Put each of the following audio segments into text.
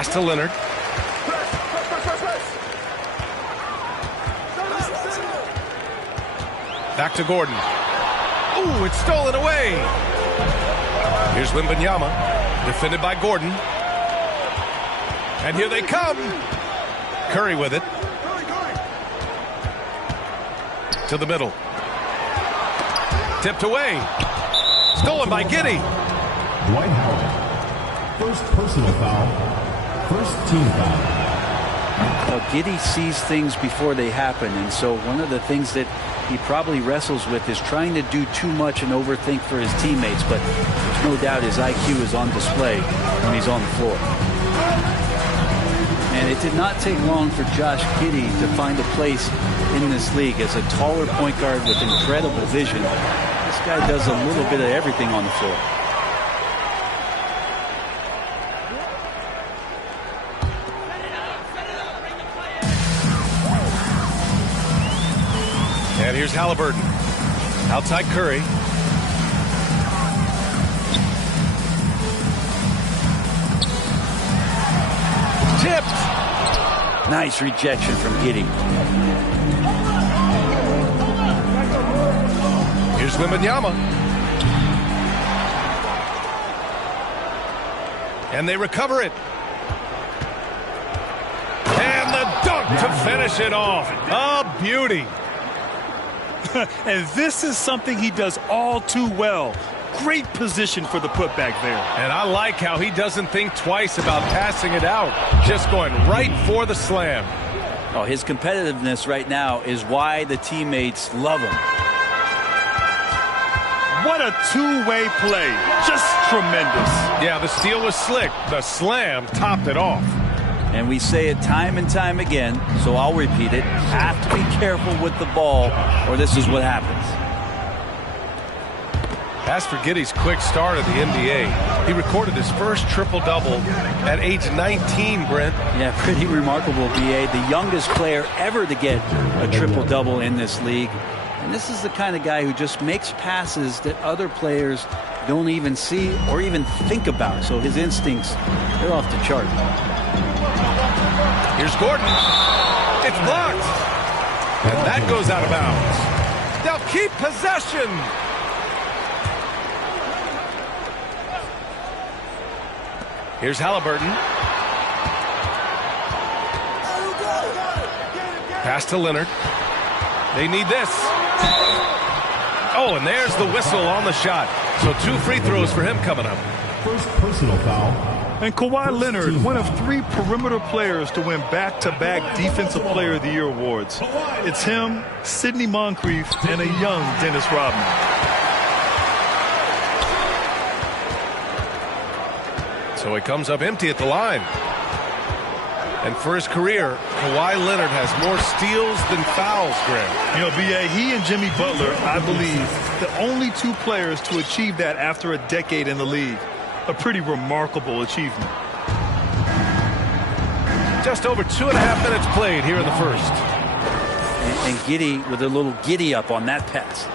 Pass to Leonard. Back to Gordon. Ooh, it's stolen away. Here's Wembanyama, defended by Gordon. And here they come. Curry with it. To the middle. Tipped away. Stolen by Giddey. Dwight Howard. First personal foul. First team foul. Well, Giddey sees things before they happen, and so one of the things that he probably wrestles with is trying to do too much and overthink for his teammates, but there's no doubt his IQ is on display when he's on the floor. And it did not take long for Josh Giddey to find a place in this league as a taller point guard with incredible vision. This guy does a little bit of everything on the floor. And here's Halliburton. Outside Curry. Tipped. Nice rejection from Giddey. Here's Wembanyama. And they recover it. And the dunk to finish it off. A beauty. And this is something he does all too well. Great position for the putback there. And I like how he doesn't think twice about passing it out. Just going right for the slam. Oh, his competitiveness right now is why the teammates love him. What a two-way play. Just tremendous. Yeah, the steal was slick. The slam topped it off. And we say it time and time again, so I'll repeat it. Have to be careful with the ball, or this is what happens. As for Giddey's quick start of the NBA, he recorded his first triple-double at age 19, Brent. Yeah, pretty remarkable, B.A. The youngest player ever to get a triple-double in this league. And this is the kind of guy who just makes passes that other players don't even see or even think about. So his instincts, they're off the chart. Here's Gordon. It's blocked. And that goes out of bounds. They'll keep possession. Here's Halliburton. Pass to Leonard. They need this. Oh, and there's the whistle on the shot. So 2 free throws for him coming up. First personal foul. And Kawhi Leonard, one of 3 perimeter players to win back-to-back Defensive Player of the Year awards. It's him, Sidney Moncrief, and a young Dennis Rodman. So it comes up empty at the line. And for his career, Kawhi Leonard has more steals than fouls, Graham. You know, B.A., he and Jimmy Butler, I believe, the only 2 players to achieve that after a decade in the league. A pretty remarkable achievement. Just over 2.5 minutes played here in the first. And Giddey with a little giddy up on that pass.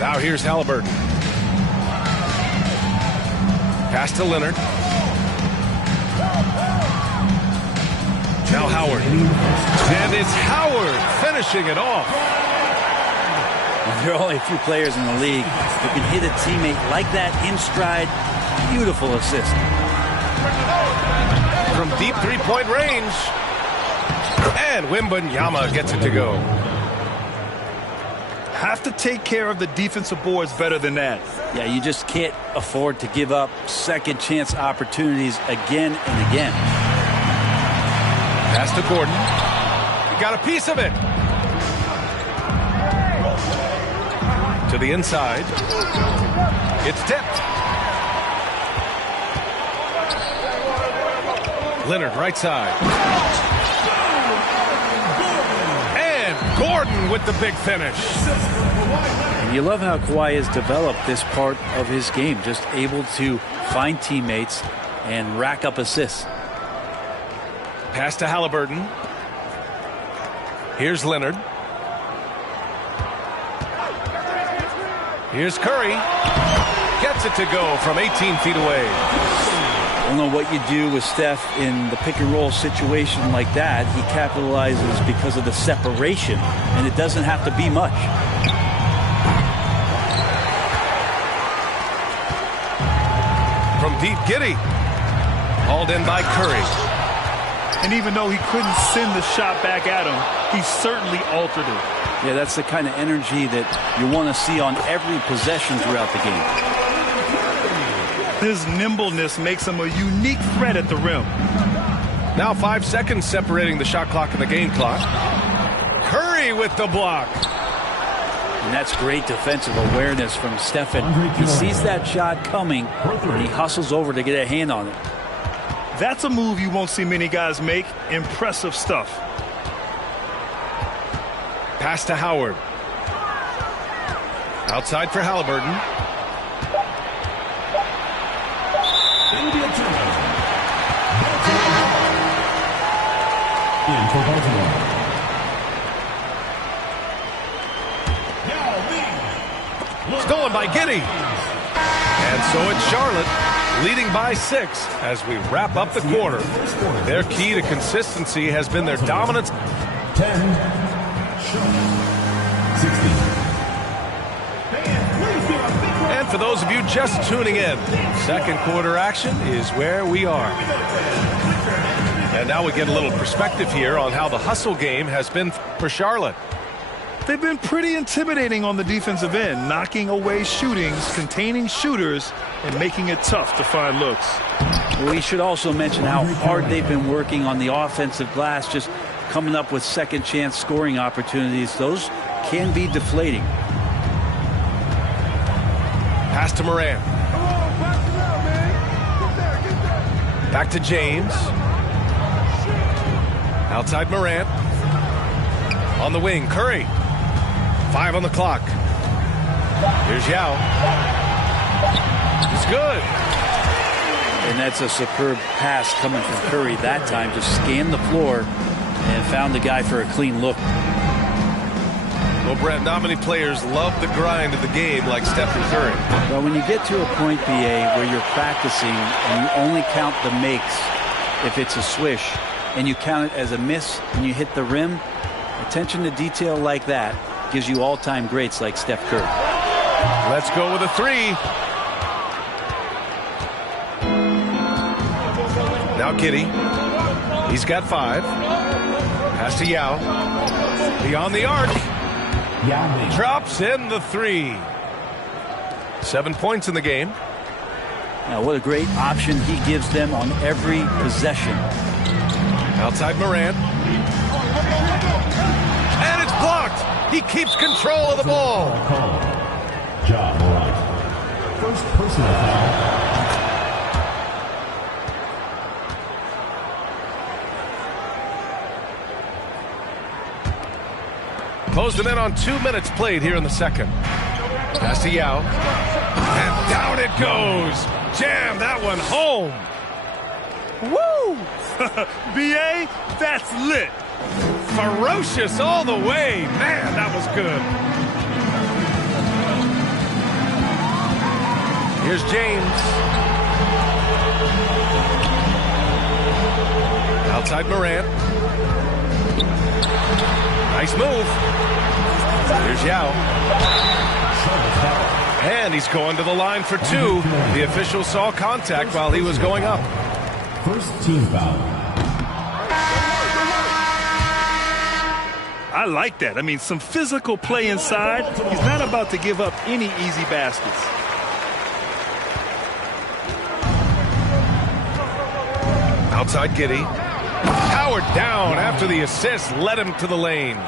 Now here's Halliburton. Pass to Leonard. Now Howard. And it's Howard finishing it off. There are only a few players in the league who can hit a teammate like that in stride. Beautiful assist. From deep three-point range. And Wembanyama gets it to go. Have to take care of the defensive boards better than that. Yeah, you just can't afford to give up second chance opportunities again and again. Pass to Gordon. He got a piece of it. To the inside. It's tipped. Leonard right side. And Gordon with the big finish. And you love how Kawhi has developed this part of his game, just able to find teammates and rack up assists. Pass to Halliburton. Here's Leonard. Here's Curry. Gets it to go from 18 feet away. I don't know what you do with Steph in the pick and roll situation like that. He capitalizes because of the separation, and it doesn't have to be much. From deep, Giddey. Hauled in by Curry. And even though he couldn't send the shot back at him, he certainly altered it. Yeah, that's the kind of energy that you want to see on every possession throughout the game. His nimbleness makes him a unique threat at the rim. Now 5 seconds separating the shot clock and the game clock. Curry with the block. And that's great defensive awareness from Stephen. He sees that shot coming, and he hustles over to get a hand on it. That's a move you won't see many guys make. Impressive stuff. Pass to Howard. Outside for Halliburton. In for Baltimore. Stolen by Giddey. And so it's Charlotte leading by 6 as we wrap up the quarter. Their key to consistency has been their dominance. 10. 16. And for those of you just tuning in, second quarter action is where we are. And now we get a little perspective here on how the hustle game has been for Charlotte. They've been pretty intimidating on the defensive end, knocking away shootings, containing shooters, and making it tough to find looks. We should also mention how hard they've been working on the offensive glass, just coming up with second chance scoring opportunities. Those can be deflating. Pass to Morant. Back to James. Outside Morant. On the wing, Curry. 5 on the clock. Here's Yao. It's good. And that's a superb pass coming from Curry that time. Just scanned the floor and found the guy for a clean look. Well, Brent, not many players love the grind of the game like Stephen Curry. Well, when you get to a point, BA, where you're practicing and you only count the makes if it's a swish, and you count it as a miss and you hit the rim, attention to detail like that gives you all-time greats like Steph Curry. Let's go with a 3. Now Giddey. He's got 5. Pass to Yao. Beyond the arc. Drops in the 3. 7 points in the game. Now, what a great option he gives them on every possession. Outside Morant. And it's blocked. He keeps control of the ball. Ja Morant. First personal foul. Closed them in on 2 minutes played here in the second. Pass to Yao. And down it goes. Jam that one home. Woo! BA, that's lit. Ferocious all the way. Man, that was good. Here's James. Outside Morant. Nice move. Here's Yao. And he's going to the line for 2. The official saw contact while he was going up. First team foul. I like that. I mean, some physical play inside. He's not about to give up any easy baskets. Outside Giddey. Howard down after the assist led him to the lane.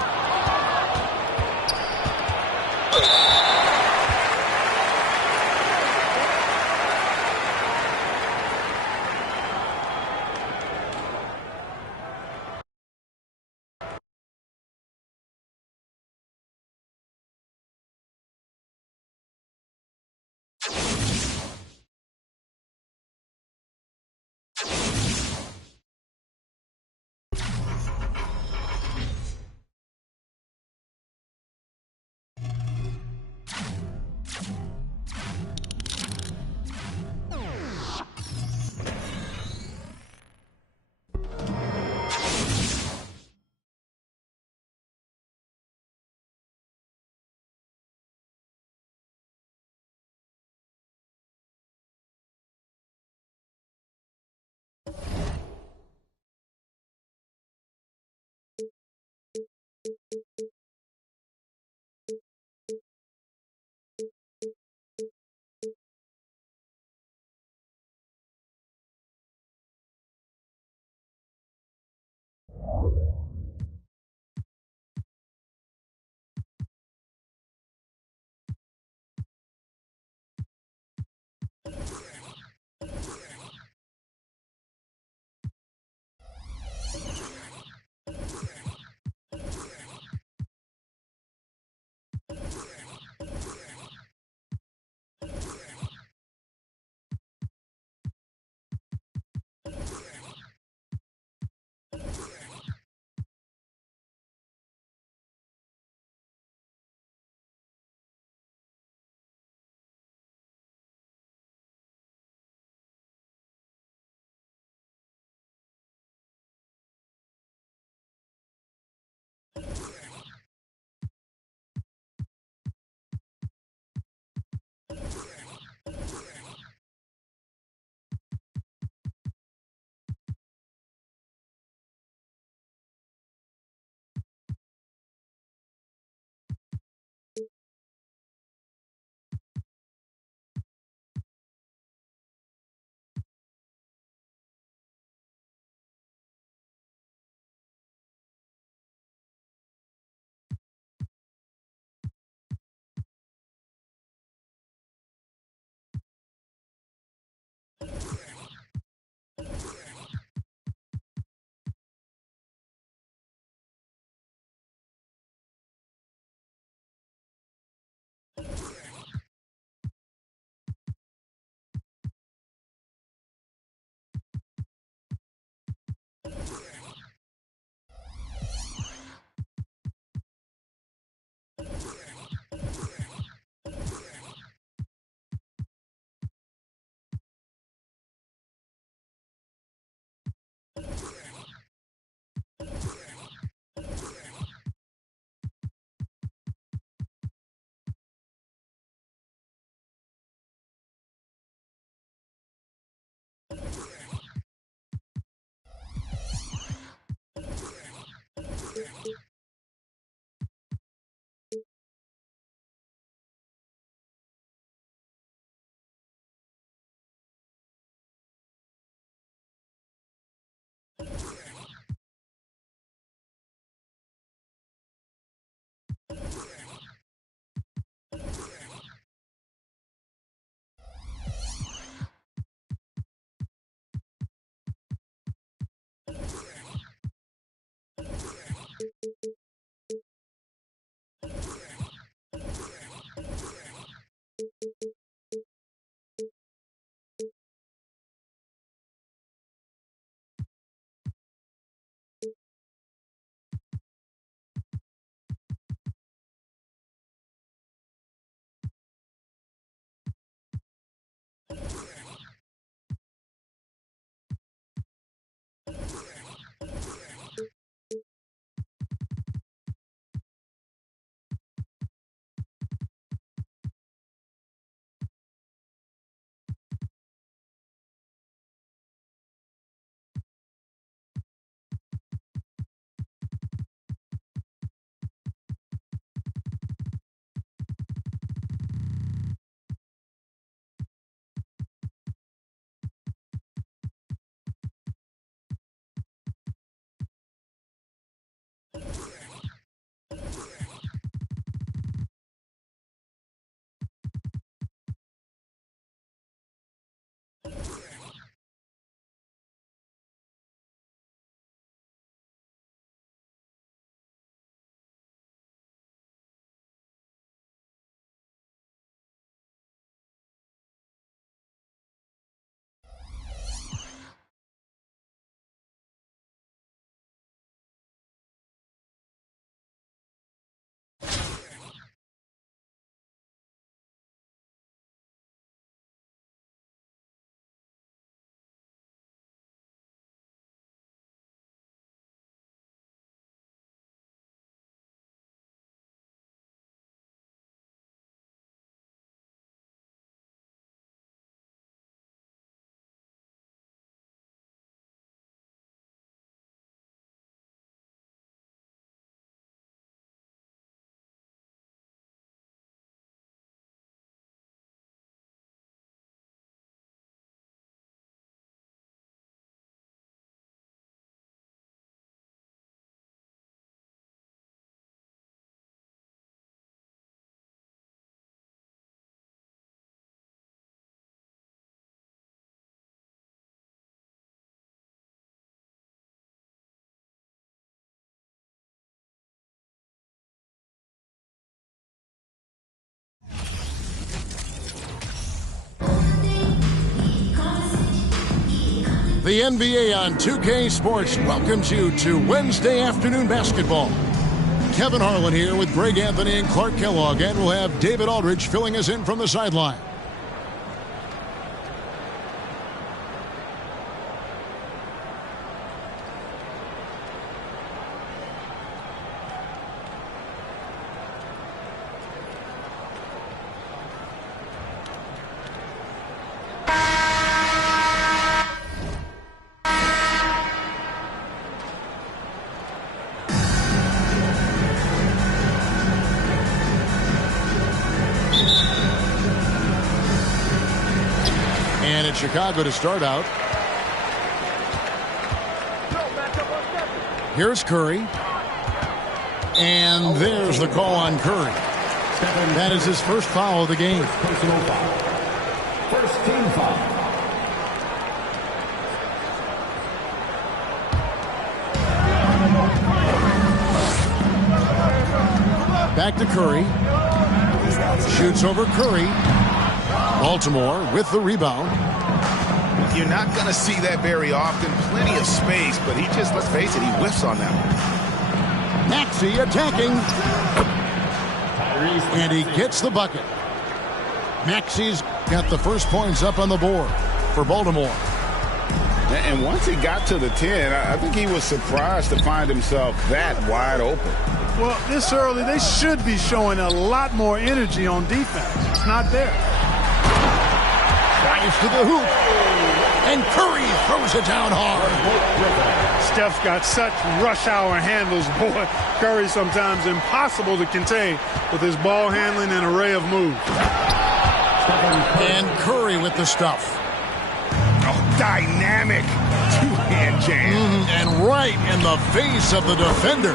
The NBA on 2K Sports welcomes you to Wednesday afternoon basketball. Kevin Harlan here with Greg Anthony and Clark Kellogg, and we'll have David Aldridge filling us in from the sideline. And it's Chicago to start out. Here's Curry. And there's the call on Curry. That is his first foul of the game. Personal foul. First team foul. Back to Curry. Shoots over Curry. Baltimore with the rebound. You're not going to see that very often. Plenty of space, but he just, let's face it, he whiffs on that one. Maxey attacking. And he gets the bucket. Maxey's got the first points up on the board for Baltimore. And once he got to the 10, I think he was surprised to find himself that wide open. Well, this early, they should be showing a lot more energy on defense. It's not there. Drives to the hoop. And Curry throws it down hard. Steph's got such rush hour handles, boy. Curry sometimes impossible to contain with his ball handling and array of moves. And Curry with the stuff. Oh, dynamic two-hand jam. And right in the face of the defender.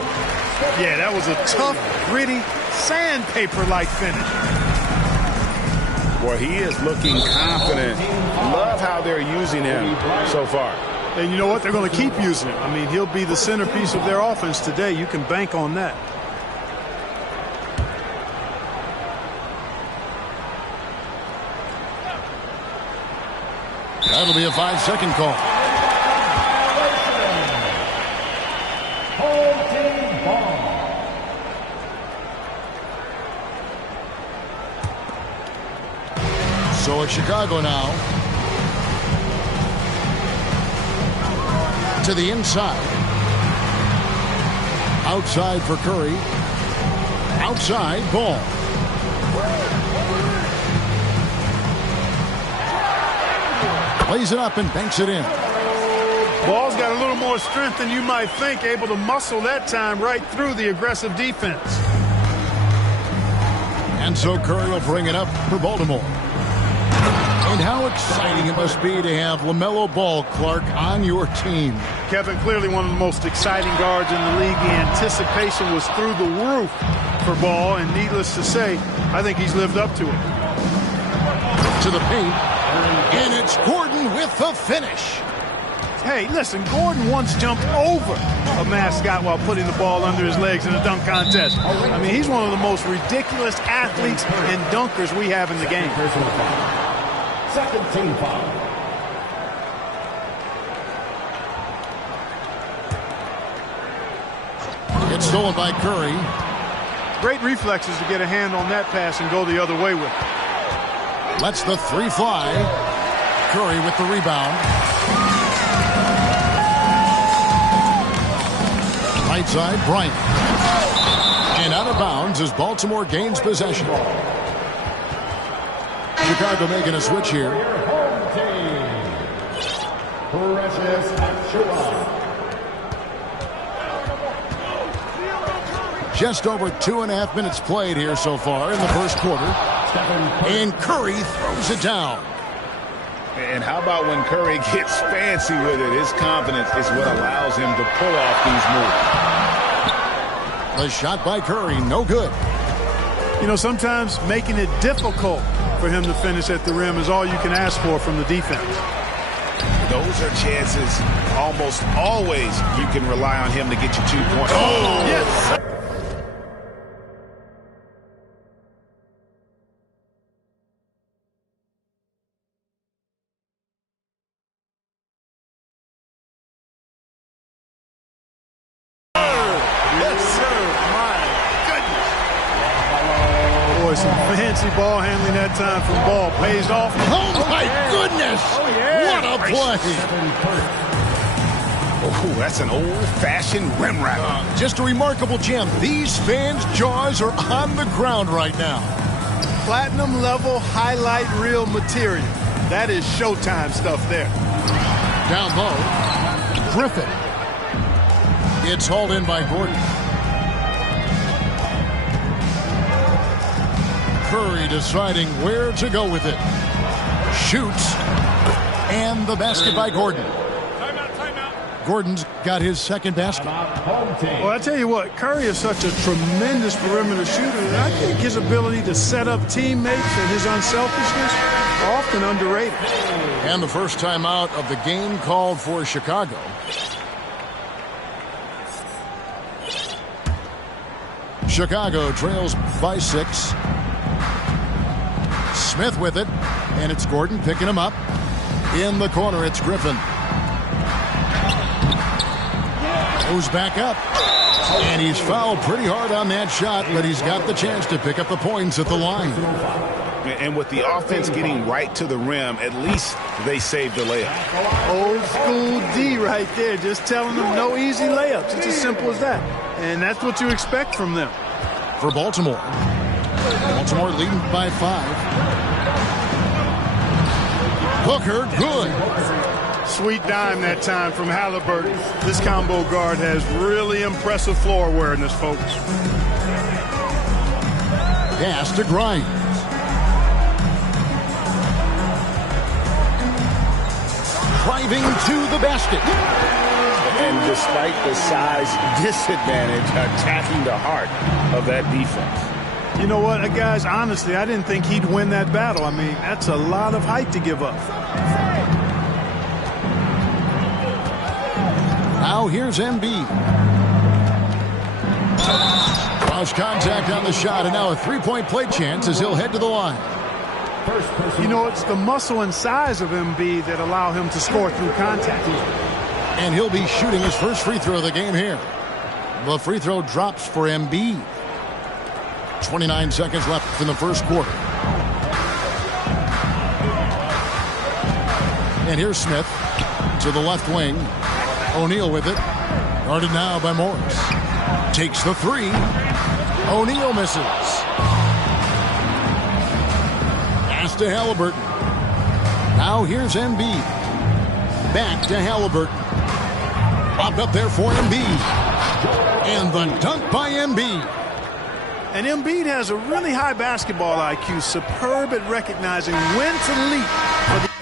Yeah, that was a tough, gritty, sandpaper-like finish. Boy, he is looking confident. Love how they're using him so far. And you know what? They're going to keep using him. I mean, he'll be the centerpiece of their offense today. You can bank on that. That'll be a 5-second call. So it's Chicago now. To the inside. Outside for Curry. Outside, Ball. Plays it up and banks it in. Ball's got a little more strength than you might think, able to muscle that time right through the aggressive defense. And so Curry will bring it up for Baltimore. And how exciting it must be to have LaMelo Ball, Clark, on your team. Kevin, clearly one of the most exciting guards in the league. The anticipation was through the roof for Ball, and needless to say, I think he's lived up to it. To the paint, and it's Gordon with the finish. Hey, listen, Gordon once jumped over a mascot while putting the ball under his legs in a dunk contest. I mean, he's one of the most ridiculous athletes and dunkers we have in the game. Second team foul. It's stolen by Curry. Great reflexes to get a hand on that pass and go the other way with it. Lets the three fly. Curry with the rebound. Right side, Bryant. And out of bounds as Baltimore gains possession. Chicago making a switch here. Precious Achiuwa. Just over 2.5 minutes played here so far in the first quarter. And Curry throws it down. And how about when Curry gets fancy with it? His confidence is what allows him to pull off these moves. The shot by Curry, no good. You know, sometimes making it difficult for him to finish at the rim is all you can ask for from the defense. Those are chances almost always you can rely on him to get you 2 points. Oh, yes. Boy, some fancy ball handling that time from Ball. Pays off. Oh, my goodness! Oh, yeah. What a play! Oh, that's an old-fashioned rim wrap. Just a remarkable gem. These fans' jaws are on the ground right now. Platinum level highlight reel material. That is Showtime stuff there. Down low, Griffin. It's hauled in by Gordon. Curry deciding where to go with it. Shoots. And the basket by Gordon. Gordon's got his second basket. Well, I tell you what, Curry is such a tremendous perimeter shooter, and I think his ability to set up teammates and his unselfishness are often underrated. And the first time out of the game called for Chicago. Chicago trails by 6. Smith with it, and it's Gordon picking him up. In the corner, it's Griffin. Goes back up. And he's fouled pretty hard on that shot, but he's got the chance to pick up the points at the line. And with the offense getting right to the rim, at least they saved the layup. Old school D right there, just telling them no easy layups. It's as simple as that. And that's what you expect from them. For Baltimore. Baltimore leading by 5. Hooker, good. Sweet dime that time from Halliburton. This combo guard has really impressive floor awareness, folks. Pass to Grimes. Driving to the basket. And despite the size disadvantage, attacking the heart of that defense. You know what, guys, honestly, I didn't think he'd win that battle. I mean, that's a lot of height to give up. Now here's Embiid. Cross contact on the shot, and now a three-point play chance as he'll head to the line. You know, it's the muscle and size of Embiid that allow him to score through contact. And he'll be shooting his first free throw of the game here. The free throw drops for Embiid. 29 seconds left in the first quarter. And here's Smith to the left wing. O'Neal with it. Guarded now by Morris. Takes the 3. O'Neal misses. Pass to Halliburton. Now here's Embiid. Back to Halliburton. Popped up there for Embiid. And the dunk by Embiid. And Embiid has a really high basketball IQ, superb at recognizing when to leap for the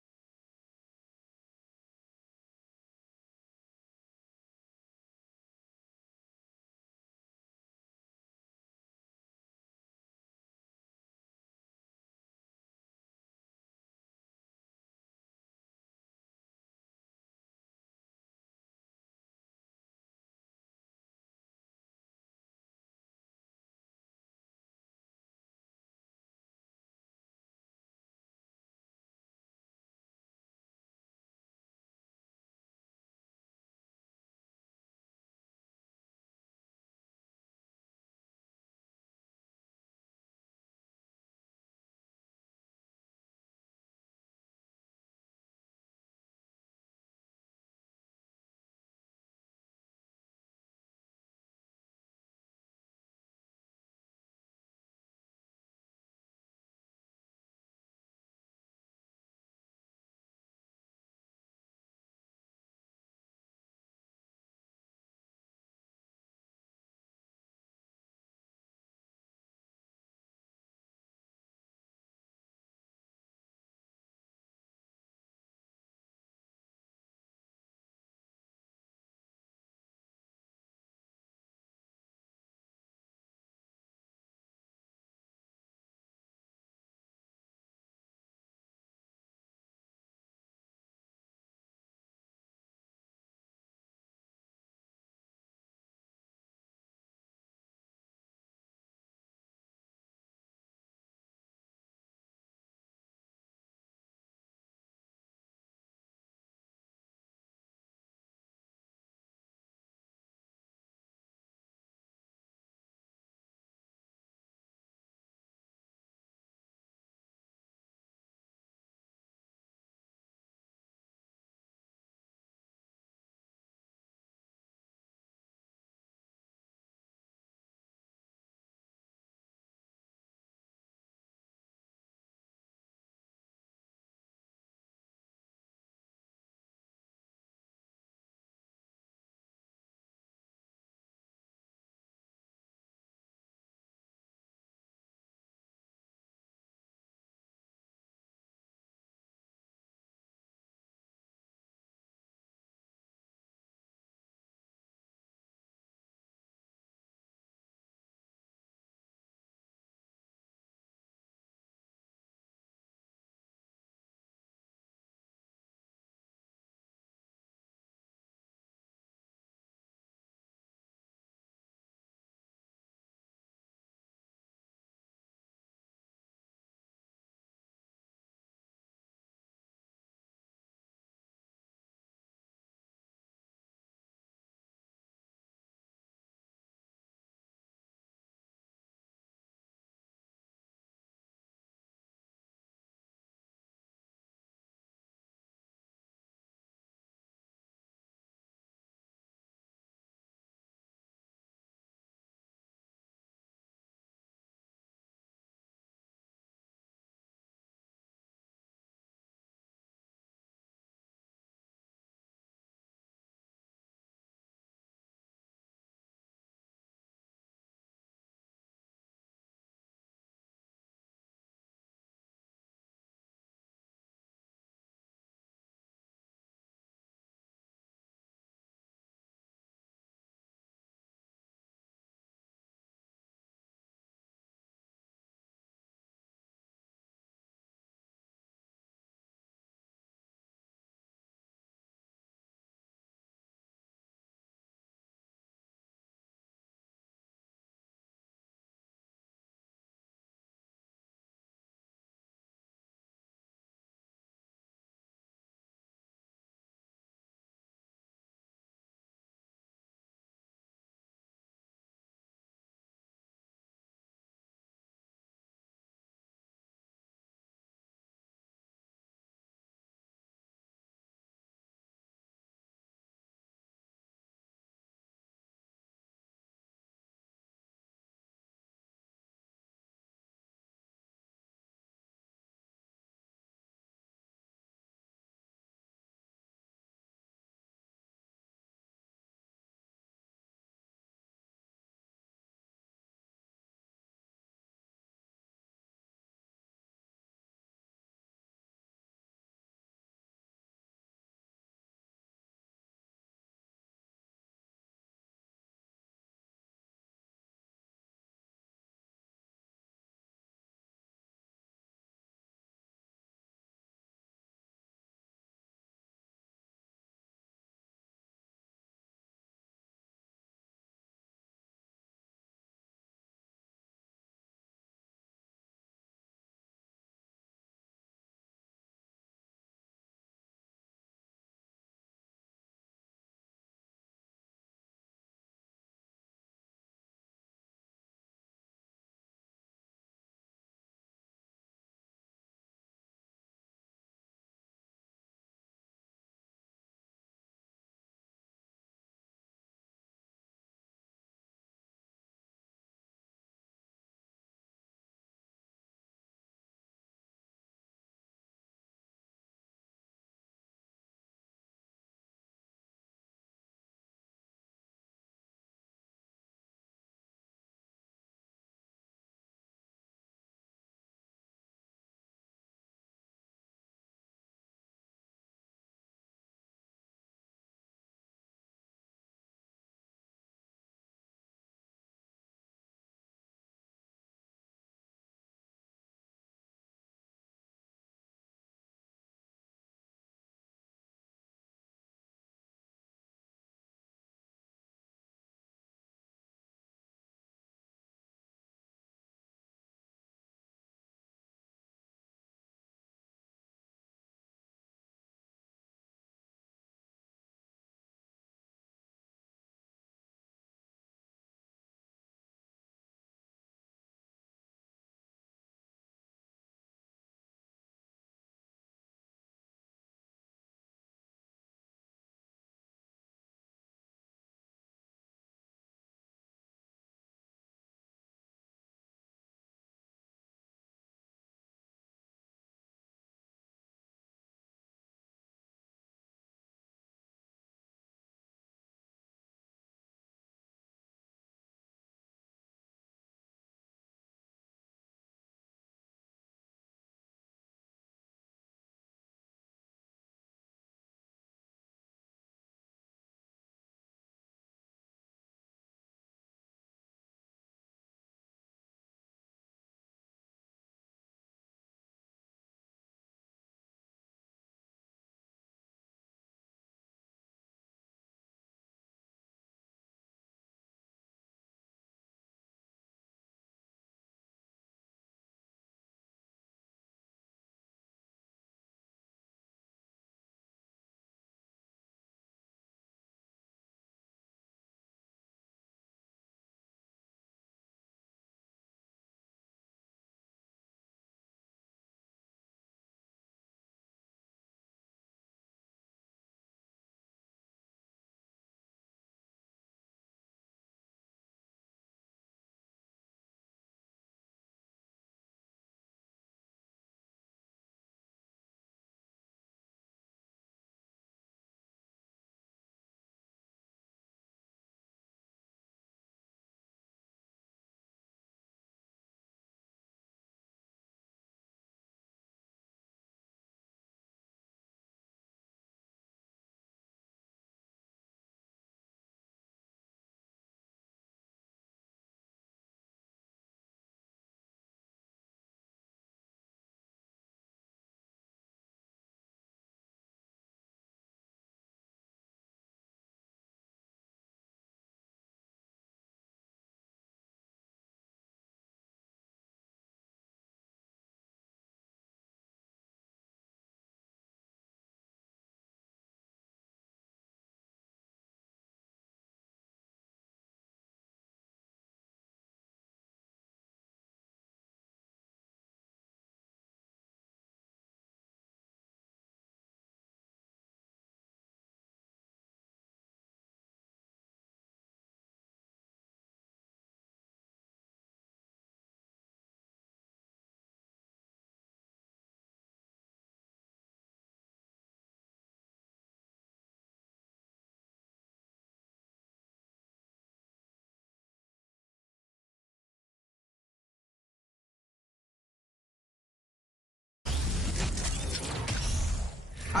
All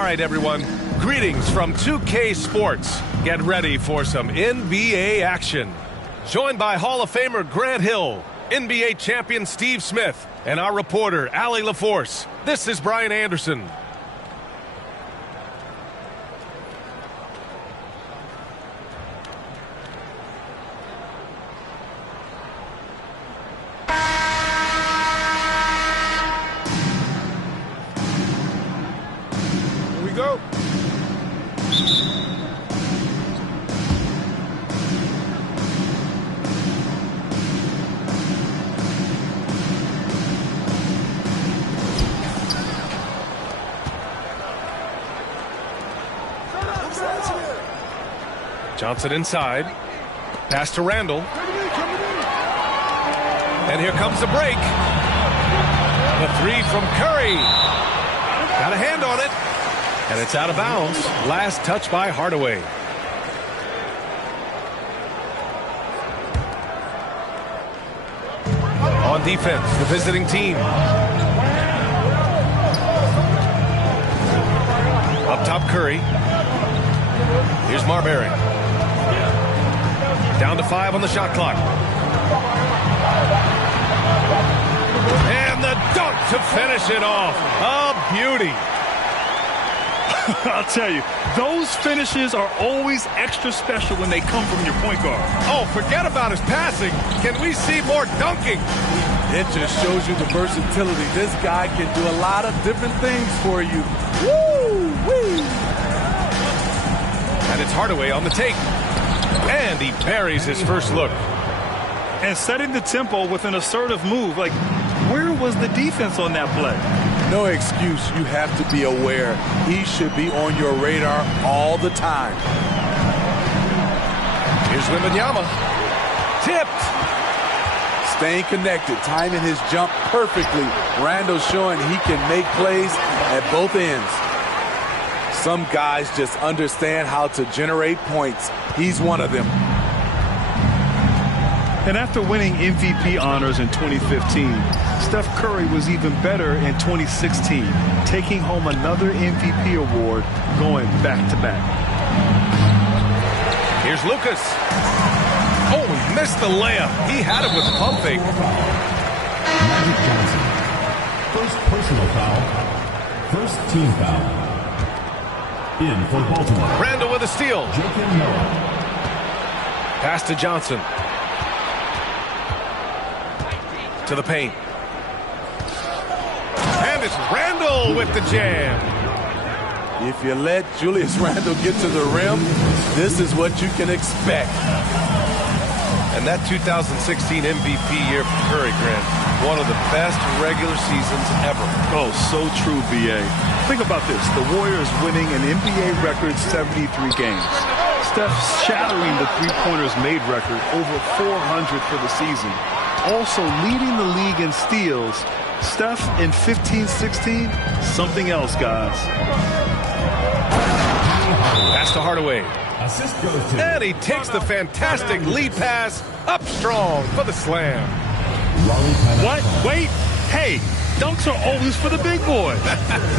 right, everyone. Greetings from 2K Sports. Get ready for some NBA action. Joined by Hall of Famer Grant Hill, NBA champion Steve Smith, and our reporter, Allie LaForce. This is Brian Anderson. Here we go. Johnson inside. Pass to Randall. And here comes the break. The three from Curry. Got a hand on it. And it's out of bounds. Last touch by Hardaway. On defense, the visiting team. Up top, Curry. Here's Marbury. Down to 5 on the shot clock. And the dunk to finish it off. A beauty. I'll tell you, those finishes are always extra special when they come from your point guard. Oh, forget about his passing. Can we see more dunking? It just shows you the versatility. This guy can do a lot of different things for you. Woo-wee! And it's Hardaway on the take. And he buries his first look. And setting the tempo with an assertive move. Like, where was the defense on that play? No excuse. You have to be aware. He should be on your radar all the time. Here's Wembanyama. Tipped. Staying connected, timing his jump perfectly. Randall showing he can make plays at both ends. Some guys just understand how to generate points. He's one of them. And after winning MVP honors in 2015, Steph Curry was even better in 2016, taking home another MVP award, going back-to-back. Here's Lucas. Oh, he missed the layup. He had it with the pump fake. Magic Johnson. First personal foul. First team foul. In for Baltimore. Randall with a steal. Joakim Noah. Pass to Johnson. To the paint. And it's Randall with the jam. If you let Julius Randle get to the rim, this is what you can expect. And that 2016 MVP year for Curry, Grant, one of the best regular seasons ever. Oh, so true, B.A. Think about this. The Warriors winning an NBA record 73 games. Steph shattering the three-pointers made record, over 400 for the season. Also leading the league in steals. Steph in 15-16, something else, guys. Pass to Hardaway. Assist goes to. And he takes the fantastic lead pass up strong for the slam. What? Wait. Hey, dunks are always for the big boys.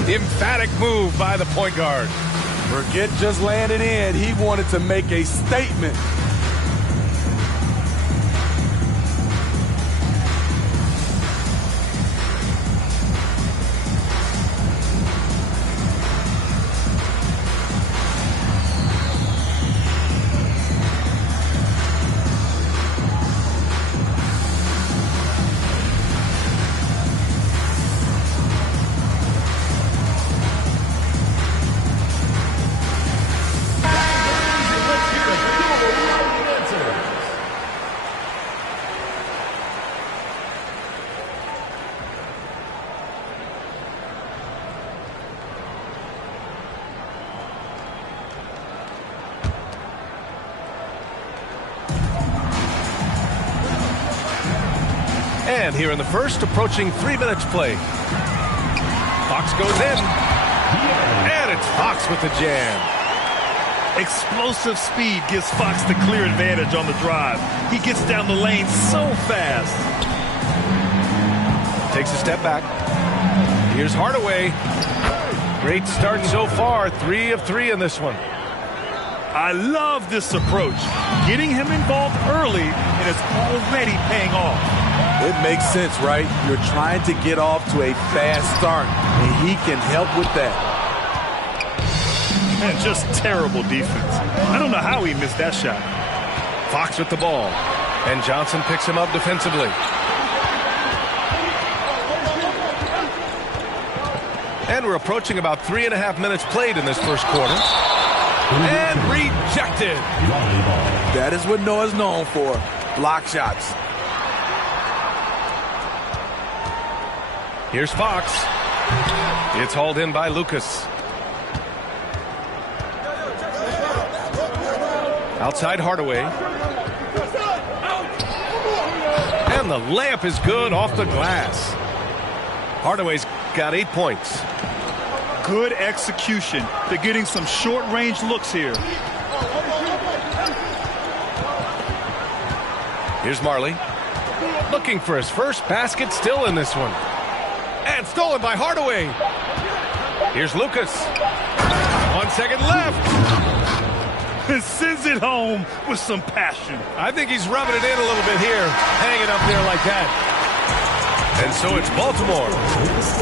Emphatic move by the point guard. Forget just laying it in. He wanted to make a statement. And here in the first, approaching 3 minutes play. Fox goes in. And it's Fox with the jam. Explosive speed gives Fox the clear advantage on the drive. He gets down the lane so fast. Takes a step back. Here's Hardaway. Great start so far. 3 of 3 in this one. I love this approach. Getting him involved early, and it's already paying off. It makes sense, right? You're trying to get off to a fast start, and he can help with that. And just terrible defense. I don't know how he missed that shot. Fox with the ball. And Johnson picks him up defensively. And we're approaching about 3.5 minutes played in this first quarter. And rejected. That is what Noah's known for. Block shots. Here's Fox. It's hauled in by Lucas. Outside Hardaway. And the layup is good off the glass. Hardaway's got 8 points. Good execution. They're getting some short-range looks here. Here's Marley. Looking for his first basket, still in this one. And stolen by Hardaway. Here's Lucas. 1 second left. And sends it home with some passion. I think he's rubbing it in a little bit here, hanging up there like that. And so it's Baltimore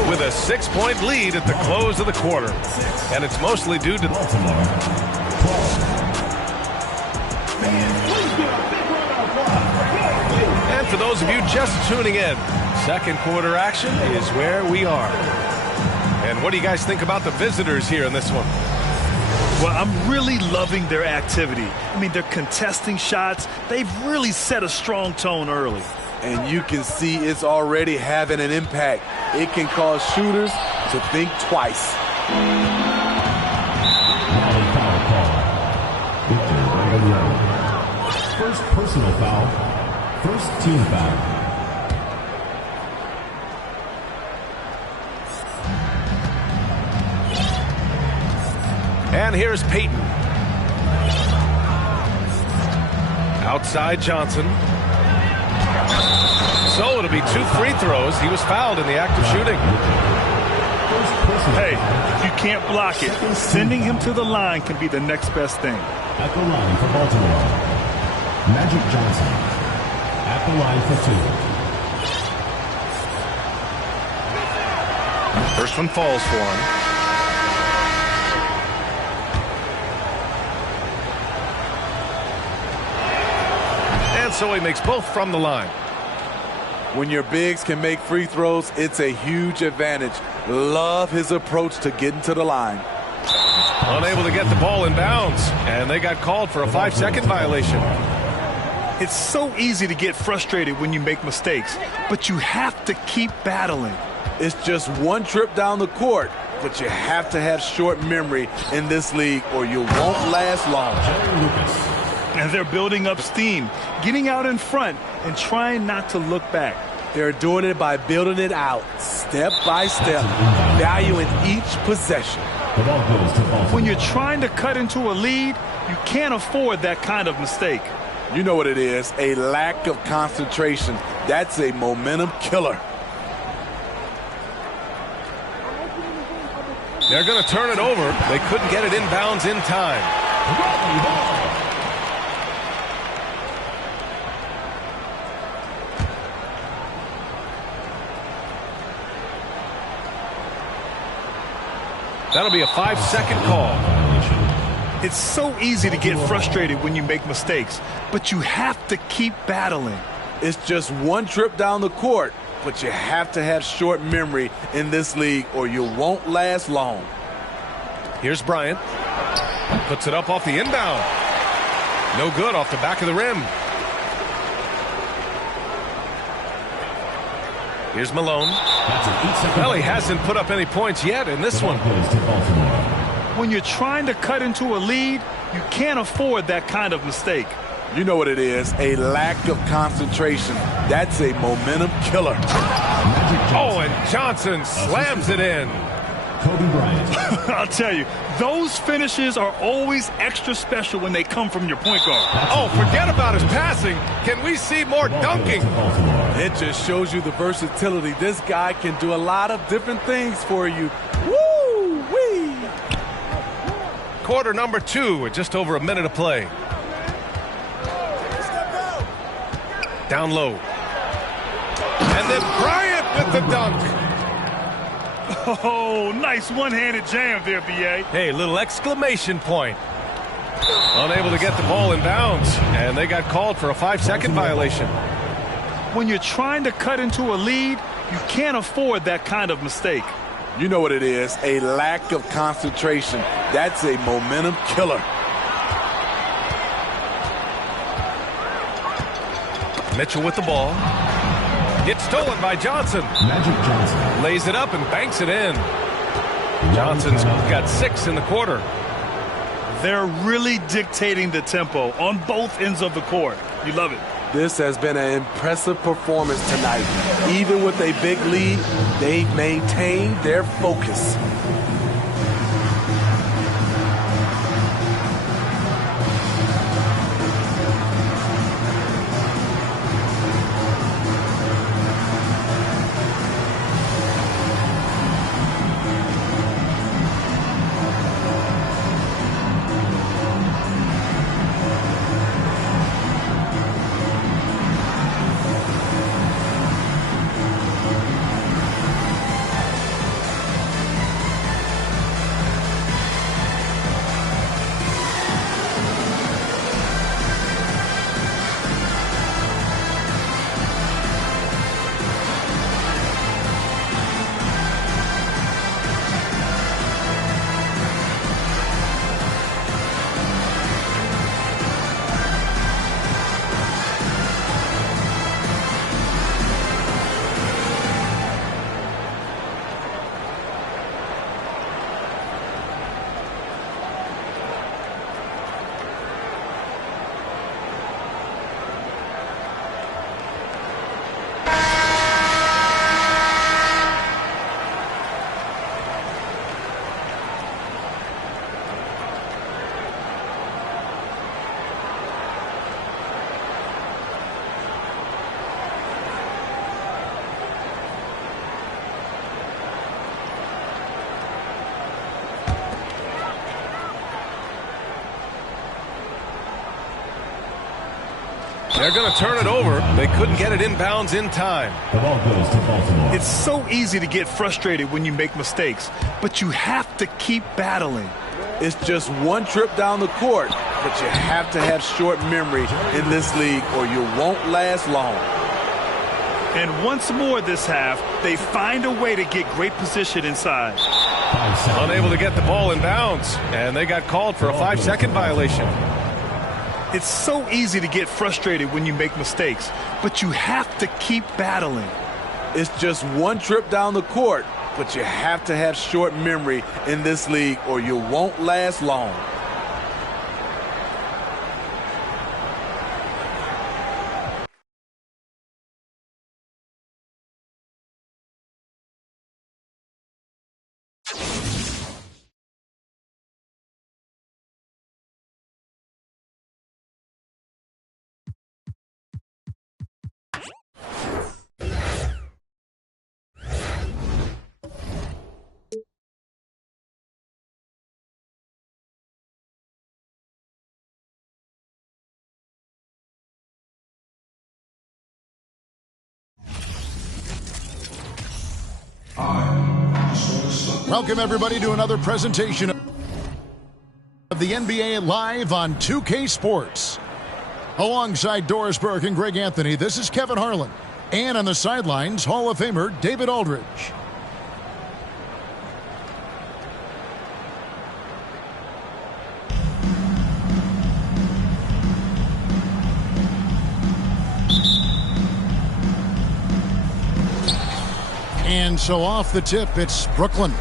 with a 6-point lead at the close of the quarter. And it's mostly due to Baltimore. And for those of you just tuning in, second quarter action is where we are. And what do you guys think about the visitors here in this one? Well, I'm really loving their activity. I mean, they're contesting shots. They've really set a strong tone early. And you can see it's already having an impact. It can cause shooters to think twice. First personal foul. First team foul. And here's Payton. Outside Johnson. So it'll be 2 free throws. He was fouled in the act of shooting. Hey, if you can't block it, sending him to the line can be the next best thing. At the line for Baltimore, Magic Johnson. At the line for 2. First one falls for him. And so he makes both from the line. When your bigs can make free throws, it's a huge advantage. Love his approach to getting to the line. Unable to get the ball in bounds, and they got called for a 5-second violation. It's so easy to get frustrated when you make mistakes, but you have to keep battling. It's just one trip down the court, but you have to have short memory in this league or you won't last long. And they're building up steam, getting out in front and trying not to look back. They're doing it by building it out, step by step, valuing each possession. When you're trying to cut into a lead, you can't afford that kind of mistake. You know what it is, a lack of concentration. That's a momentum killer. They're going to turn it over. They couldn't get it inbounds in time. That'll be a 5-second call. It's so easy to get frustrated when you make mistakes, but you have to keep battling. It's just one trip down the court, but you have to have short memory in this league or you won't last long. Here's Bryant. Puts it up off the inbound. No good off the back of the rim. Here's Malone. Well, he hasn't put up any points yet in this one. When you're trying to cut into a lead, you can't afford that kind of mistake. You know what it is, a lack of concentration. That's a momentum killer. Oh, and Johnson slams it in. Kobe Bryant. I'll tell you, those finishes are always extra special when they come from your point guard. Oh, forget about his passing. Can we see more dunking? It just shows you the versatility. This guy can do a lot of different things for you. Woo-wee! Quarter number 2 with just over a minute to play. Down low. And then Bryant with the dunk. Oh, nice one-handed jam there, B.A. Hey, little exclamation point. Unable to get the ball in bounds, and they got called for a 5-second violation. When you're trying to cut into a lead, you can't afford that kind of mistake. You know what it is, a lack of concentration. That's a momentum killer. Mitchell with the ball. It's stolen by Johnson. Magic Johnson. Lays it up and banks it in. Johnson's got 6 in the quarter. They're really dictating the tempo on both ends of the court. You love it. This has been an impressive performance tonight. Even with a big lead, they've maintained their focus. They're going to turn it over. They couldn't get it inbounds in time. The ball goes to Baltimore. It's so easy to get frustrated when you make mistakes, but you have to keep battling. It's just one trip down the court, but you have to have short memory in this league or you won't last long. And once more this half, they find a way to get great position inside. Unable to get the ball in bounds, and they got called for a 5-second violation. It's so easy to get frustrated when you make mistakes, but you have to keep battling. It's just one trip down the court, but you have to have short memory in this league or you won't last long. Welcome, everybody, to another presentation of the NBA Live on 2K Sports. Alongside Doris Burke and Greg Anthony, this is Kevin Harlan. And on the sidelines, Hall of Famer David Aldridge. And so off the tip, it's Brooklyn.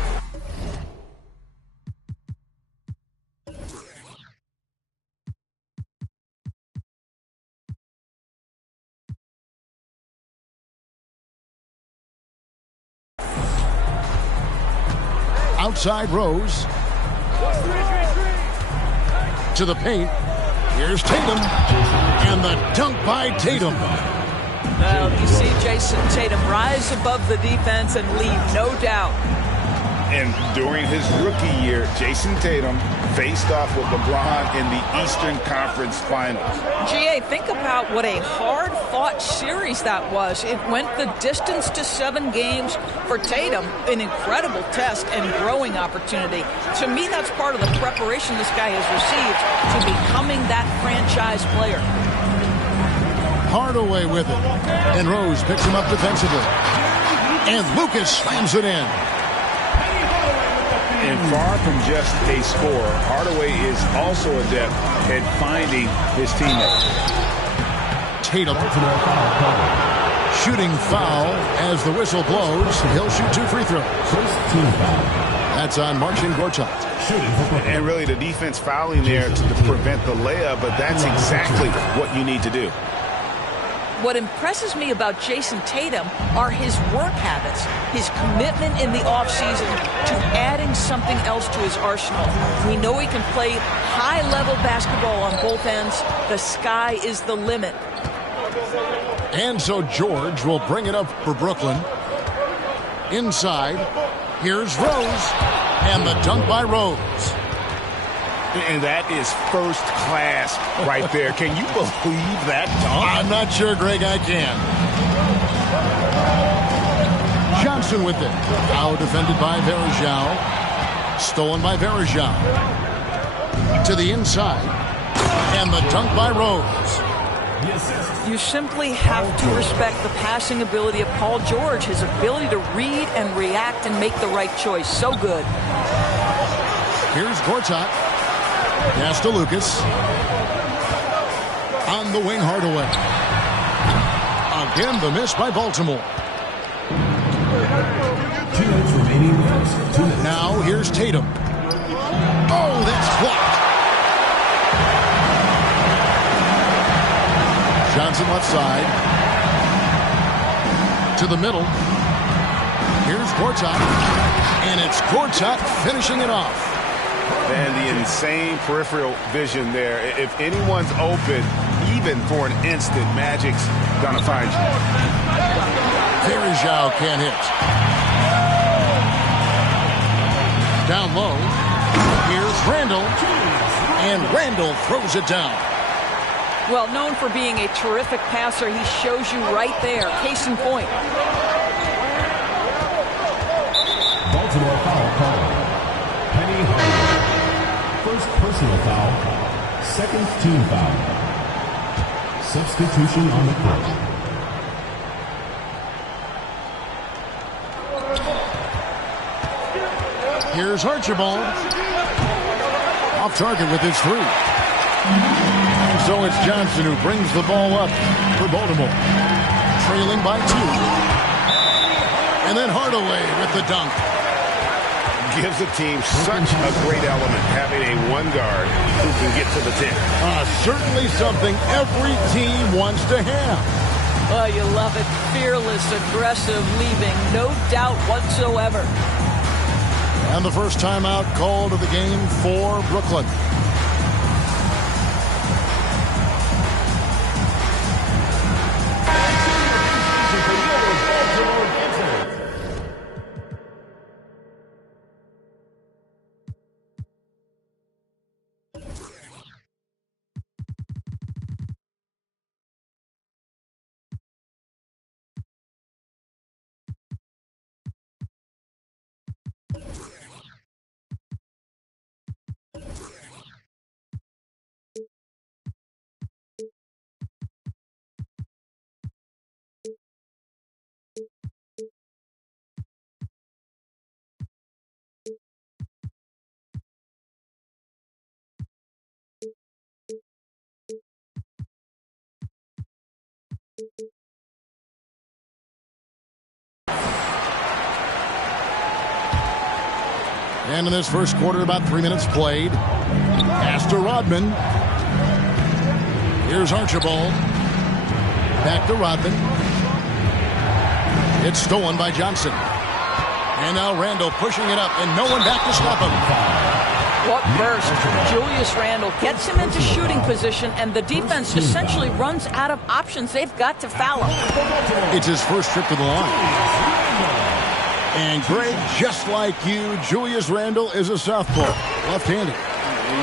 Outside Rose. To the paint. Here's Tatum. And the dunk by Tatum. Well, you see Jason Tatum rise above the defense and leave no doubt. And during his rookie year, Jason Tatum faced off with LeBron in the Eastern Conference Finals. GA, think about what a hard-fought series that was. It went the distance to 7 games for Tatum, an incredible test and growing opportunity. To me, that's part of the preparation this guy has received to becoming that franchise player. Hardaway with it. And Rose picks him up defensively. And Lucas slams it in. And far from just a scorer, Hardaway is also adept at finding his teammates. Tatum. Shooting foul as the whistle blows. He'll shoot 2 free throws. That's on Marcin Gortat. And really the defense fouling there to prevent the layup, but that's exactly what you need to do. What impresses me about Jason Tatum are his work habits, his commitment in the offseason to adding something else to his arsenal. We know he can play high-level basketball on both ends. The sky is the limit. And so George will bring it up for Brooklyn. Inside, here's Rose. And the dunk by Rose. And that is first class right there. Can you believe that dunk? I'm not sure, Greg, I can. Johnson with it. Now defended by Varejao. Stolen by Varejao. To the inside. And the dunk by Rose. You simply have to respect the passing ability of Paul George, his ability to read and react and make the right choice. So good. Here's Gortat. Pass to Lucas. On the wing, Hardaway. Again, the miss by Baltimore. 2 minutes remaining. 2 minutes. Now, here's Tatum. Oh, that's blocked. Johnson left side. To the middle. Here's Gortat. And it's Gortat finishing it off. And the insane peripheral vision there. If anyone's open, even for an instant, Magic's gonna find you. Varejao can't hit. Down low. Here's Randall. And Randall throws it down. Well, known for being a terrific passer, he shows you right there. Case in point. Baltimore foul call. Penny Hardaway. First personal foul. Second team foul. Substitution on the court. Here's Archibald. Off target with his 3. And so it's Johnson who brings the ball up for Baltimore. Trailing by 2. And then Hardaway with the dunk. Gives the team such a great element, having a one guard who can get to the 10. Certainly something every team wants to have. Oh, you love it. Fearless, aggressive, leaving no doubt whatsoever. And the first timeout called of the game for Brooklyn. And in this first quarter, about 3 minutes played. Pass to Rodman. Here's Archibald. Back to Rodman. It's stolen by Johnson. And now Randle pushing it up, and no one back to stop him. What burst. Julius Randle gets him into shooting position, and the defense essentially runs out of options. They've got to foul him. It's his first trip to the line. And Greg, just like you, Julius Randle is a southpaw, left-handed.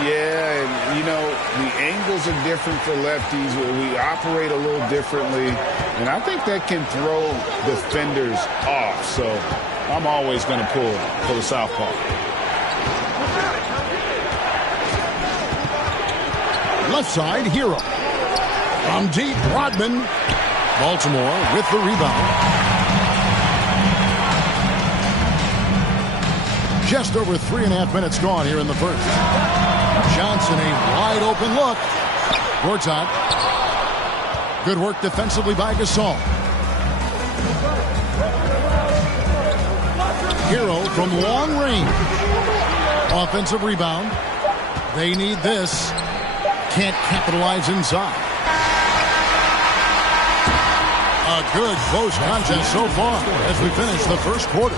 Yeah, and you know, the angles are different for lefties. We operate a little differently, and I think that can throw defenders off. So I'm always going to pull for the southpaw. Left side, Hero. From deep, Rodman. Baltimore with the rebound. Just over 3.5 minutes gone here in the first. Johnson, a wide open look. Gortat. Good work defensively by Gasol. Hero from long range. Offensive rebound. They need this. Can't capitalize inside. A good close contest so far as we finish the first quarter.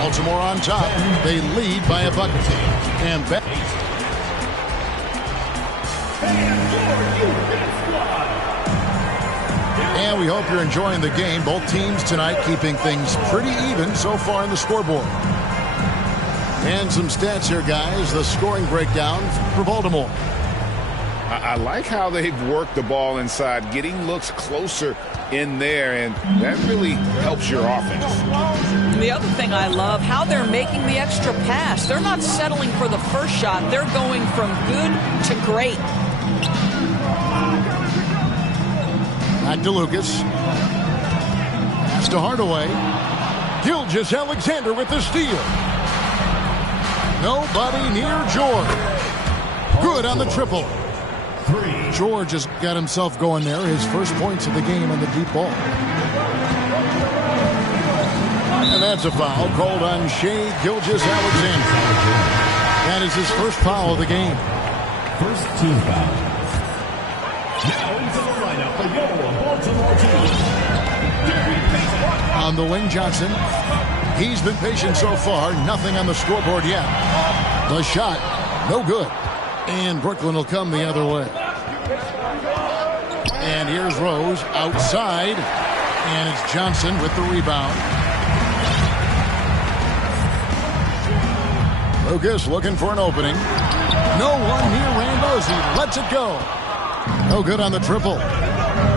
Baltimore on top. They lead by a bucket. And back. And we hope you're enjoying the game. Both teams tonight keeping things pretty even so far in the scoreboard. And some stats here, guys. The scoring breakdown for Baltimore. I like how they've worked the ball inside, getting looks closer in there, and that really helps your offense. The other thing I love, how they're making the extra pass. They're not settling for the first shot. They're going from good to great. Back to Lucas. Pass to Hardaway. Gilgeous-Alexander with the steal. Nobody near George. Good on the triple. George has got himself going there. His first points of the game on the deep ball. And that's a foul called on Shai Gilgeous-Alexander. That is his first foul of the game. First team foul. Now into the lineup for your Baltimore team. On the wing, Johnson. He's been patient so far. Nothing on the scoreboard yet. The shot, no good. And Brooklyn will come the other way. And here's Rose outside. And it's Johnson with the rebound. Lucas looking for an opening. No one near Randle as he lets it go. No good on the triple.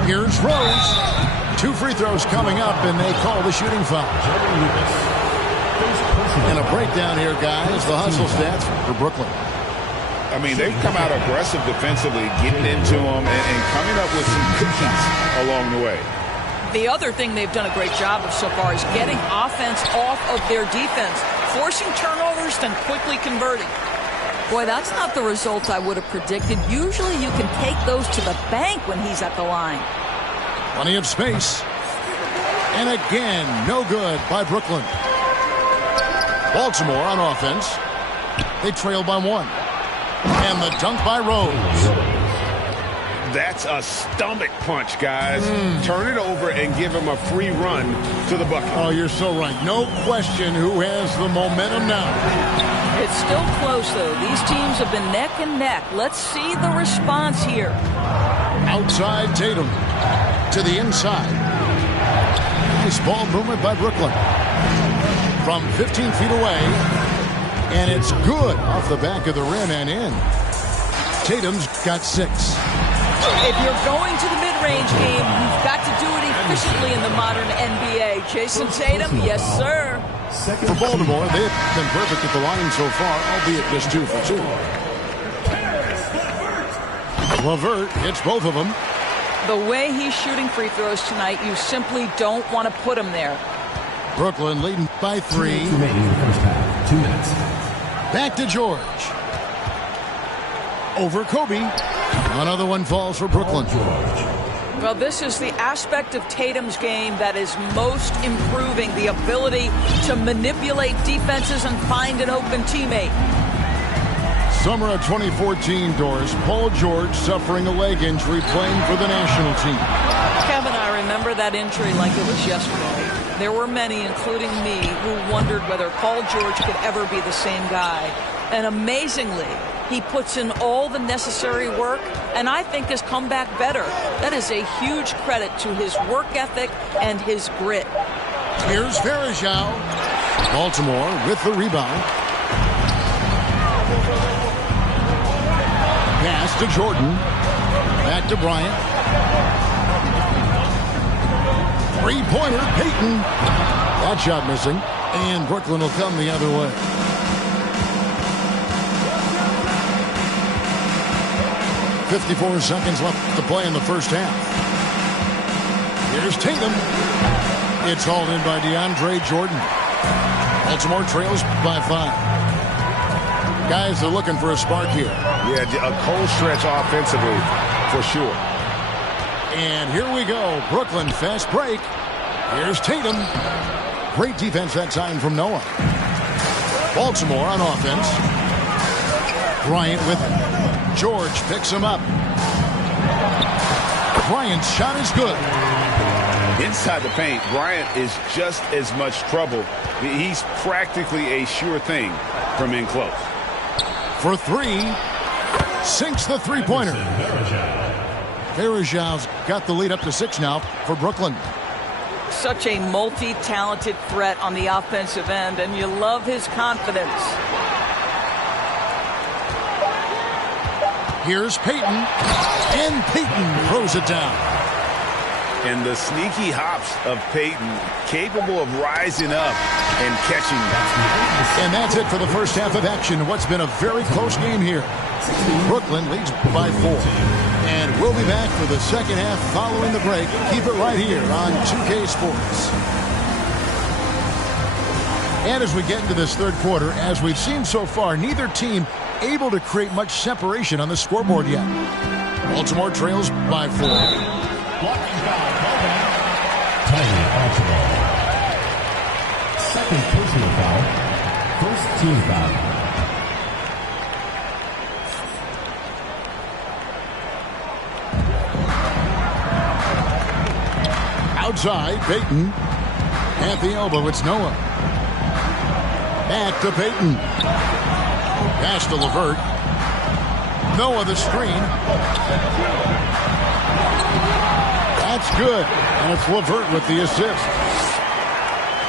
Here's Rose. 2 free throws coming up, and they call the shooting foul. And a breakdown here, guys. The hustle stats for Brooklyn. I mean, they've come out aggressive defensively, getting into them and coming up with some cookies along the way. The other thing they've done a great job of so far is getting offense off of their defense, forcing turnovers, then quickly converting. Boy, that's not the results I would have predicted. Usually you can take those to the bank when he's at the line. Plenty of space. And again, no good by Brooklyn. Baltimore on offense. They trail by 1. And the dunk by Rose. That's a stomach punch, guys. Turn it over and give him a free run to the bucket. Oh, you're so right. No question who has the momentum now. It's still close, though. These teams have been neck and neck. Let's see the response here. Outside Tatum to the inside. Nice ball movement by Brooklyn. From 15 feet away. And it's good off the back of the rim and in. Tatum's got 6. If you're going to the mid-range game, you've got to do it efficiently in the modern NBA. Jason Tatum, yes, sir. For Baltimore, they've been perfect at the line so far, albeit just 2 for 2. LeVert hits both of them. The way he's shooting free throws tonight, you simply don't want to put him there. Brooklyn leading by 3. Remaining in the first half. 2 minutes. Back to George. Over Kobe. Another one falls for Brooklyn. Well, this is the aspect of Tatum's game that is most improving, the ability to manipulate defenses and find an open teammate. Summer of 2014, Doris. Paul George suffering a leg injury playing for the national team. Kevin, I remember that injury like it was yesterday. There were many, including me, who wondered whether Paul George could ever be the same guy. And amazingly, he puts in all the necessary work and I think has come back better. That is a huge credit to his work ethic and his grit. Here's Varejao. Baltimore with the rebound. Pass to Jordan. Back to Bryant. Three-pointer, Payton. That shot missing. And Brooklyn will come the other way. .54 seconds left to play in the first half. Here's Tatum. It's hauled in by DeAndre Jordan. Baltimore trails by 5. Guys are looking for a spark here. Yeah, a cold stretch offensively, for sure. And here we go. Brooklyn fast break. Here's Tatum. Great defense that time from Noah. Baltimore on offense. Bryant with it. George picks him up. Bryant's shot is good. Inside the paint, Bryant is just as much trouble. He's practically a sure thing from in close. For 3, sinks the three-pointer. Varejao's got the lead up to 6 now for Brooklyn. Such a multi-talented threat on the offensive end, and you love his confidence. Here's Payton, and Payton throws it down. And the sneaky hops of Payton, capable of rising up and catching that. And that's it for the first half of action. What's been a very close game here. Brooklyn leads by 4. And we'll be back for the second half following the break. Keep it right here on 2K Sports. And as we get into this third quarter, as we've seen so far, neither team able to create much separation on the scoreboard yet. Baltimore trails by 4. Blocking foul, called back. Tiny Archibald. Second personal foul. First team foul. Outside, Payton. At the elbow, it's Noah. Back to Payton. Pass to LeVert. Noah the screen. That's good. And it's LeVert with the assist.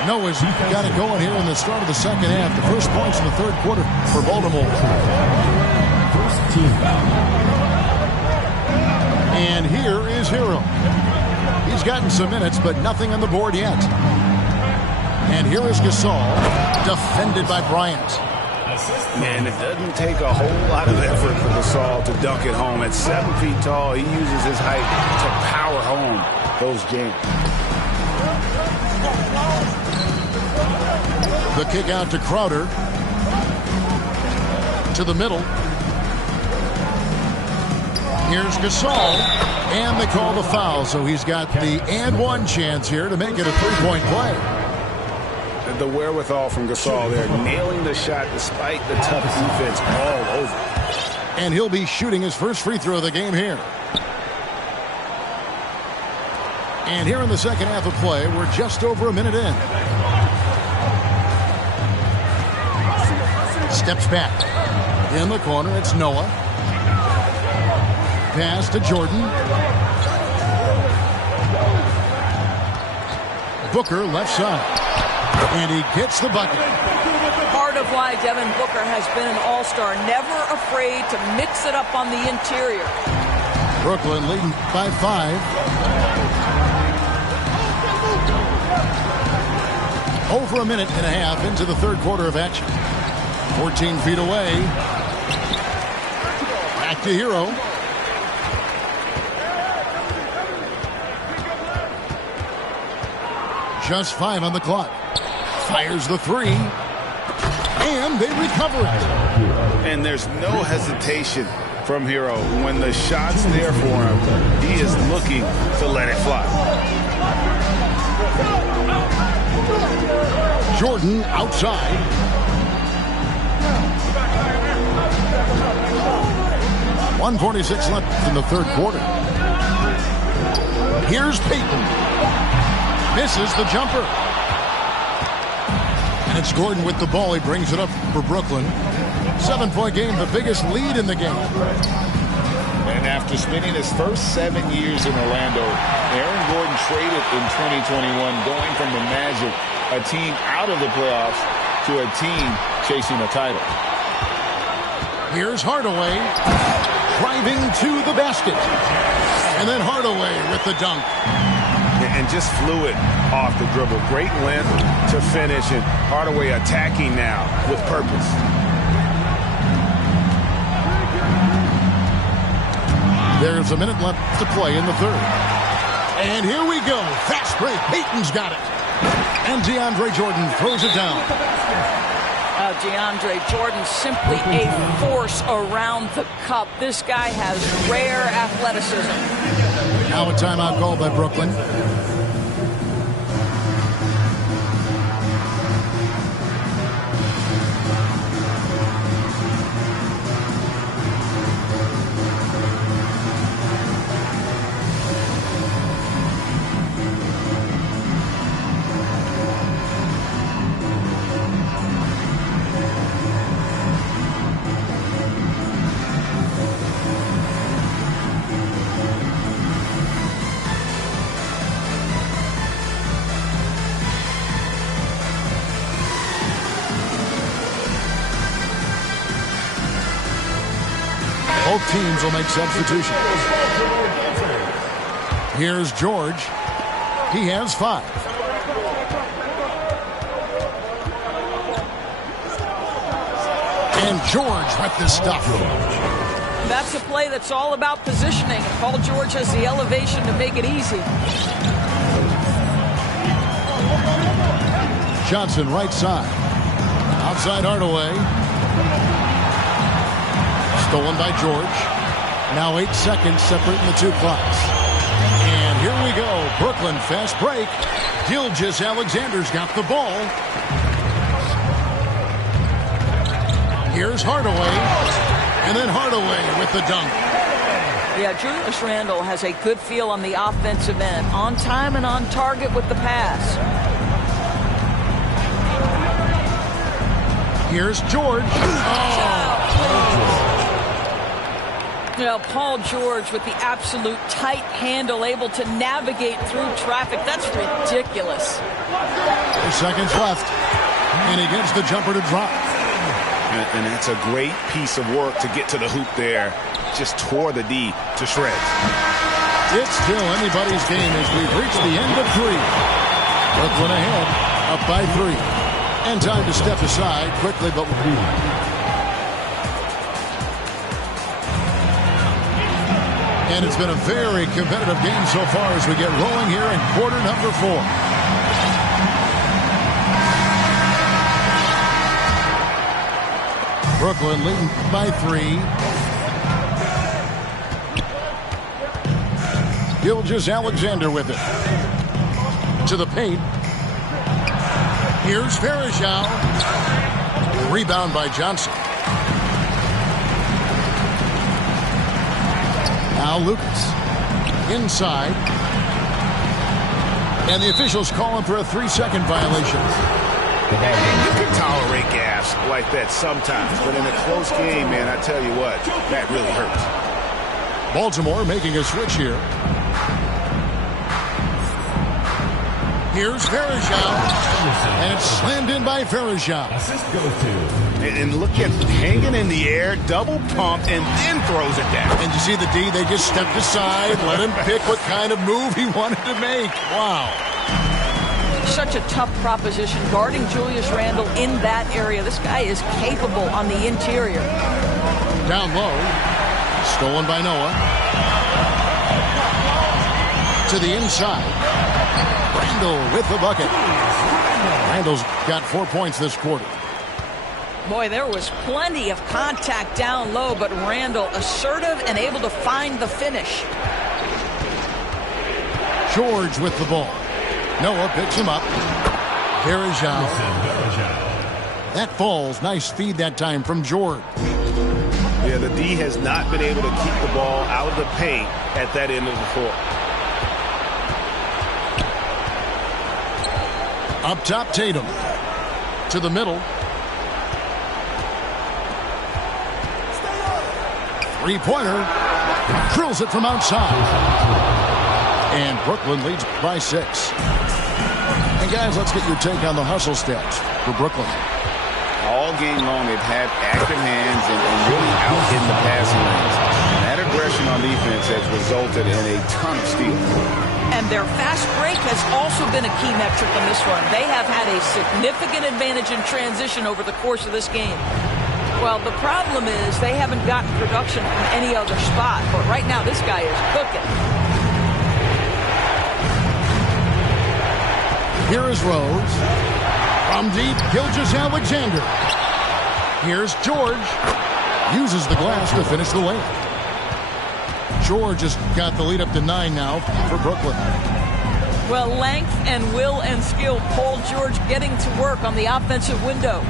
Noah's got it going here in the start of the second half. The first points in the third quarter for Baltimore. First team foul. And here is Hero. He's gotten some minutes, but nothing on the board yet. And here is Gasol, defended by Bryant. Man, it doesn't take a whole lot of effort for Gasol to dunk it home. At 7 feet tall, he uses his height to power home those games. The kick out to Crowder. To the middle. Here's Gasol. And they call the foul, so he's got the and one chance here to make it a three-point play. The wherewithal from Gasol there, nailing the shot despite the tough defense all over. And he'll be shooting his first free throw of the game here. And here in the second half of play, we're just over a minute in. Steps back. In the corner, it's Noah. Pass to Jordan. Booker left side. And he gets the bucket. Part of why Devin Booker has been an all-star, never afraid to mix it up on the interior. Brooklyn leading by 5. Over a minute and a half into the third quarter of action. 14 feet away. Back to Hero. Just 5 on the clock. Fires the 3. And they recover it. And there's no hesitation from Hero. When the shot's there for him, he is looking to let it fly. Jordan outside. .146 left in the third quarter. Here's Payton. Misses the jumper. And it's Gordon with the ball. He brings it up for Brooklyn. 7-point game, the biggest lead in the game. And after spending his first 7 years in Orlando, Aaron Gordon traded in 2021, going from the Magic, a team out of the playoffs, to a team chasing a title. Here's Hardaway driving to the basket. And then Hardaway with the dunk. And just fluid off the dribble. Great length to finish, and Hardaway attacking now with purpose. There's a minute left to play in the third. And here we go. Fast break. Payton's got it. And DeAndre Jordan throws it down. DeAndre Jordan simply a force around the cup. This guy has rare athleticism. Now a timeout called by Brooklyn. Both teams will make substitutions. Here's George. He has 5. And George with the stuff. That's a play that's all about positioning. Paul George has the elevation to make it easy. Johnson right side. Outside Hardaway. Stolen by George. Now 8 seconds separating the 2 clocks. And here we go. Brooklyn fast break. Gilgeous-Alexander's got the ball. Here's Hardaway. And then Hardaway with the dunk. Yeah, Julius Randle has a good feel on the offensive end. On time and on target with the pass. Here's George. You know, Paul George with the absolute tight handle, able to navigate through traffic. That's ridiculous. 4 seconds left. And he gets the jumper to drop. And that's a great piece of work to get to the hoop there. Just tore the D to shreds. It's still anybody's game as we've reached the end of 3. Brooklyn ahead, up by 3. And time to step aside quickly, but and it's been a very competitive game so far as we get rolling here in quarter number 4. Brooklyn leading by 3. Gilgeous-Alexander with it. To the paint. Here's Varejao. Rebound by Johnson. Now Lucas. Inside. And the officials calling for a 3-second violation. You can tolerate gas like that sometimes, but in a close game, man, I tell you what, that really hurts. Baltimore making a switch here. Here's Varejao. And it's slammed in by Varejao. And look at hanging in the air, double pump, and then throws it down. And you see the D, they just stepped aside, let him pick what kind of move he wanted to make. Wow. Such a tough proposition, guarding Julius Randle in that area. This guy is capable on the interior. Down low. Stolen by Noah. To the inside. Randle with the bucket. Randle's got 4 points this quarter. Boy, there was plenty of contact down low, but Randle assertive and able to find the finish. George with the ball. Noah picks him up. Varejao. That falls. Nice feed that time from George. Yeah, the D has not been able to keep the ball out of the paint at that end of the floor. Up top, Tatum. to the middle. Three-pointer. Drills it from outside. And Brooklyn leads by 6. And guys, let's get your take on the hustle stats for Brooklyn. All game long, they've had active hands and really out in the passing lanes. And that aggression on defense has resulted in a ton of steals. And their fast break has also been a key metric in this one. They have had a significant advantage in transition over the course of this game. Well, the problem is they haven't gotten production from any other spot. But right now, this guy is cooking. Here is Rose. From deep, Gilgeous-Alexander. Here's George. Uses the glass to finish the layup. George has got the lead up to 9 now for Brooklyn. Well, length and will and skill. Paul George getting to work on the offensive window.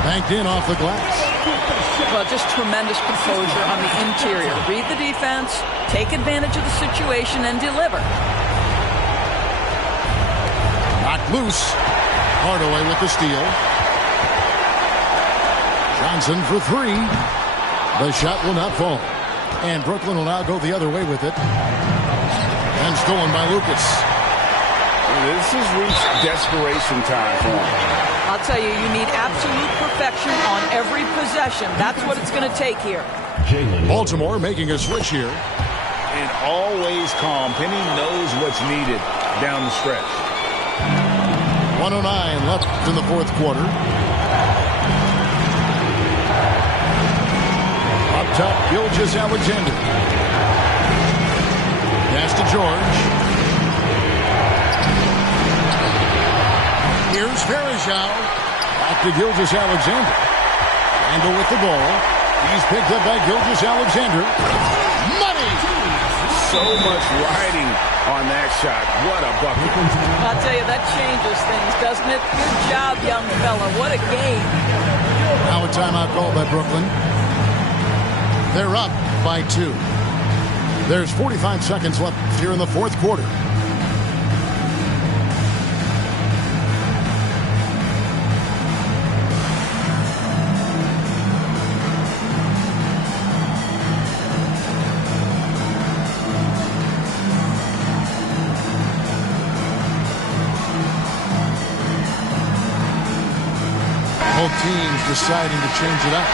Banked in off the glass. Well, just tremendous composure on the interior. Read the defense, take advantage of the situation, and deliver. Knocked loose. Hardaway with the steal. Johnson for 3. The shot will not fall. And Brooklyn will now go the other way with it. And stolen by Lucas. This has reached desperation time for him. I'll tell you, you need absolute perfection on every possession. That's what it's going to take here. Baltimore making a switch here. And always calm. Penny knows what's needed down the stretch. 1:09 left in the fourth quarter. Up top, Gilgeous-Alexander. Pass to George. Here's Varejao. Back to Gilgeous-Alexander. Randle with the ball. He's picked up by Gilgeous-Alexander. Money! So much riding on that shot. What a bucket. I'll tell you, that changes things, doesn't it? Good job, young fella. What a game. Now a timeout call by Brooklyn. They're up by 2. There's 45 seconds left here in the fourth quarter. Both teams deciding to change it up.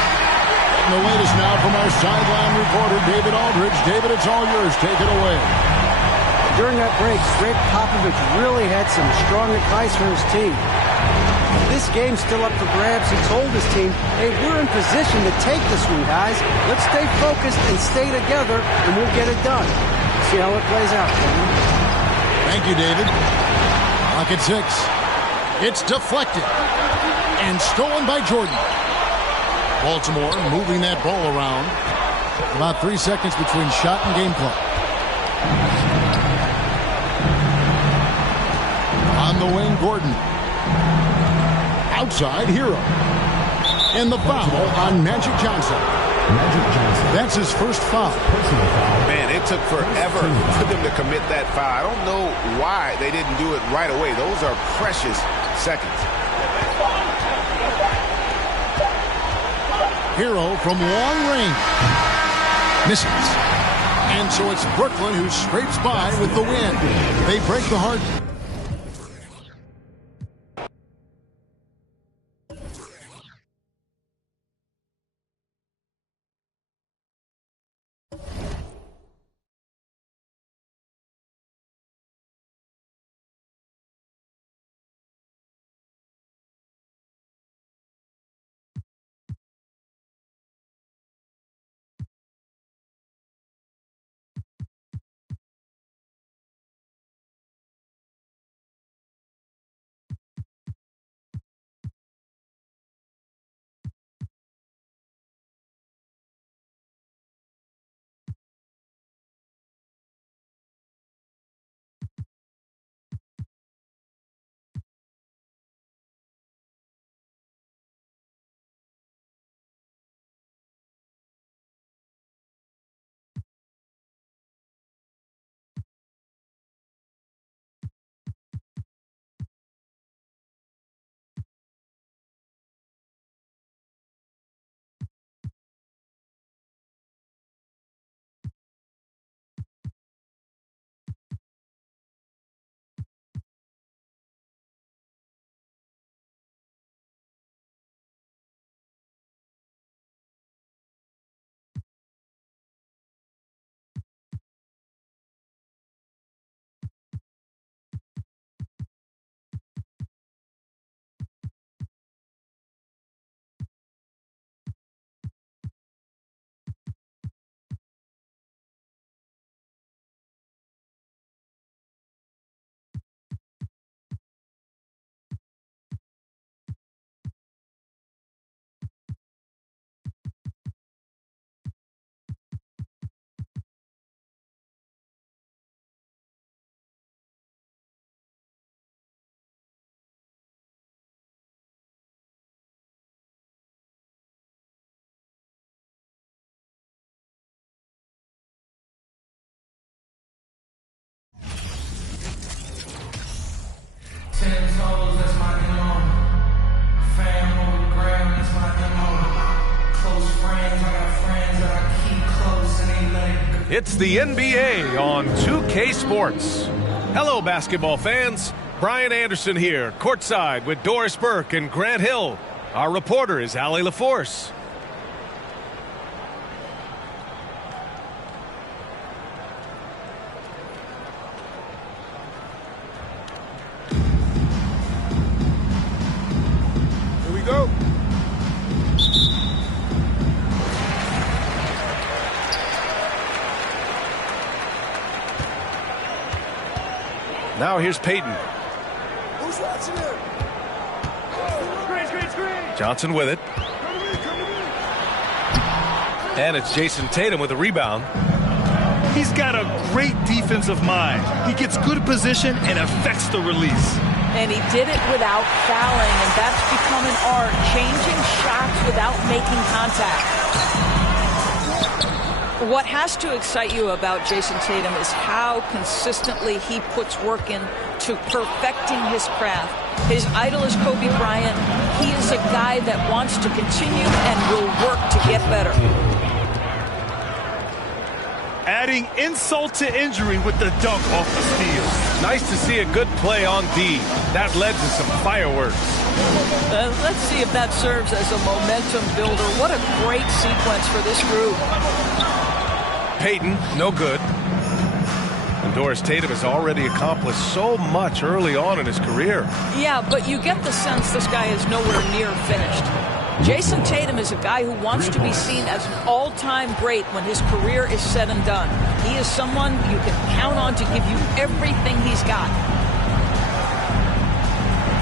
And the latest now from our sideline reporter, David Aldridge. David, it's all yours. Take it away. During that break, Greg Popovich really had some strong advice for his team. This game's still up for grabs. He told his team, hey, we're in position to take this one, guys. Let's stay focused and stay together, and we'll get it done. See how it plays out, Kevin. Thank you, David. Clock at 6. It's deflected and stolen by Jordan. Baltimore moving that ball around. About 3 seconds between shot and game clock. On the wing, Gordon. Outside, Hero. And the foul on Magic Johnson. That's his first foul. Man, it took forever for them to commit that foul. I don't know why they didn't do it right away. Those are precious seconds. Hero from long range. Misses. And so it's Brooklyn who scrapes by with the win. They break the hard It's the NBA on 2K Sports. Hello, basketball fans. Brian Anderson here, courtside with Doris Burke and Grant Hill. Our reporter is Allie LaForce. Here we go. Now here's Payton. Who's watching it? Johnson with it. And it's Jason Tatum with a rebound. He's got a great defensive mind. He gets good position and affects the release. And he did it without fouling, and that's become an art, changing shots without making contact. What has to excite you about Jason Tatum is how consistently he puts work in to perfecting his craft. His idol is Kobe Bryant. He is a guy that wants to continue and will work to get better. Adding insult to injury with the dunk off the steal. Nice to see a good play on D. That led to some fireworks. Let's see if that serves as a momentum builder. What a great sequence for this group. Payton, no good. And Doris Tatum has already accomplished so much early on in his career. Yeah, but you get the sense this guy is nowhere near finished. Jason Tatum is a guy who wants to be seen as an all-time great when his career is said and done. He is someone you can count on to give you everything he's got.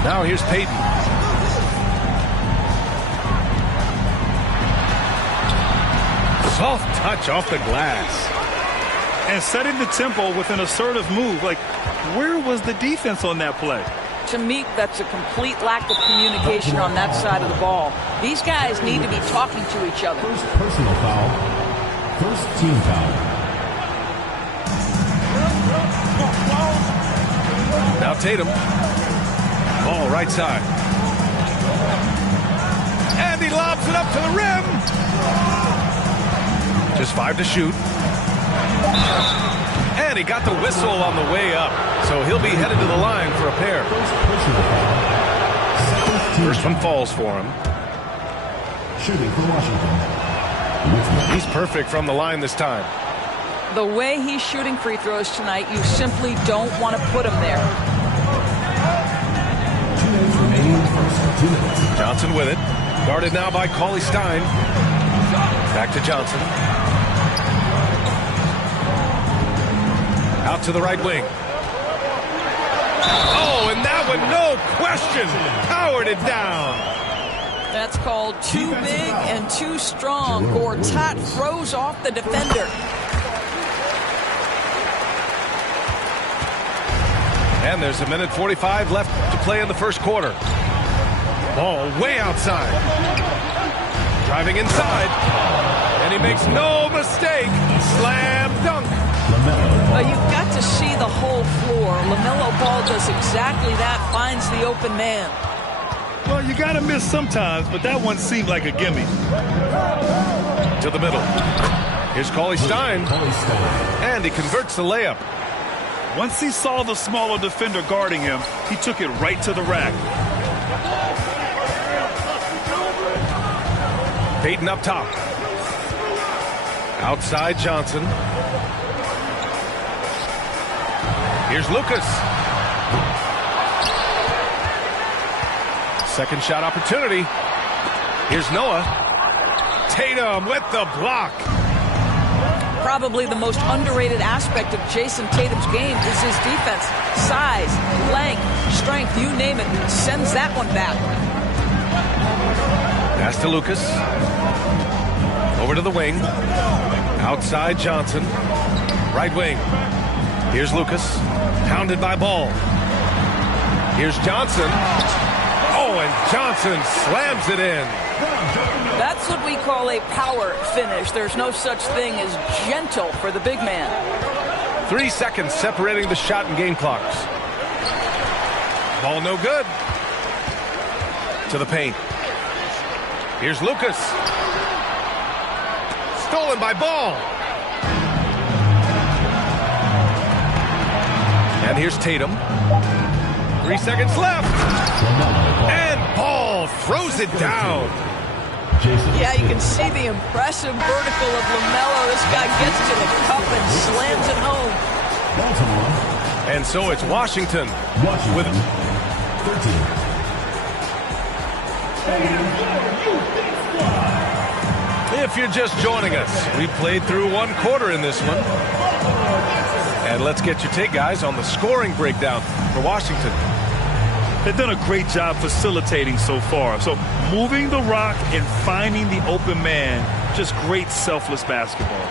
Now here's Payton. Soft touch off the glass. And setting the tempo with an assertive move. Like, where was the defense on that play? To me, that's a complete lack of communication on that side of the ball. These guys need to be talking to each other. First personal foul. First team foul. Now Tatum. Ball right side. And he lobs it up to the rim. Just 5 to shoot. And he got the whistle on the way up. So he'll be headed to the line for a pair. First one falls for him. Shooting for Washington. He's perfect from the line this time. The way he's shooting free throws tonight, you simply don't want to put him there. 2 minutes remaining in the first. 2 minutes. Johnson with it. Guarded now by Cauley Stein. Back to Johnson. Out to the right wing. Oh, and that one, no question, powered it down. That's called too big and too strong. Gortat throws off the defender. And there's 1:45 left to play in the first quarter. Ball way outside. Driving inside. And he makes no mistake. Slam dunk. You've got to see the whole floor. LaMelo Ball does exactly that, finds the open man. Well, you got to miss sometimes, but that one seemed like a gimme. To the middle. Here's Cauley Stein. And he converts the layup. Once he saw the smaller defender guarding him, he took it right to the rack. Payton up top. Outside Johnson. Here's Lucas. Second shot opportunity. Here's Noah. Tatum with the block. Probably the most underrated aspect of Jason Tatum's game is his defense. Size, length, strength, you name it, sends that one back. Pass to Lucas. Over to the wing. Outside Johnson. Right wing. Here's Lucas. Pounded by Ball. Here's Johnson. Oh, and Johnson slams it in. That's what we call a power finish. There's no such thing as gentle for the big man. 3 seconds separating the shot and game clocks. Ball no good. To the paint. Here's Lucas. Stolen by Ball. And here's Tatum. 3 seconds left. And Ball throws it down. Yeah, you can see the impressive vertical of LaMelo. This guy gets to the cup and slams it home. And so it's Washington with 13. If you're just joining us, we played through 1 quarter in this one. And let's get your take, guys, on the scoring breakdown for Washington. They've done a great job facilitating so far. So moving the rock and finding the open man, just great selfless basketball.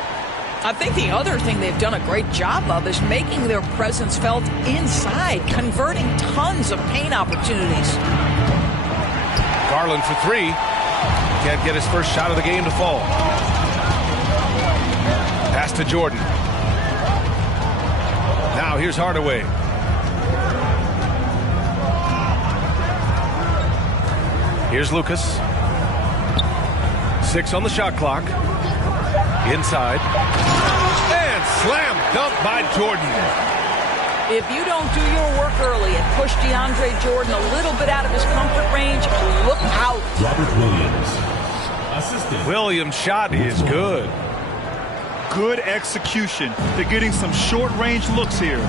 I think the other thing they've done a great job of is making their presence felt inside, converting tons of paint opportunities. Garland for 3. Can't get his first shot of the game to fall. Pass to Jordan. Now here's Hardaway. Here's Lucas. 6 on the shot clock. Inside. And slam dunk by Jordan. If you don't do your work early and push DeAndre Jordan a little bit out of his comfort range, look out. Robert Williams. Assistant. Williams' shot is good. Good execution. They're getting some short-range looks here.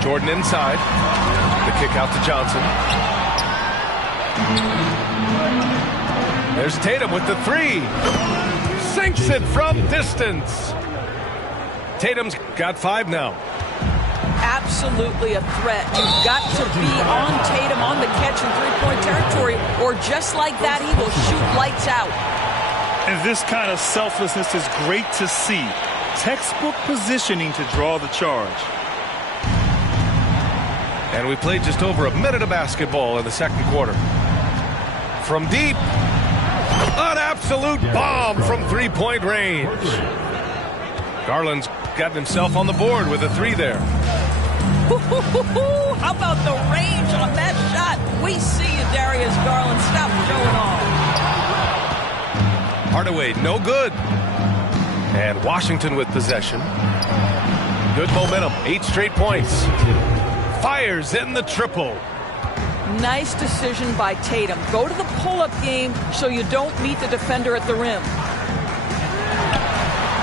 Jordan inside. The kick out to Johnson. There's Tatum with the 3. Sinks it from distance. Tatum's got 5 now. Absolutely a threat. You've got to be on Tatum on the catch in three-point territory, or just like that, he will shoot lights out. And this kind of selflessness is great to see. Textbook positioning to draw the charge. And we played just over a minute of basketball in the second quarter. From deep, an absolute bomb from three-point range. Garland's gotten himself on the board with a 3 there. How about the range on that shot? We see you, Darius Garland. Stop showing off. Hardaway, no good. And Washington with possession. Good momentum, 8 straight points. Fires in the triple. Nice decision by Tatum. Go to the pull-up game so you don't meet the defender at the rim.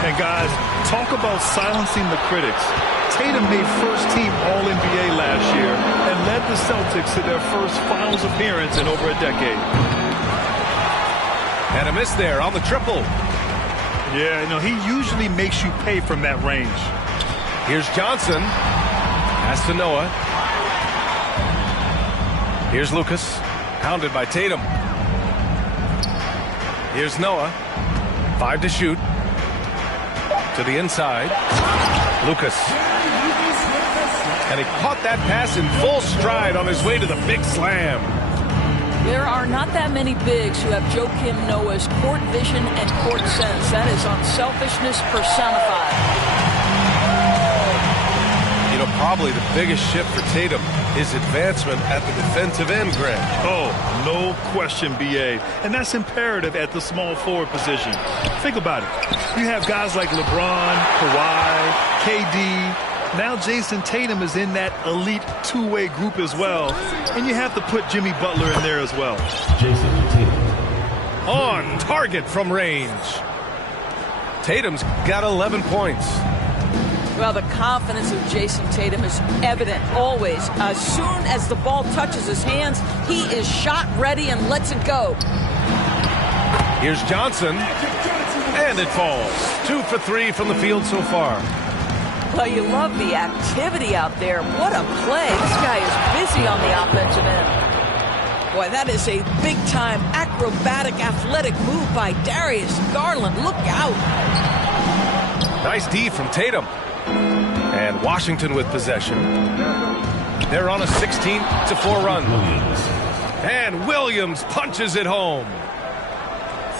And guys, talk about silencing the critics. Tatum made first-team All-NBA last year and led the Celtics to their first finals appearance in over a decade. And a miss there on the triple. Yeah, you know, he usually makes you pay from that range. Here's Johnson. Pass to Noah. Here's Lucas. Hounded by Tatum. Here's Noah. 5 to shoot. To the inside. Lucas. And he caught that pass in full stride on his way to the big slam. There are not that many bigs who have Joakim Noah's court vision and court sense. That is unselfishness personified. You know, probably the biggest shift for Tatum is advancement at the defensive end, Grant. Oh, no question, B.A. And that's imperative at the small forward position. Think about it. You have guys like LeBron, Kawhi, KD. Now Jason Tatum is in that elite two-way group as well. And you have to put Jimmy Butler in there as well. Jason Tatum. On target from range. Tatum's got 11 points. Well, the confidence of Jason Tatum is evident always. As soon as the ball touches his hands, he is shot ready and lets it go. Here's Johnson. And it falls. 2 for 3 from the field so far. Well, you love the activity out there. What a play. This guy is busy on the offensive end. Boy, that is a big-time acrobatic athletic move by Darius Garland. Look out. Nice D from Tatum. And Washington with possession. They're on a 16-4 run. And Williams punches it home.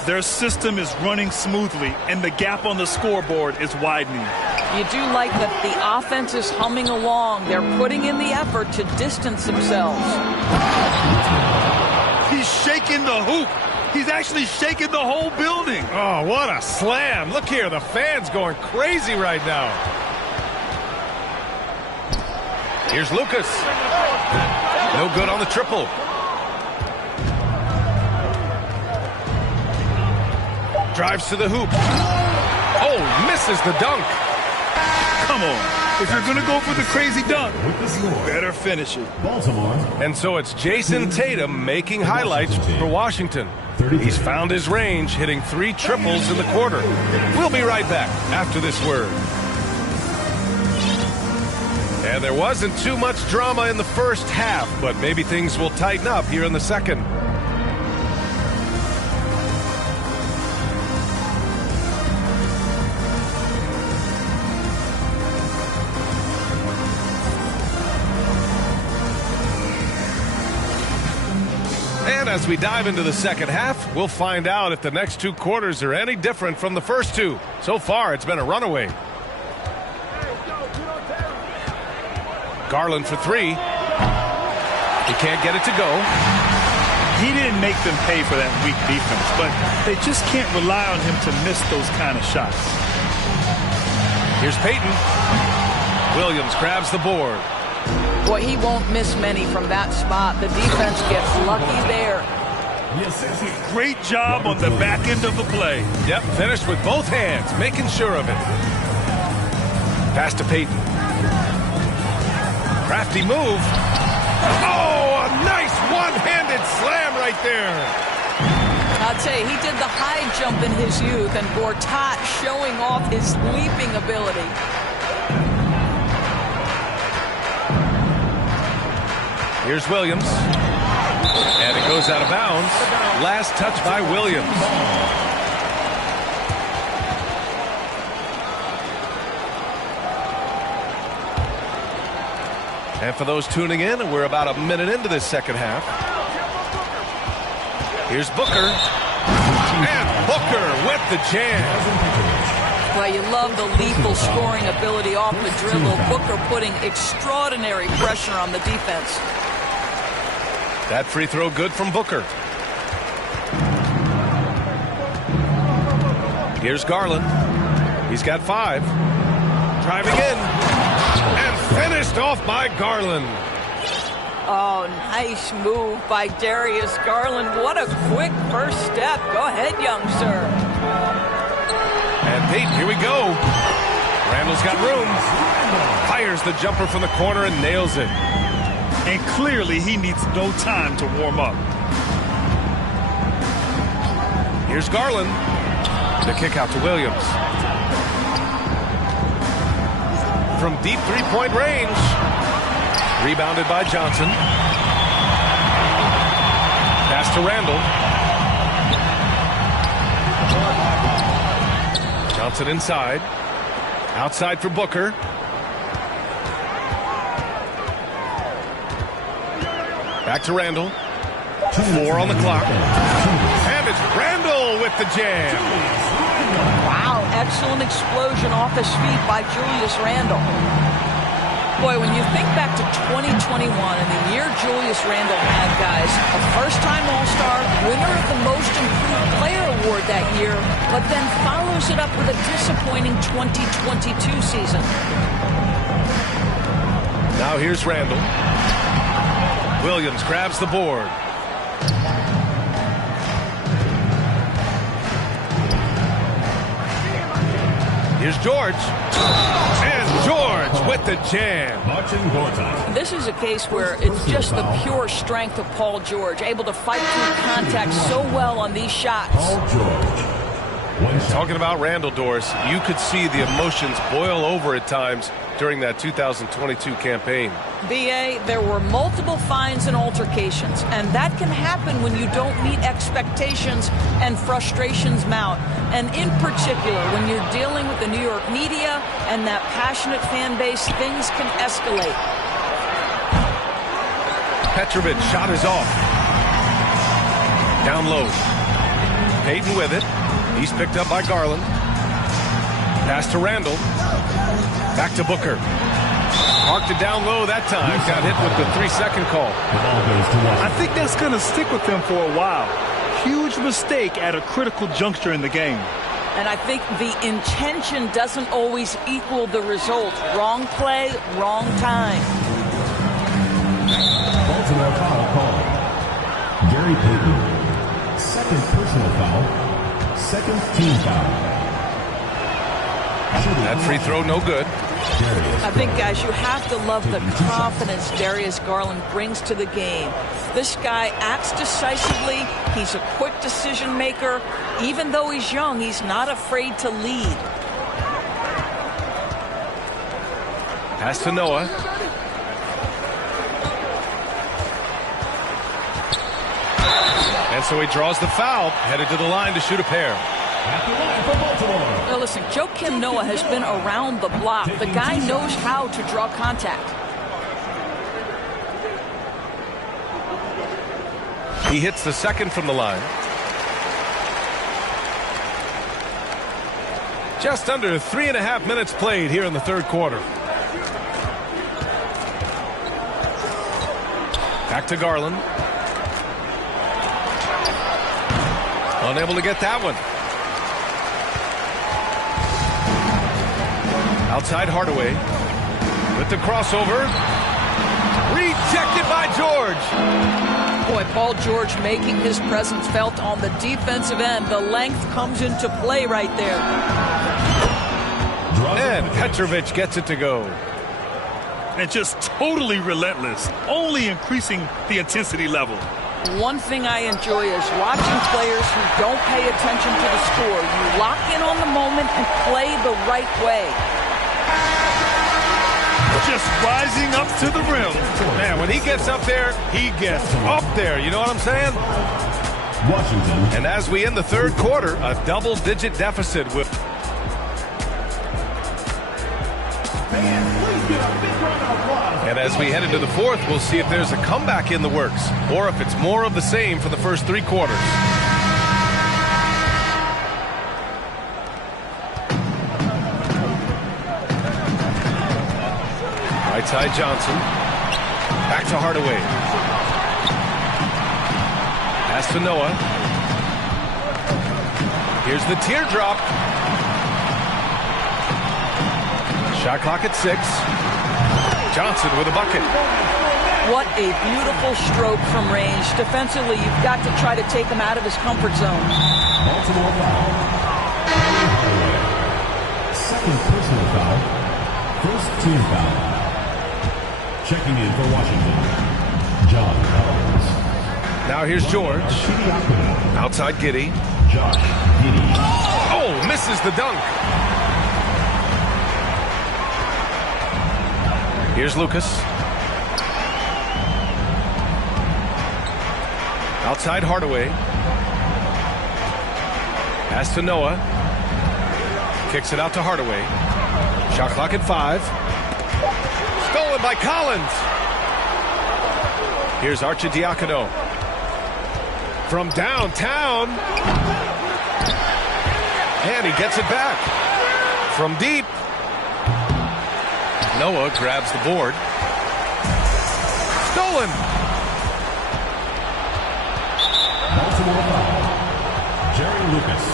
Their system is running smoothly, and the gap on the scoreboard is widening. You do like that the offense is humming along. They're putting in the effort to distance themselves. He's shaking the hoop. He's actually shaking the whole building. Oh, what a slam. Look here, the fans going crazy right now. Here's Lucas. No good on the triple. Drives to the hoop. Oh, misses the dunk. Come on. If you're going to go for the crazy dunk, better finish it. Baltimore. And so it's Jason Tatum making highlights for Washington. He's found his range, hitting 3 triples in the quarter. We'll be right back after this word. And there wasn't too much drama in the first half, but maybe things will tighten up here in the second. And as we dive into the second half, we'll find out if the next 2 quarters are any different from the first 2. So far, it's been a runaway. Garland for 3. He can't get it to go. He didn't make them pay for that weak defense, but they just can't rely on him to miss those kind of shots. Here's Payton. Williams grabs the board. Boy, he won't miss many from that spot. The defense gets lucky there. Great job on the back end of the play. Yep, finished with both hands, making sure of it. Pass to Payton. Crafty move. Oh, a nice one-handed slam right there. I'll tell you, he did the high jump in his youth, and Gortat showing off his leaping ability. Here's Williams. And it goes out of bounds. Last touch by Williams. And for those tuning in, we're about a minute into this second half. Here's Booker. And Booker with the jam. Well, you love the lethal scoring ability off the dribble. Booker putting extraordinary pressure on the defense. That free throw good from Booker. Here's Garland. He's got 5. Driving in. And finished off by Garland. Oh, nice move by Darius Garland. What a quick first step. Go ahead, young sir. And Payton, here we go. Randall's got room. Fires the jumper from the corner and nails it. And clearly he needs no time to warm up. Here's Garland. The kick out to Williams. From deep three-point range. Rebounded by Johnson. Pass to Randall. Johnson inside. Outside for Booker. Back to Randall. 4 on the clock. And it's Randall with the jam. Wow, excellent explosion off his feet by Julius Randall. Boy, when you think back to 2021 and the year Julius Randall had, guys, a first-time All-Star, winner of the Most Improved Player Award that year, but then follows it up with a disappointing 2022 season. Now here's Randall. Williams grabs the board. Here's George. And George with the jam. This is a case where it's just the pure strength of Paul George, able to fight through contact so well on these shots. Talking about Randall, Doris, you could see the emotions boil over at times during that 2022 campaign. B.A., there were multiple fines and altercations, and that can happen when you don't meet expectations and frustrations mount. And in particular, when you're dealing with the New York media and that passionate fan base, things can escalate. Petrovic shot is off. Down low. Payton with it. He's picked up by Garland. Pass to Randall. Back to Booker. Marked it down low that time. Got hit with the 3-second call. I think that's going to stick with him for a while. huge mistake at a critical juncture in the game. And I think the intention doesn't always equal the result. Wrong play, wrong time. Baltimore foul call. Gary Payton. Second personal foul. Second team foul. That free throw no good. I think, guys, you have to love the confidence Darius Garland brings to the game. This guy acts decisively. He's a quick decision maker. Even though he's young, he's not afraid to lead. Pass to Noah. And so he draws the foul, headed to the line to shoot a pair. At the line for Baltimore. Now listen, Joakim Noah has been around the block. The guy knows how to draw contact. He hits the second from the line. Just under 3.5 minutes played here in the third quarter. Back to Garland. Unable to get that one. Outside Hardaway with the crossover. Rejected by George. Boy, Paul George making his presence felt on the defensive end. The length comes into play right there. And Petrovic gets it to go. And just totally relentless, only increasing the intensity level. One thing I enjoy is watching players who don't pay attention to the score. You lock in on the moment and play the right way. Just rising up to the rim. Man, when he gets up there, he gets up there. You know what I'm saying? Washington. And as we end the third quarter, a double-digit deficit with... And as we head into the fourth, we'll see if there's a comeback in the works or if it's more of the same for the first three quarters. Right side Johnson. Back to Hardaway. Pass to Noah. Here's the teardrop. Shot clock at 6. Johnson with a bucket. What a beautiful stroke from range. Defensively, you've got to try to take him out of his comfort zone. Baltimore foul. Second personal foul. First team foul. Checking in for Washington, John Collins. Now here's George. Outside Giddey. Josh Giddey. Oh, misses the dunk. Here's Lucas. Outside Hardaway. Pass to Noah. Kicks it out to Hardaway. Shot clock at 5. Stolen by Collins. Here's Arcidiacono. From downtown. And he gets it back. From deep. Noah grabs the board. Stolen. Baltimore foul. Jerry Lucas.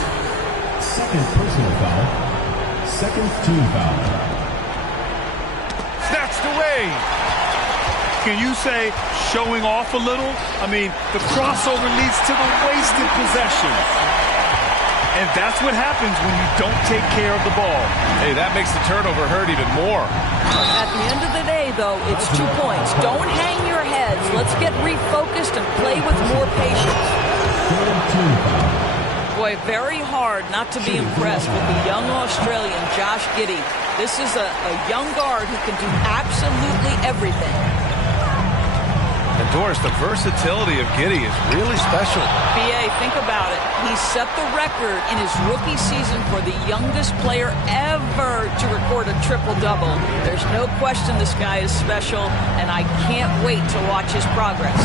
Second personal foul. Second team foul. Snatched away. Can you say showing off a little? I mean, the crossover leads to the wasted possession. And that's what happens when you don't take care of the ball. Hey, that makes the turnover hurt even more. At the end of the day, though, it's 2 points. Don't hang your heads. Let's get refocused and play with more patience. Boy, very hard not to be impressed with the young Australian, Josh Giddey. This is a young guard who can do absolutely everything. And Doris, the versatility of Giddey is really special. B.A., think about it. He set the record in his rookie season for the youngest player ever to record a triple-double. There's no question this guy is special, and I can't wait to watch his progress.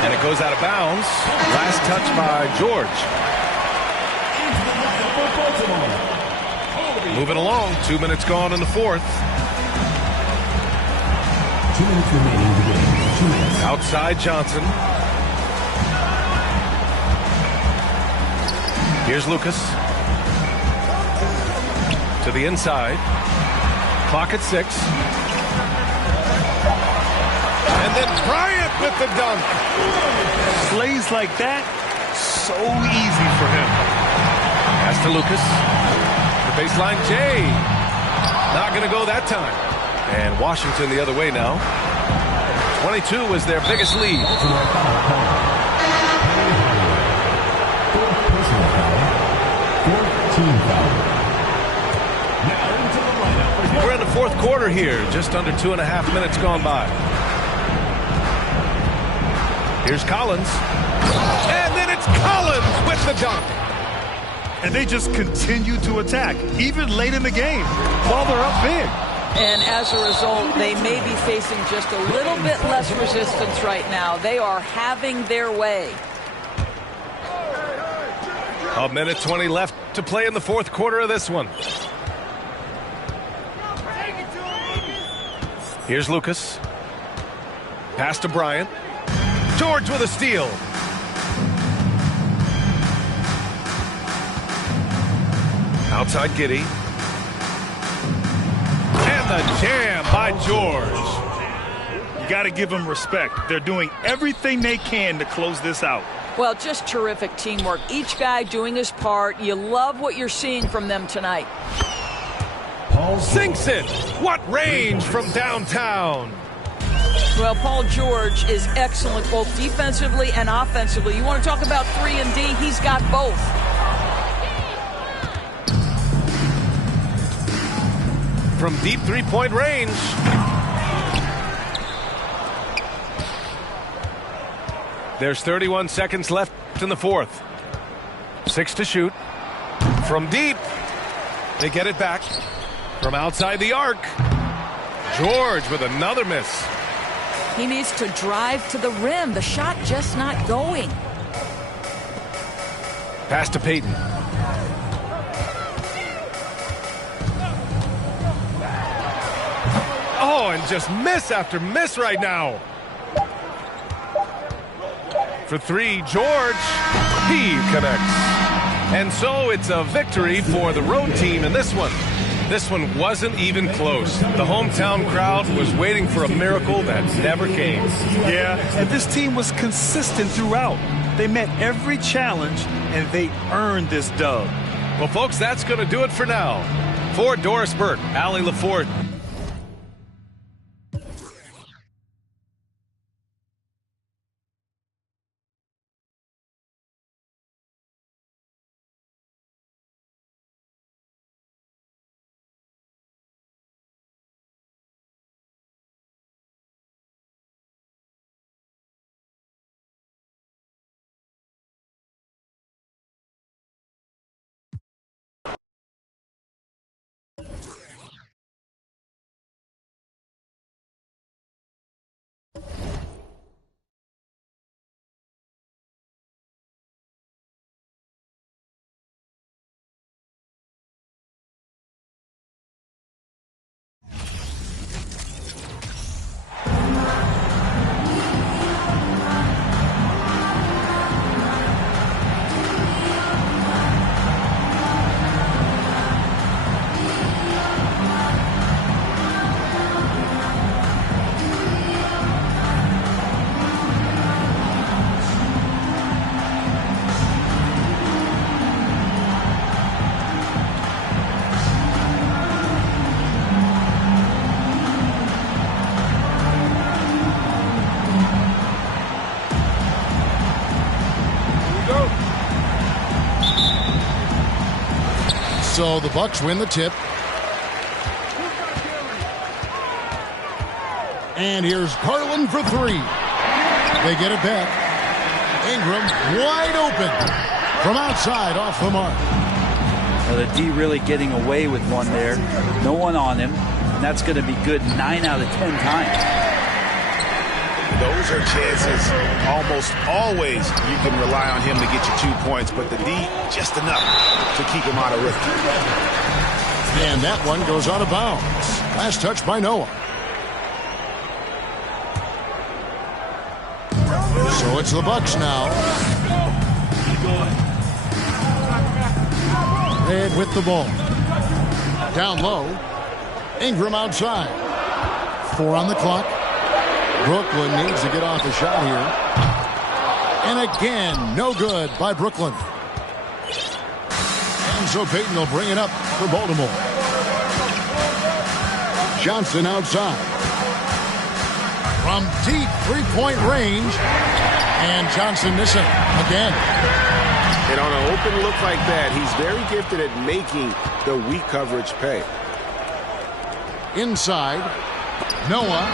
And it goes out of bounds. Last touch by George. Moving along. 2 minutes gone in the fourth. 2 minutes remaining in the game. 2 minutes. Outside Johnson. Here's Lucas. To the inside. Clock at 6. And then Bryant with the dunk. Plays like that, so easy for him. Pass to Lucas. The baseline, Jay. Not going to go that time. And Washington the other way now. 22 is their biggest lead. We're in the fourth quarter here. Just under 2.5 minutes gone by. Here's Collins. And then it's Collins with the dunk. And they just continue to attack, even late in the game, while they're up big. And as a result, they may be facing just a little bit less resistance right now. They are having their way. A minute 20 left to play in the fourth quarter of this one. Here's Lucas. Pass to Bryant. George with a steal. Outside Giddey. And the jam by George. You got to give them respect. They're doing everything they can to close this out. Well, just terrific teamwork. Each guy doing his part. You love what you're seeing from them tonight. Sinks it. What range from downtown. Well, Paul George is excellent both defensively and offensively. You want to talk about 3 and D? He's got both. From deep three-point range. There's 31 seconds left in the fourth. 6 to shoot. From deep. They get it back. From outside the arc. George with another miss. He needs to drive to the rim. The shot just not going. Pass to Payton. Oh, and just miss after miss right now. For 3, George. He connects. And so it's a victory for the road team in this one. This one wasn't even close. The hometown crowd was waiting for a miracle that never came. Yeah, and this team was consistent throughout. They met every challenge, and they earned this dub. Well, folks, that's going to do it for now. For Doris Burke, Allie LaForte, So the Bucks win the tip. And here's Garland for 3. They get it back. Ingram wide open from outside off the mark. Well, the D really getting away with one there. No one on him. And that's going to be good 9 out of 10 times. Those are chances almost always you can rely on him to get you 2 points, but the D just enough to keep him out of rhythm. And that one goes out of bounds. Last touch by Noah. So it's the Bucks now. Red with the ball. Down low. Ingram outside. 4 on the clock. Brooklyn needs to get off a shot here. And again, no good by Brooklyn. And so Payton will bring it up for Baltimore. Johnson outside. From deep three-point range. And Johnson missing again. And on an open look like that, he's very gifted at making the weak coverage pay. Inside. Noah.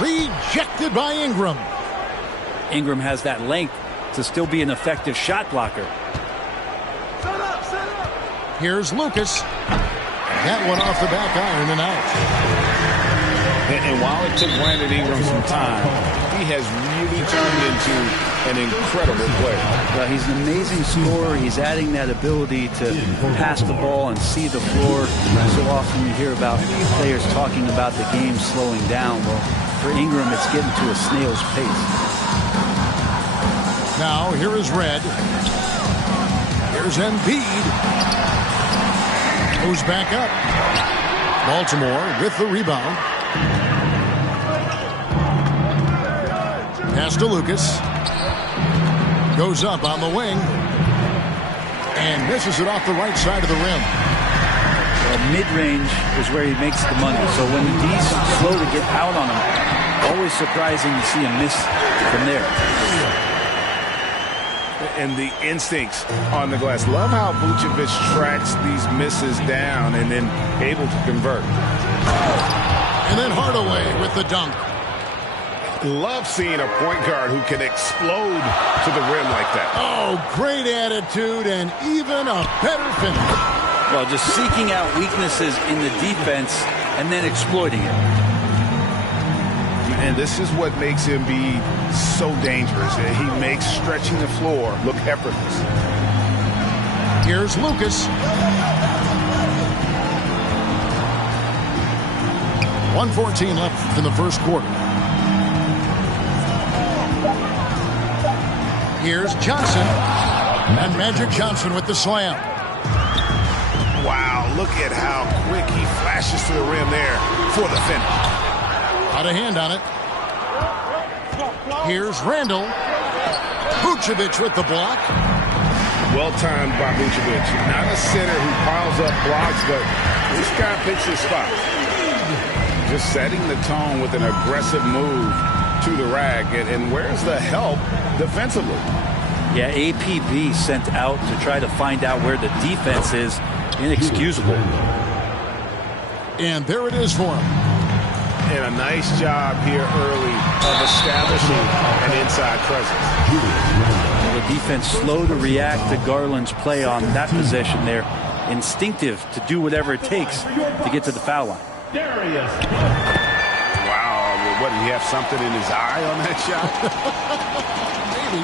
Rejected by Ingram. Ingram has that length to still be an effective shot blocker. Here's Lucas. That one off the back iron and out. And while it took Brandon Ingram some time, he has really turned into an incredible player. Well, he's an amazing scorer. He's adding that ability to pass the ball and see the floor. So often you hear about players talking about the game slowing down. Well, for Ingram, it's getting to a snail's pace. Now, here is Red. Here's Embiid. Goes back up. Baltimore with the rebound. Pass to Lucas. Goes up on the wing. And misses it off the right side of the rim. Well, mid-range is where he makes the money. So when the D's slow to get out on him, always surprising to see him miss from there. And the instincts on the glass. Love how Vucevic tracks these misses down and then able to convert. And then Hardaway with the dunk. Love seeing a point guard who can explode to the rim like that. Oh, great attitude and even a better finish. Well, just seeking out weaknesses in the defense and then exploiting it. And this is what makes Embiid so dangerous. He makes stretching the floor look effortless. Here's Lucas. 1:14 left in the first quarter. Here's Johnson. And Magic Johnson with the slam. Wow, look at how quick he flashes to the rim there for the finish. Out of hand on it. Here's Randall. Vucevic with the block. Well timed by Vucevic. Not a center who piles up blocks, but this guy picks his spot. Just setting the tone with an aggressive move to the rack. And where's the help defensively? Yeah, APB sent out to try to find out where the defense is. Inexcusable. And there it is for him. And a nice job here early of establishing an inside presence. The defense slow to react to Garland's play on that possession there. Instinctive to do whatever it takes to get to the foul line. Wow, what, did he have something in his eye on that shot? Maybe.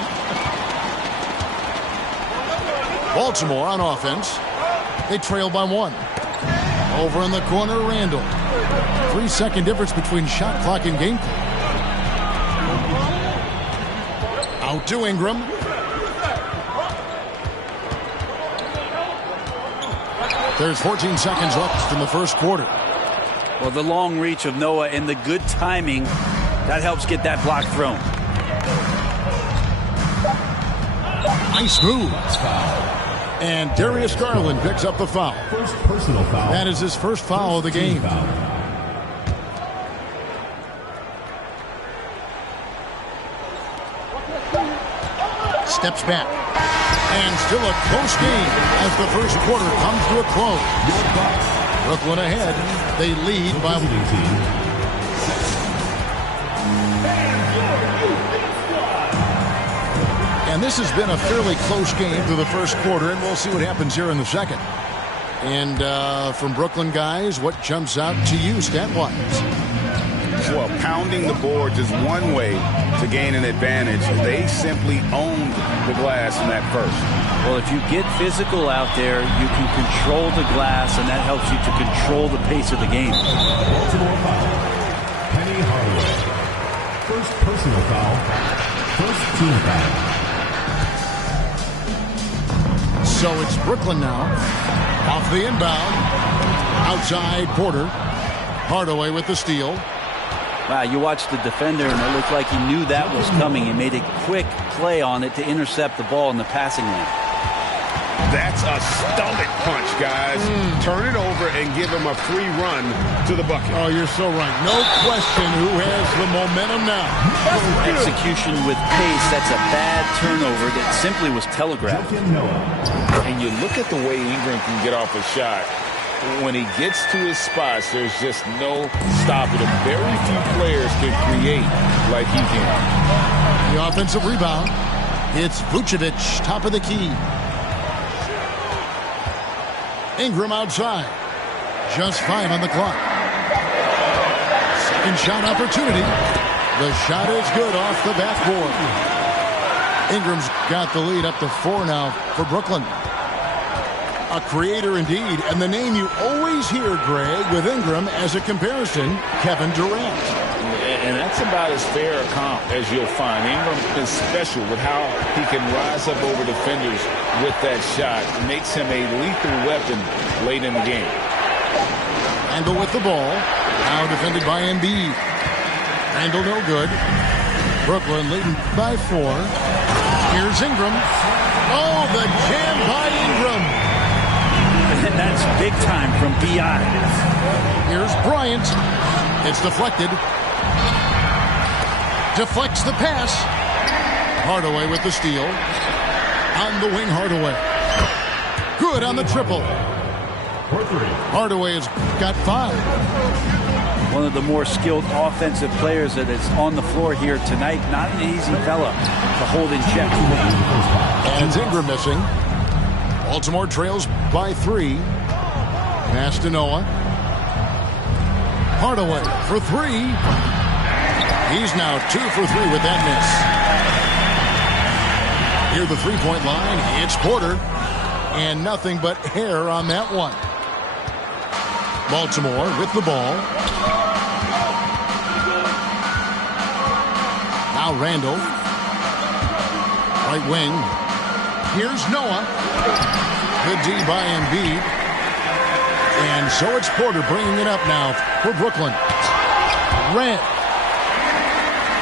Baltimore on offense. They trail by 1. Over in the corner, Randall. 3-second difference between shot clock and game clock. Out to Ingram. There's 14 seconds left in the first quarter. Well, the long reach of Noah and the good timing, that helps get that block thrown. Nice move. And Darius Garland picks up the foul. First personal foul. That is his first foul of the game. Steps back. And still a close game as the first quarter comes to a close. Brooklyn ahead. They lead by 1. And this has been a fairly close game through the first quarter, and we'll see what happens here in the second. And from Brooklyn guys, what jumps out to you stat-wise? Well, pounding the boards is one way to gain an advantage. They simply owned the glass in that first. Well, if you get physical out there, you can control the glass, and that helps you to control the pace of the game. Baltimore foul. Penny Hardaway. First personal foul. First team foul. So it's Brooklyn now. Off the inbound. Outside Porter. Hardaway with the steal. Wow, you watched the defender, and it looked like he knew that was coming. He made a quick play on it to intercept the ball in the passing lane. That's a stomach punch, guys. Turn it over and give him a free run to the bucket. Oh, you're so right. No question who has the momentum now. Execution with pace. That's a bad turnover that simply was telegraphed. And you look at the way Ingram can get off a shot. When he gets to his spots, there's just no stopping him. Very few players can create like he can. The offensive rebound. It's Vucevic, top of the key. Ingram outside. Just 5 on the clock. Second shot opportunity. The shot is good off the backboard. Ingram's got the lead up to 4 now for Brooklyn. A creator indeed, and the name you always hear, Greg, with Ingram as a comparison, Kevin Durant. And that's about as fair a comp as you'll find. Ingram is special with how he can rise up over defenders with that shot. It makes him a lethal weapon late in the game. Randle with the ball. Now defended by Embiid. Randle no good. Brooklyn leading by 4. Here's Ingram. Oh, the jam by Ingram. And that's big time from B.I. Here's Bryant. It's deflected. Deflects the pass. Hardaway with the steal. On the wing, Hardaway. Good on the triple. Hardaway has got 5. One of the more skilled offensive players that is on the floor here tonight. Not an easy fella to hold in check. And it's Ingram missing. Baltimore trails by 3. Pass to Noah. Hardaway for 3. He's now 2 for 3 with that miss. Near the three-point line, it's Porter. And nothing but hair on that one. Baltimore with the ball. Now Randle. Right wing. Here's Noah. Good D by Embiid. And so it's Porter bringing it up now for Brooklyn. Grant.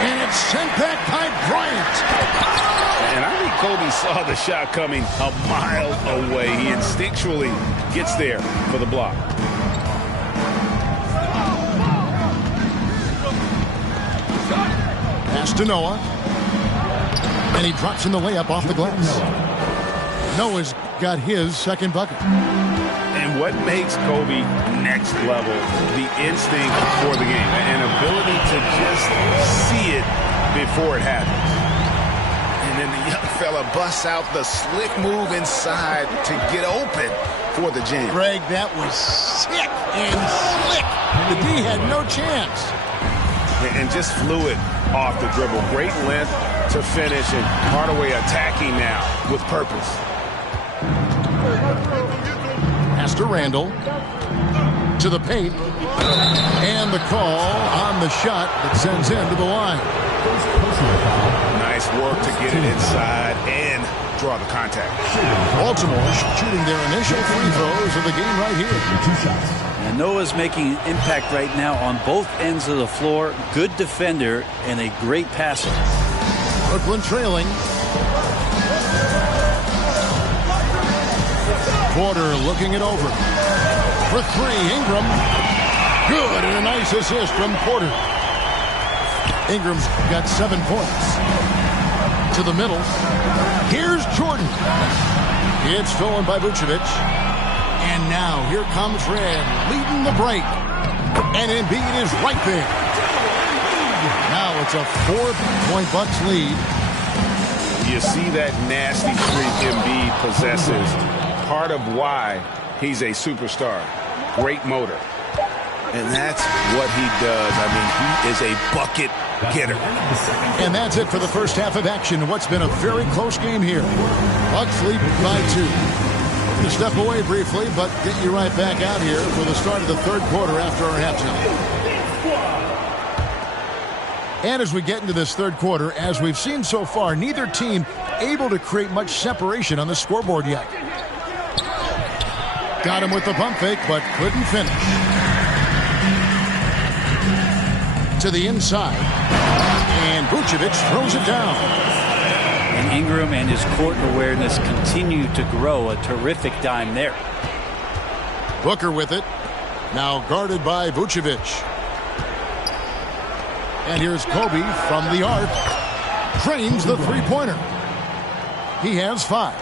And it's sent back by Bryant. And I think Kobe saw the shot coming a mile away. He instinctually gets there for the block. Pass to Noah. And he drops in the layup off the glass. Noah's got his second bucket. And what makes Kobe next level, the instinct for the game, an ability to just see it before it happens. And then the young fella busts out the slick move inside to get open for the jam. Greg, that was sick and slick. The D had no chance. And just flew it off the dribble. Great length to finish, and Hardaway attacking now with purpose. Pass to Randle. To the paint. And the call on the shot that sends him to the line. Nice work to get it inside and draw the contact. Baltimore shooting their initial free throws of the game right here. And Noah's making an impact right now on both ends of the floor. Good defender and a great passer. Brooklyn trailing. Porter looking it over. For 3, Ingram. Good, and a nice assist from Porter. Ingram's got 7 points. To the middle. Here's Jordan. It's stolen by Vucevic. And now here comes Red leading the break. And Embiid is right there. Now it's a 4-point Bucks lead. You see that nasty streak Embiid possesses. Part of why he's a superstar. Great motor. And that's what he does. I mean, he is a bucket getter. And that's it for the first half of action. What's been a very close game here. Bucks lead by 2. We're going to step away briefly, but get you right back out here for the start of the third quarter after our halftime. And as we get into this third quarter, as we've seen so far, neither team able to create much separation on the scoreboard yet. Got him with the pump fake, but couldn't finish. To the inside. And Vucevic throws it down. And Ingram and his court awareness continue to grow. A terrific dime there. Booker with it. Now guarded by Vucevic. And here's Kobe from the arc. Drains the three-pointer. He has 5.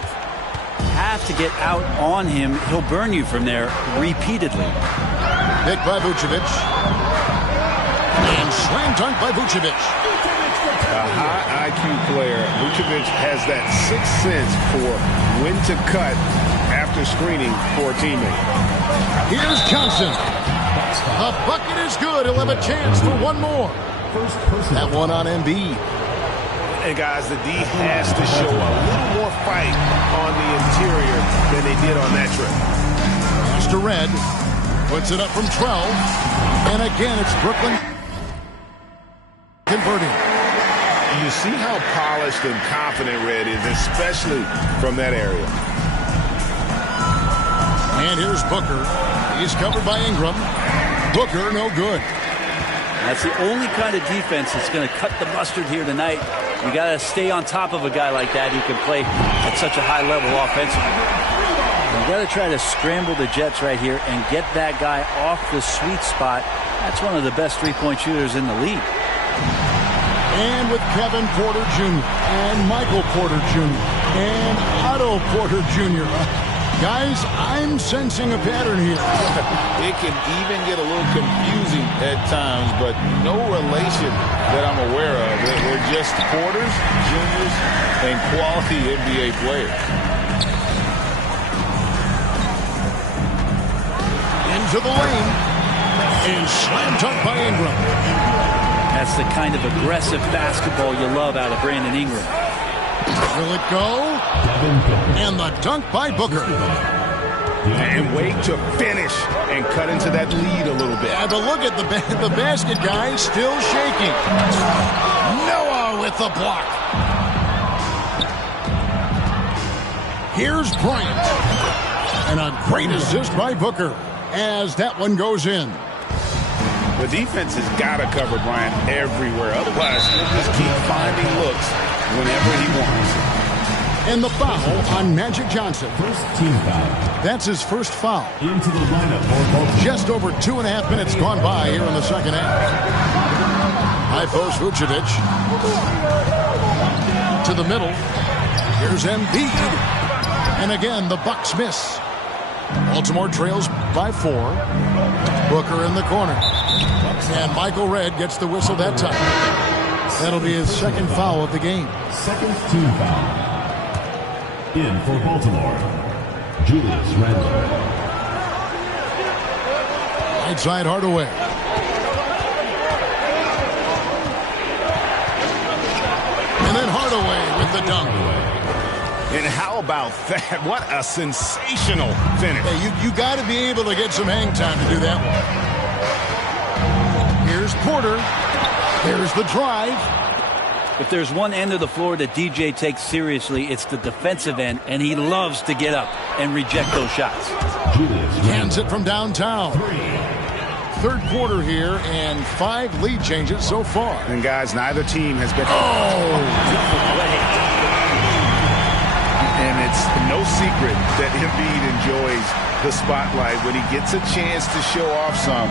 Have to get out on him. He'll burn you from there repeatedly. Picked by Vucevic. And slam dunk by Vucevic. A high IQ player. Vucevic has that sixth sense for when to cut after screening for a teammate. Here's Johnson. The bucket is good. He'll have a chance for one more. That one on Embiid. And guys, the D has to show a little more fight on the interior than they did on that trip. Pass to Red. Puts it up from 12. And again, it's Brooklyn converting. You see how polished and confident Red is, especially from that area. And here's Booker. He's covered by Ingram. Booker, no good. That's the only kind of defense that's going to cut the mustard here tonight. You got to stay on top of a guy like that who can play at such a high level offensively. You got to try to scramble the Jets right here and get that guy off the sweet spot. That's one of the best three-point shooters in the league. And with Kevin Porter Jr. and Michael Porter Jr. and Otto Porter Jr. Guys, I'm sensing a pattern here. It can even get a little confusing at times, but no relation that I'm aware of. They're just Porters, Juniors, and quality NBA players. Into the lane. And slam dunk by Ingram. That's the kind of aggressive basketball you love out of Brandon Ingram. Will it go? And the dunk by Booker. And wait to finish and cut into that lead a little bit. Yeah, but look at the basket guy still shaking. Noah with the block. Here's Bryant. And a great assist by Booker as that one goes in. The defense has got to cover Bryant everywhere. Otherwise, he'll just keep finding looks whenever he wants. And the foul on Magic Johnson. First team foul. That's his first foul. Into the lineup for Baltimore. Just over 2.5 minutes gone by here in the second half. High post Vucevic. To the middle. Here's Embiid. And again, the Bucks miss. Baltimore trails by 4. Booker in the corner. And Michael Red gets the whistle that time. That'll be his second foul of the game. Second team foul. In for Baltimore, Julius Randle. Right side Hardaway. And then Hardaway with the dunk. And how about that? What a sensational finish. Hey, you got to be able to get some hang time to do that one. Here's Porter. Here's the drive. If there's one end of the floor that DJ takes seriously, it's the defensive end, and he loves to get up and reject those shots. Hands it from downtown. Third quarter here, and 5 lead changes so far. And guys, neither team has been... And it's no secret that Embiid enjoys the spotlight. When he gets a chance to show off some,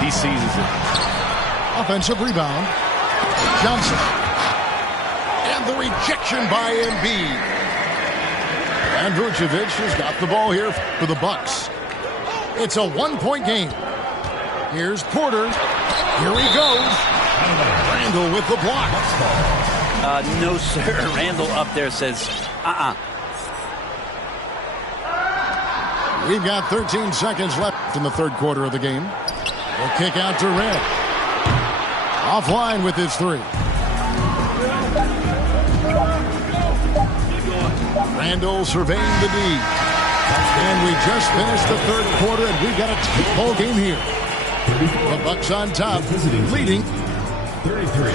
he seizes it. Offensive rebound. Johnson. And the rejection by Embiid. And Vucevic has got the ball here for the Bucks. It's a 1-point game. Here's Porter. Here he goes. Randle with the block. No, sir. Randle up there says, We've got 13 seconds left in the third quarter of the game. We'll kick out to Red. Offline with his 3. Randle surveying the D. And we just finished the third quarter, and we've got a tight ball game here. The Bucks on top, leading 33.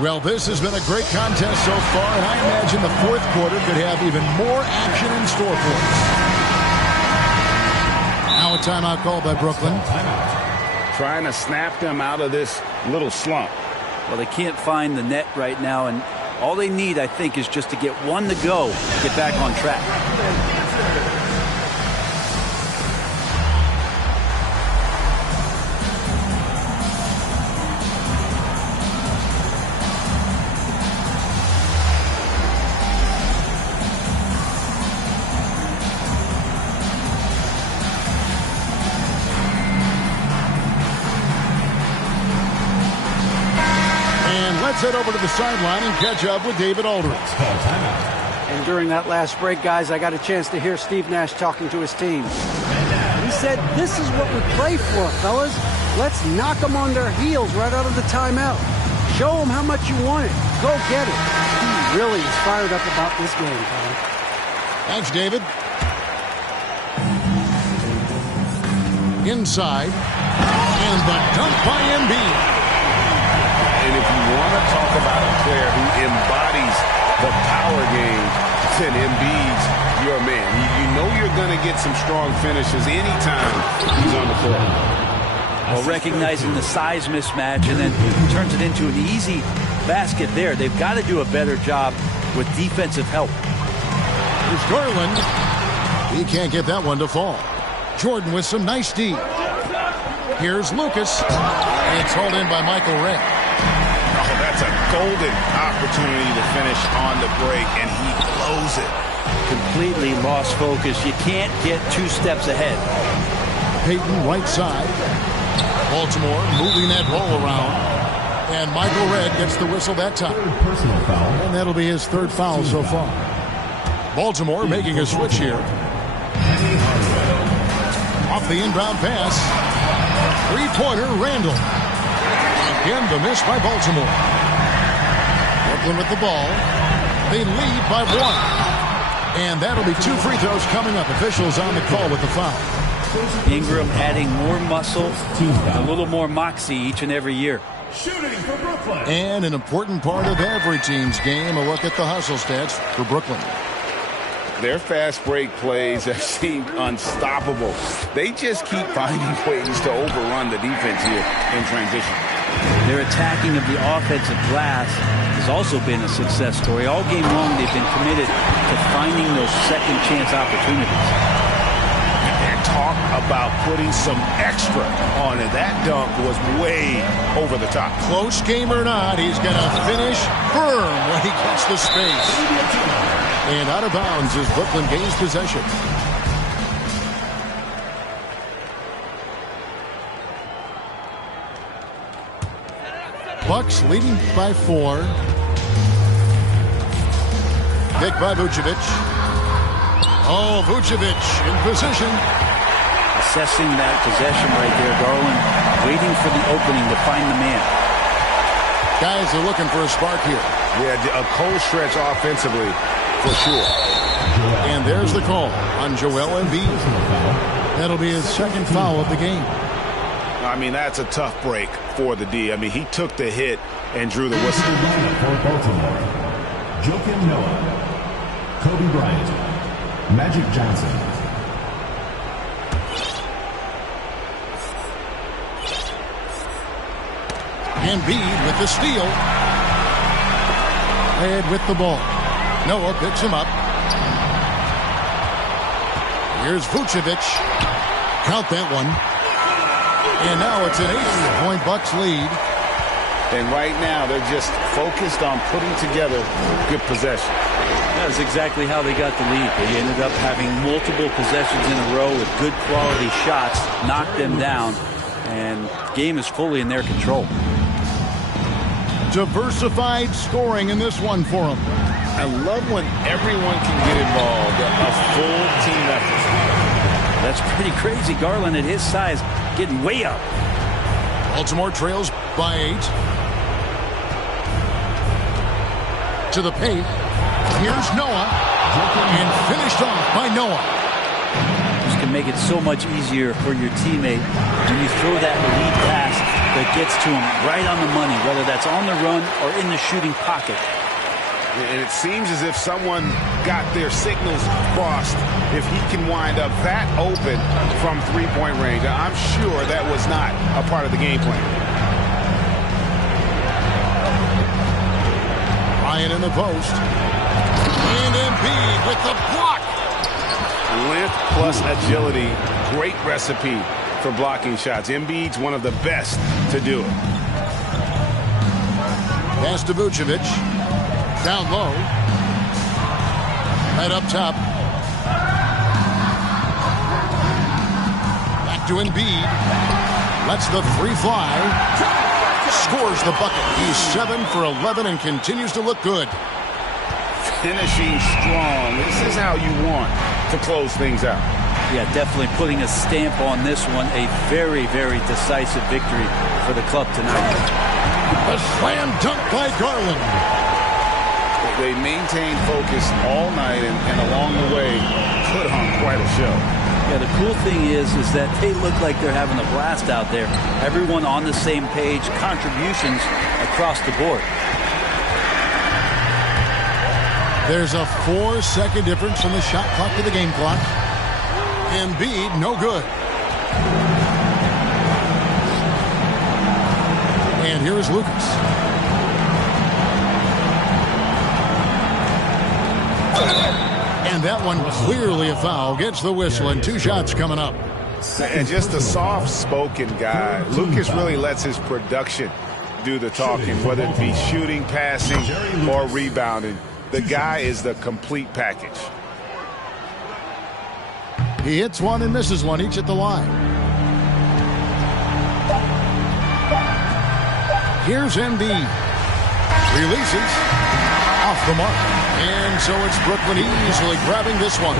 Well, this has been a great contest so far, and I imagine the fourth quarter could have even more action in store for us. Now a timeout called by Brooklyn. Trying to snap them out of this little slump. Well, they can't find the net right now, and all they need, I think, is just to get one to go, get back on track. Let's head over to the sideline and catch up with David Aldridge. And during that last break, guys, I got a chance to hear Steve Nash talking to his team. He said, this is what we play for, fellas. Let's knock them on their heels right out of the timeout. Show them how much you want it. Go get it. He really is fired up about this game, fellas. Thanks, David. Inside. And the dunk by Embiid. And if you want to talk about a player who embodies the power game, then Embiid's your man. You know you're going to get some strong finishes anytime he's on the court. Well, recognizing the size mismatch and then turns it into an easy basket there. They've got to do a better job with defensive help. Here's Garland. He can't get that one to fall. Jordan with some nice D. Here's Lucas. It's hauled in by Michael Redd. Oh, that's a golden opportunity to finish on the break, and he blows it. Completely lost focus. You can't get 2 steps ahead. Payton right side. Baltimore moving that roll around. And Michael Redd gets the whistle that time. Personal foul. And that'll be his 3rd foul so far. Baltimore making a switch here. Off the inbound pass. 3-pointer, Randall. Again, the miss by Baltimore. Brooklyn with the ball. They lead by 1. And that'll be 2 free throws coming up. Officials on the call with the foul. Ingram adding more muscle, a little more moxie each and every year. Shooting for Brooklyn. And an important part of every team's game, a look at the hustle stats for Brooklyn. Their fast break plays have seemed unstoppable. They just keep finding ways to overrun the defense here in transition. Their attacking of the offensive glass has also been a success story. All game long, they've been committed to finding those second chance opportunities. And talk about putting some extra on it. That dunk was way over the top. Close game or not, he's going to finish firm when he gets the space. And out of bounds as Brooklyn gains possession. Bucks leading by 4. Pick by Vucevic. Oh, Vucevic in position. Assessing that possession right there, Garland, waiting for the opening to find the man. Guys are looking for a spark here. Yeah, a cold stretch offensively, for sure. And there's the call on Joel Embiid. That'll be his 2nd foul of the game. I mean, that's a tough break for the D. I mean, he took the hit and drew the whistle. For Baltimore, Joakim Noah, Kobe Bryant, Magic Johnson. Embiid with the steal. Ed with the ball. Noah picks him up. Here's Vucevic. Count that one. And now it's an 8-point Bucks lead. And right now, they're just focused on putting together good possession. That was exactly how they got the lead. They ended up having multiple possessions in a row with good quality shots, knocked them down, and the game is fully in their control. Diversified scoring in this one for them. I love when everyone can get involved, a full team effort. That's pretty crazy. Garland at his size getting way up. Baltimore trails by 8. To the paint. Here's Noah. And finished off by Noah. This can make it so much easier for your teammate when you throw that lead pass. The that gets to him right on the money, whether that's on the run or in the shooting pocket. And it seems as if someone got their signals crossed if he can wind up that open from three-point range. I'm sure that was not a part of the game plan. Ryan in the post. And Embiid with the block. Length plus agility. Great recipe for blocking shots. Embiid's one of the best to do it. Pass to Vucevic. Down low. Right up top. Back to Embiid. Lets the three fly. Scores the bucket. He's 7 for 11 and continues to look good. Finishing strong. This is how you want to close things out. Yeah, definitely putting a stamp on this one. A very, very decisive victory for the club tonight. A slam dunk by Garland. They maintained focus all night and along the way put on quite a show. Yeah, the cool thing is that they look like they're having a blast out there. Everyone on the same page, contributions across the board. There's a 4-second difference from the shot clock to the game clock. Embiid, no good. And here is Lucas. And that one clearly a foul. Gets the whistle and 2 shots coming up. And just a soft-spoken guy. Lucas really lets his production do the talking, whether it be shooting, passing, or rebounding. The guy is the complete package. He hits one and misses one, each at the line. Here's Embiid. Releases. Off the mark. And so it's Brooklyn easily grabbing this one.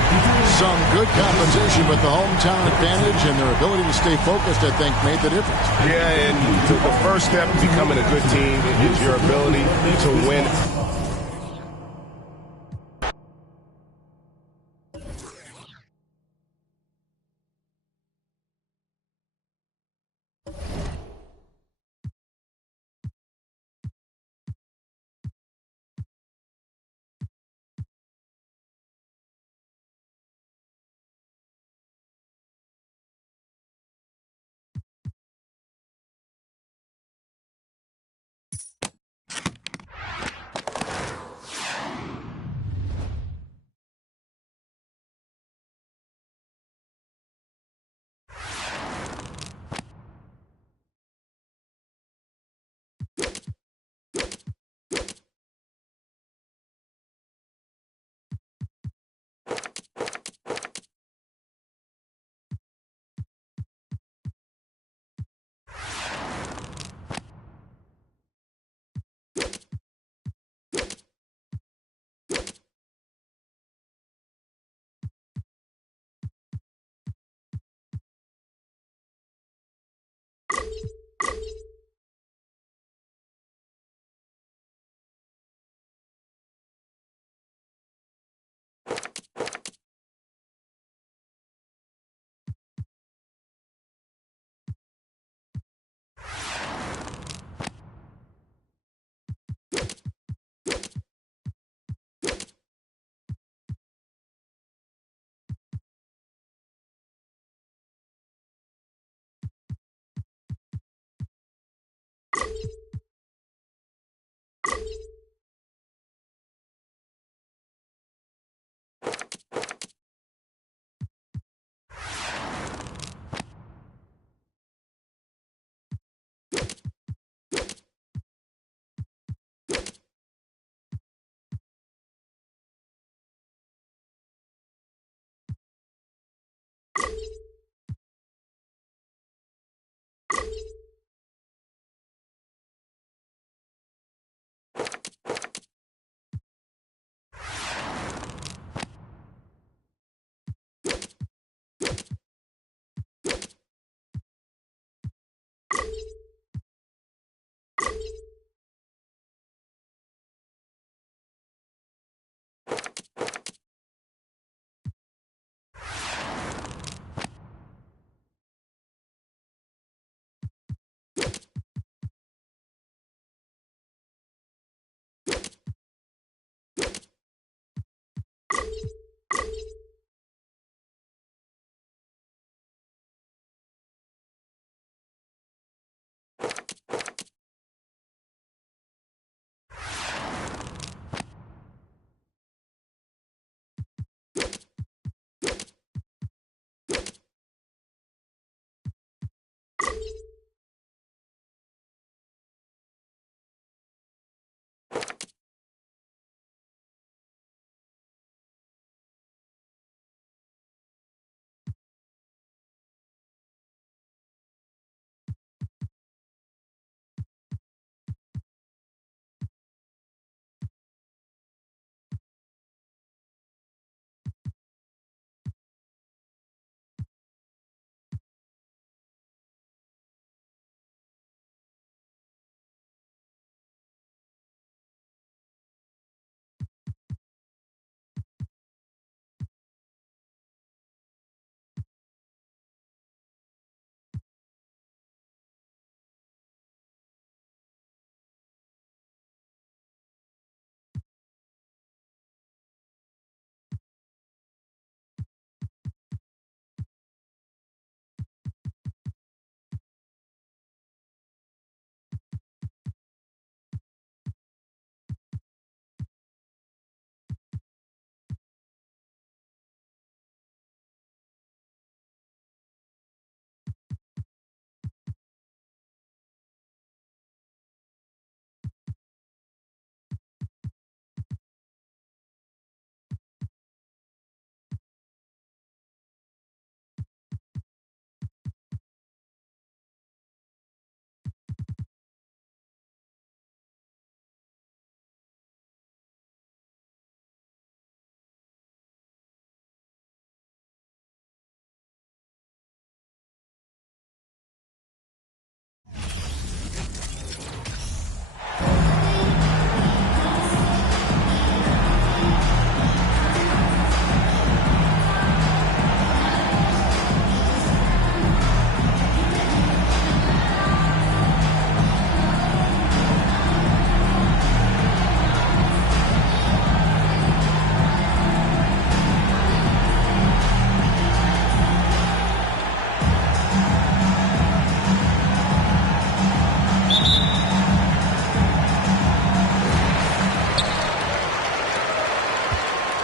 Some good competition with the hometown advantage and their ability to stay focused, I think, made the difference. Yeah, and the first step in becoming a good team is your ability to win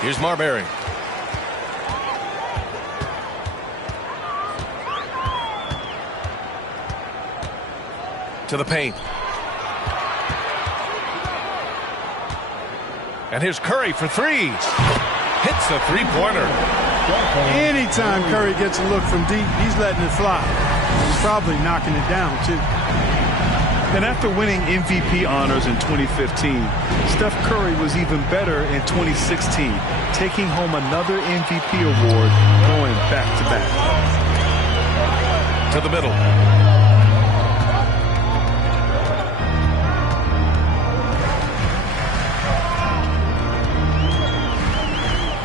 Here's Marbury. To the paint. And here's Curry for three. Hits the three-pointer. Anytime Curry gets a look from deep, he's letting it fly. He's probably knocking it down, too. And after winning MVP honors in 2015, Steph Curry was even better in 2016, taking home another MVP award, going back-to-back. To the middle.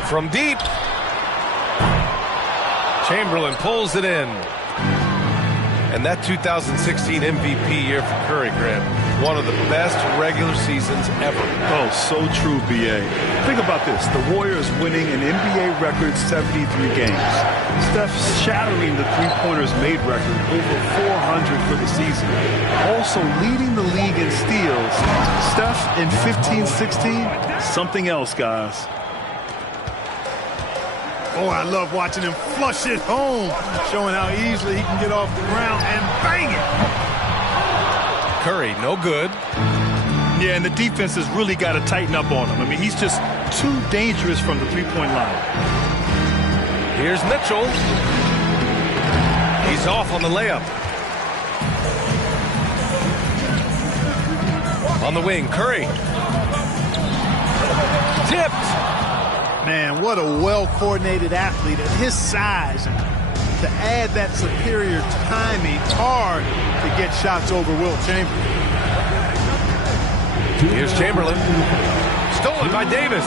From deep. Chamberlain pulls it in. And that 2016 MVP year for Curry, Grant, one of the best regular seasons ever. Oh, so true, B.A. Think about this. The Warriors winning an NBA record 73 games. Steph shattering the three-pointers made record, over 400 for the season. Also leading the league in steals. Steph in 15-16, something else, guys. Oh, I love watching him flush it home, showing how easily he can get off the ground and bang it. Curry, no good. Yeah, and the defense has really got to tighten up on him. I mean, he's just too dangerous from the three-point line. Here's Mitchell. He's off on the layup. On the wing, Curry. Tipped. Man, what a well-coordinated athlete at his size. And to add that superior timing, it's hard to get shots over Wilt Chamberlain. Here's Chamberlain. Stolen by Davis.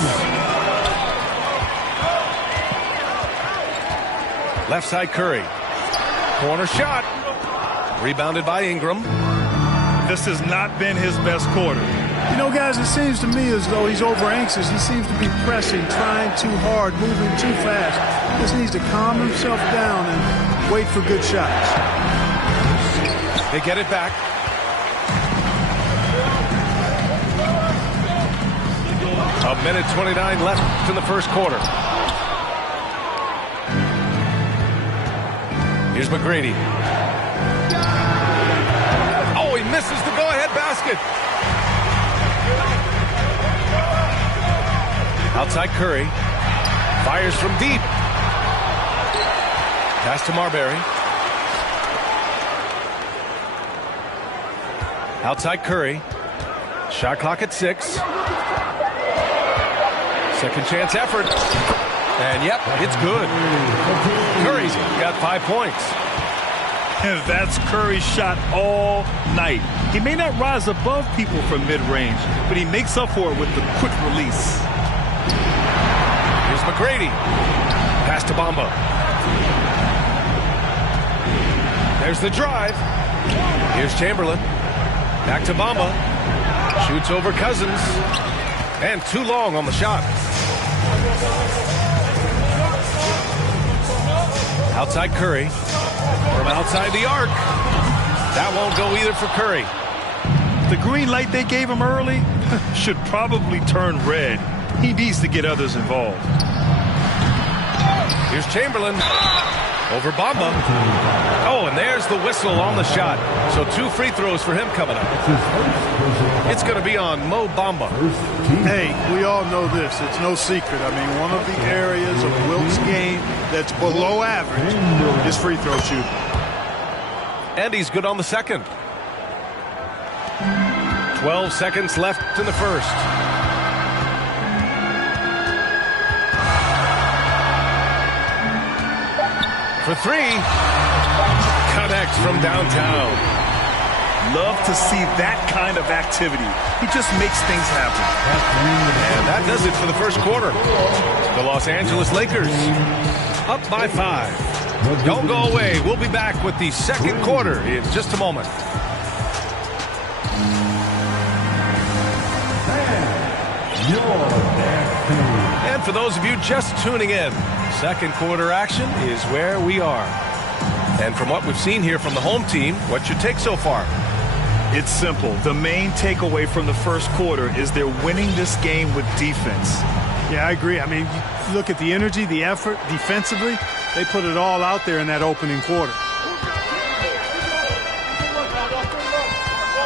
Left side Curry. Corner shot. Rebounded by Ingram. This has not been his best quarter. You know, guys, it seems to me as though he's over-anxious. He seems to be pressing, trying too hard, moving too fast. He just needs to calm himself down and wait for good shots. They get it back. A minute 29 left in the first quarter. Here's McGrady. Oh, he misses the go-ahead basket. Outside Curry. Fires from deep. Pass to Marbury. Outside Curry. Shot clock at 6. Second chance effort. And yep, it's good. Curry's got 5 points. And that's Curry's shot all night. He may not rise above people from mid-range, but he makes up for it with the quick release. Here's McGrady. Pass to Bamba. There's the drive. Here's Chamberlain. Back to Bamba. Shoots over Cousins. And too long on the shot. Outside Curry. From outside the arc. That won't go either for Curry. The green light they gave him early should probably turn red. He needs to get others involved. Here's Chamberlain. Over Bamba. Oh, and there's the whistle on the shot. So 2 free throws for him coming up. It's going to be on Mo Bamba. Hey, we all know this. It's no secret. I mean, one of the areas of Wilt's game that's below average is free throw shooting. And he's good on the second. 12 seconds left in the first. For 3. Connects from downtown. Love to see that kind of activity. He just makes things happen. And that does it for the first quarter. The Los Angeles Lakers up by 5. Don't go away. We'll be back with the second quarter in just a moment. And for those of you just tuning in, second quarter action is where we are. And from what we've seen here from the home team, what's your take so far? It's simple. The main takeaway from the first quarter is they're winning this game with defense. Yeah, I agree. I mean, you look at the energy, the effort, defensively, they put it all out there in that opening quarter.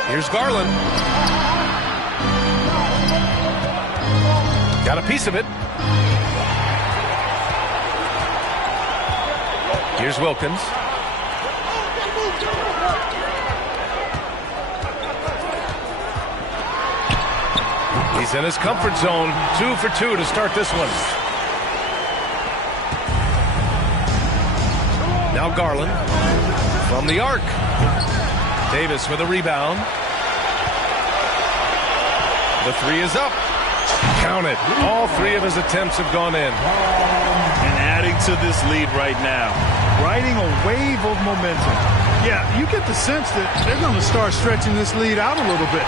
Here's Garland. Got a piece of it. Here's Wilkins. He's in his comfort zone. 2 for 2 to start this one. Now Garland from the arc. Davis with a rebound. The three is up. Count it. All 3 of his attempts have gone in. And adding to this lead right now. Riding a wave of momentum. Yeah, you get the sense that they're going to start stretching this lead out a little bit.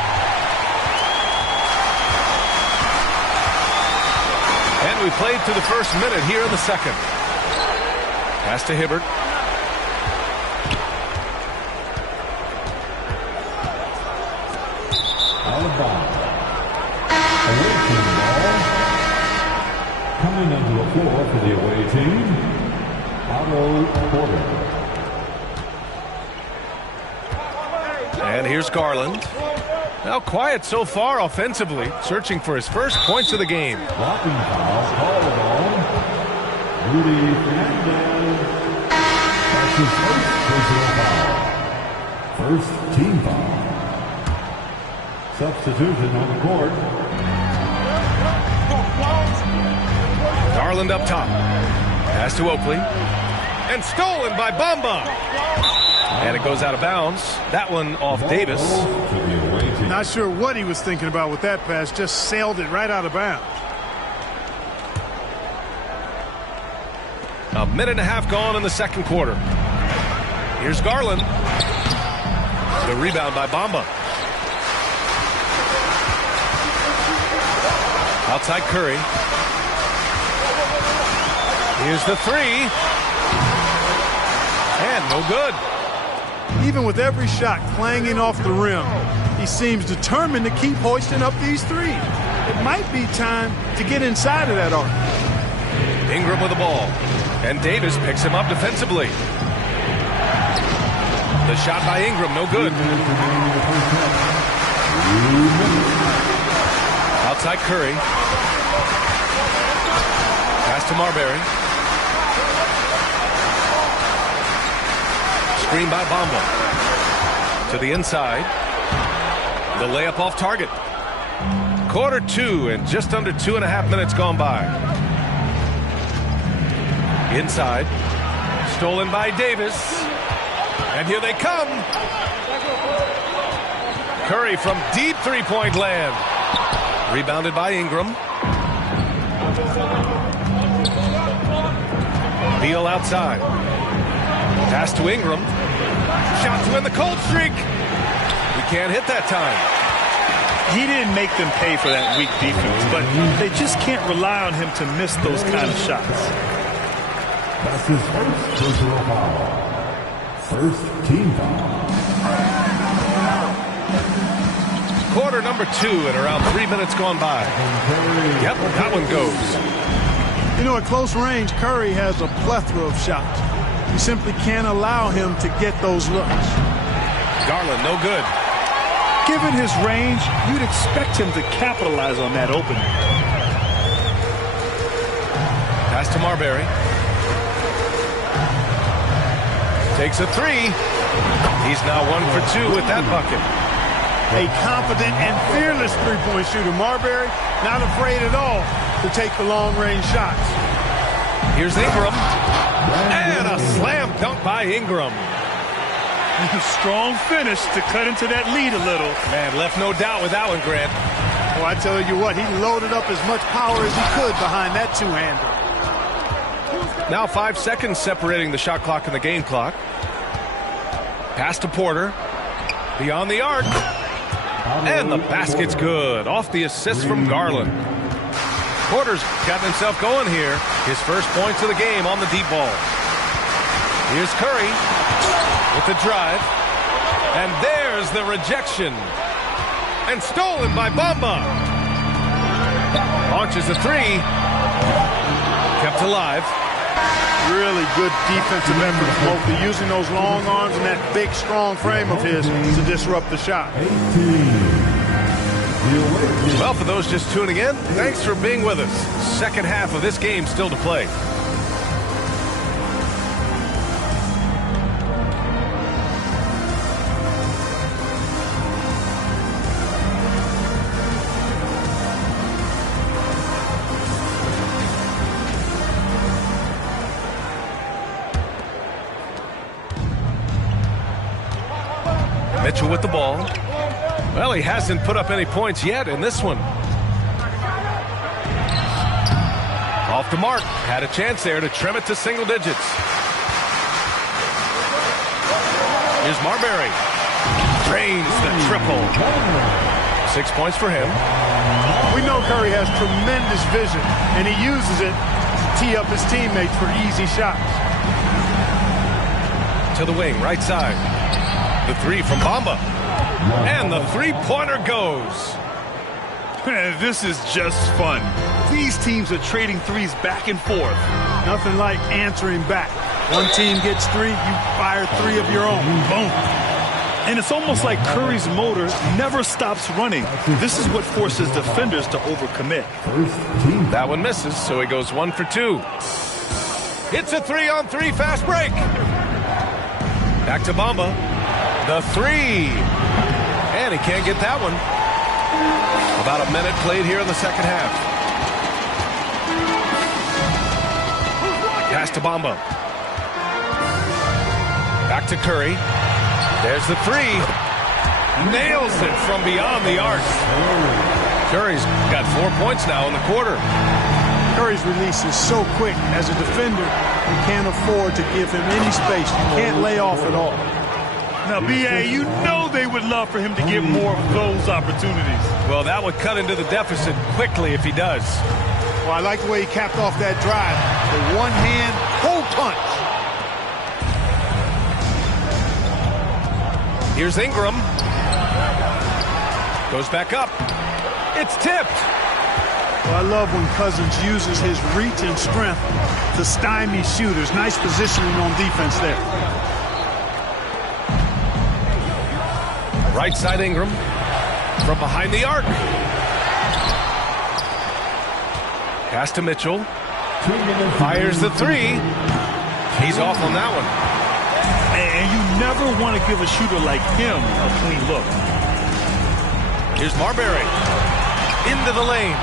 And we played to the first minute here in the second. Pass to Hibbert. Away team ball. Coming onto the floor for the away team, Otto Porter. And here's Garland. Now quiet so far offensively, searching for his first points of the game. Blocking foul called on Rudy Fernandez. That's his first personal foul. First team foul. Substitution on the court. Garland up top. Pass to Oakley. And stolen by Bamba. And it goes out of bounds. That one off Davis. Not sure what he was thinking about with that pass. Just sailed it right out of bounds. A minute and a half gone in the second quarter. Here's Garland. The rebound by Bamba. Outside Curry. Here's the three. And no good. Even with every shot clanging off the rim, he seems determined to keep hoisting up these threes. It might be time to get inside of that arc. Ingram with the ball. And Davis picks him up defensively. The shot by Ingram, no good. Outside Curry. Pass to Marbury. Screen by Bamba. To the inside. The layup off target. Quarter 2 and just under 2.5 minutes gone by. Inside. Stolen by Davis. And here they come. Curry from deep three-point land. Rebounded by Ingram. Beal outside. Pass to Ingram. Shot to win the cold streak. He can't hit that time. He didn't make them pay for that weak defense, but they just can't rely on him to miss those kind of shots. That's his first personal foul. First team foul. Quarter number 2 and around 3 minutes gone by. Yep, that one goes. You know, at close range, Curry has a plethora of shots. You simply can't allow him to get those looks. Garland, no good. Given his range, you'd expect him to capitalize on that opening. Pass to Marbury. Takes a three. He's now 1 for 2 with that bucket. A confident and fearless three-point shooter. Marbury, not afraid at all to take the long-range shots. Here's Ingram. And a slam dunk by Ingram. Strong finish to cut into that lead a little. Man, left no doubt with that one, Grant. Oh, I tell you what, he loaded up as much power as he could behind that two-hander. Now 5 seconds separating the shot clock and the game clock. Pass to Porter. Beyond the arc. And the basket's good. Off the assist from Garland. Porter's gotten himself going here. His first points of the game on the deep ball. Here's Curry with the drive. And there's the rejection. And stolen by Bamba. Launches a three. Kept alive. Really good defensive effort from Oakley, using those long arms and that big, strong frame of his to disrupt the shot. Well, for those just tuning in, thanks for being with us. Second half of this game still to play. Mitchell with the ball. Well, he hasn't put up any points yet in this one. Off the mark. Had a chance there to trim it to single digits. Here's Marbury. Drains the triple. 6 points for him. We know Curry has tremendous vision, and he uses it to tee up his teammates for easy shots. To the wing, right side. The three from Bamba. And the three-pointer goes. This is just fun. These teams are trading threes back and forth. Nothing like answering back. One team gets three, you fire three of your own. Boom. And it's almost like Curry's motor never stops running. This is what forces defenders to overcommit. That one misses, so he goes 1 for 2. It's a 3-on-3 fast break. Back to Bamba. The three. And he can't get that one. About a minute played here in the second half. Pass to Bamba. Back to Curry. There's the three. Nails it from beyond the arc. Curry's got 4 points now in the quarter. Curry's release is so quick. As a defender, you can't afford to give him any space. You can't lay off at all. Now, B.A., you know they would love for him to get more of those opportunities. Well, that would cut into the deficit quickly if he does. Well, I like the way he capped off that drive. The one-hand pull punch. Here's Ingram. Goes back up. It's tipped. Well, I love when Cousins uses his reach and strength to stymie shooters. Nice positioning on defense there. Right side Ingram from behind the arc. Pass to Mitchell. Fires the three. He's off on that one. And you never want to give a shooter like him a clean look. Here's Marbury. Into the lane.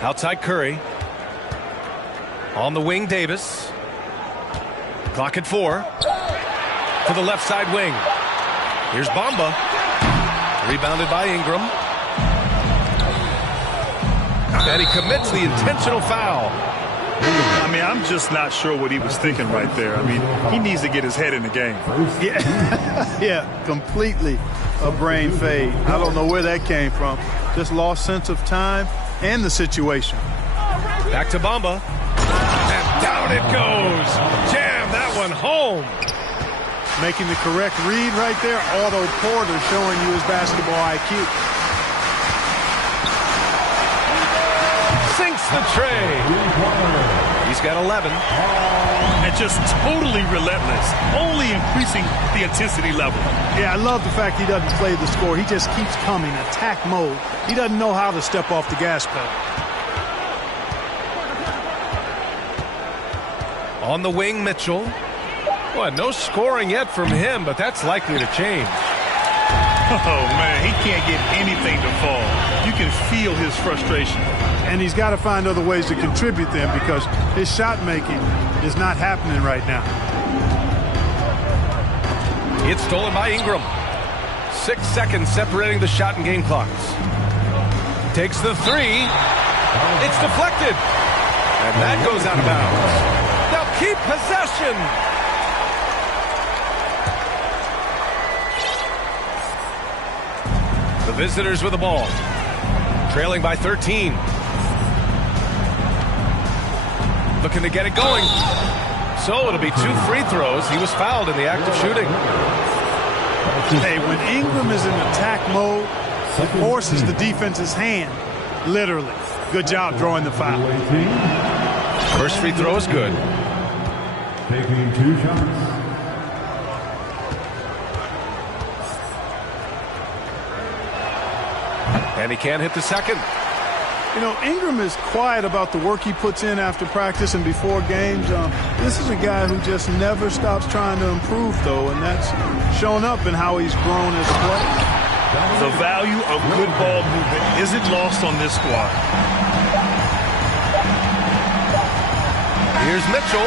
Outside Curry. On the wing, Davis. Clock at 4. To the left side wing. Here's Bamba. Rebounded by Ingram. And he commits the intentional foul. I mean, I'm just not sure what he was thinking right there. I mean, he needs to get his head in the game. Yeah, completely a brain fade. I don't know where that came from. Just lost sense of time and the situation. Back to Bamba. And down it goes. Jam that one home. Making the correct read right there. Otto Porter showing you his basketball IQ. Sinks the tray. He's got 11. And just totally relentless. Only increasing the intensity level. Yeah, I love the fact he doesn't play the score. He just keeps coming. Attack mode. He doesn't know how to step off the gas pedal. On the wing, Mitchell. Boy, no scoring yet from him, but that's likely to change. Oh, man, he can't get anything to fall. You can feel his frustration. And he's got to find other ways to contribute them because his shot making is not happening right now. It's stolen by Ingram. 6 seconds separating the shot and game clocks. Takes the three. It's deflected. And that goes out of bounds. They'll keep possession. The visitors with the ball. Trailing by 13. Looking to get it going. So it'll be 2 free throws. He was fouled in the act of shooting. Hey, when Ingram is in attack mode, it forces the defense's hand. Literally. Good job drawing the foul. First free throw is good. Taking 2 shots. And he can't hit the second. You know, Ingram is quiet about the work he puts in after practice and before games. This is a guy who just never stops trying to improve, though, and that's shown up in how he's grown as a player. The value of good ball movement isn't lost on this squad. Here's Mitchell.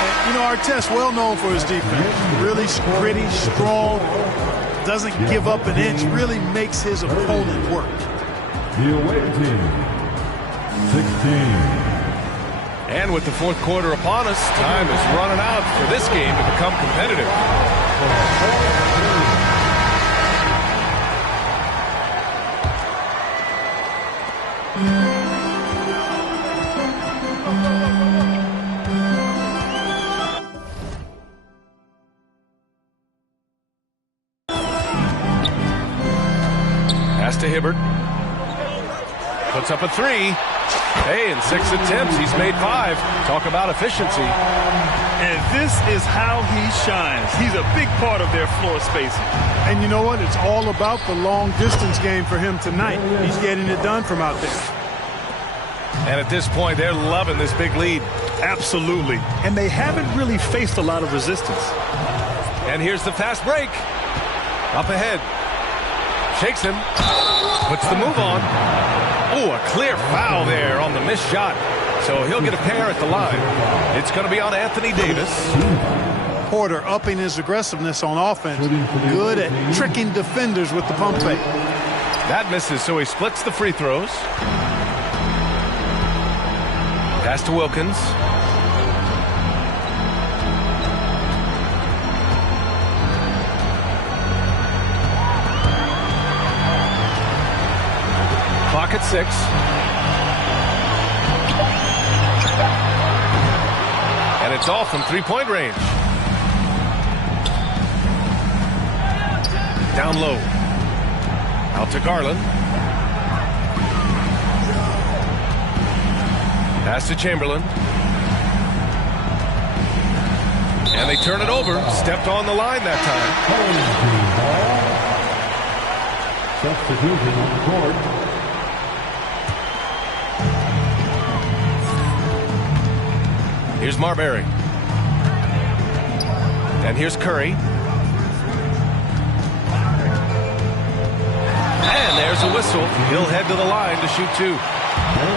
And, you know, Artest, well known for his defense. Really gritty, strong, doesn't give up an inch, really makes his opponent work. The away team, 16. And with the fourth quarter upon us, time is running out for this game to become competitive. Pass to Hibbert. Puts up a 3. Hey, in 6 attempts, he's made 5. Talk about efficiency. And this is how he shines. He's a big part of their floor spacing. And you know what? It's all about the long-distance game for him tonight. He's getting it done from out there. And at this point, they're loving this big lead. Absolutely. And they haven't really faced a lot of resistance. And here's the fast break. Up ahead. Shakes him. Puts the move on. Oh, a clear foul there on the missed shot. So he'll get a pair at the line. It's going to be on Anthony Davis. Porter upping his aggressiveness on offense. Good at tricking defenders with the pump fake. That misses, so he splits the free throws. Pass to Wilkins. Clock at 6. And it's off from three-point range. Down low. Out to Garland. Pass to Chamberlain. And they turn it over. Stepped on the line that time. Substitution on the court. Here's Marbury. And here's Curry. And there's a whistle. He'll head to the line to shoot 2.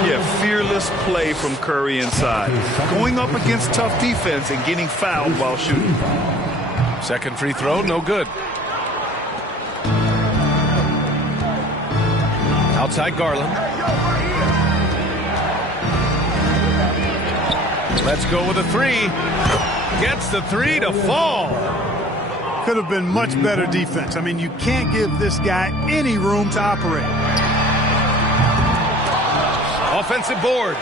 Yeah, fearless play from Curry inside. Going up against tough defense and getting fouled while shooting. Second free throw, no good. Outside Garland. Let's go with a 3. Gets the 3 to fall. Could have been much better defense. I mean, you can't give this guy any room to operate. Offensive board.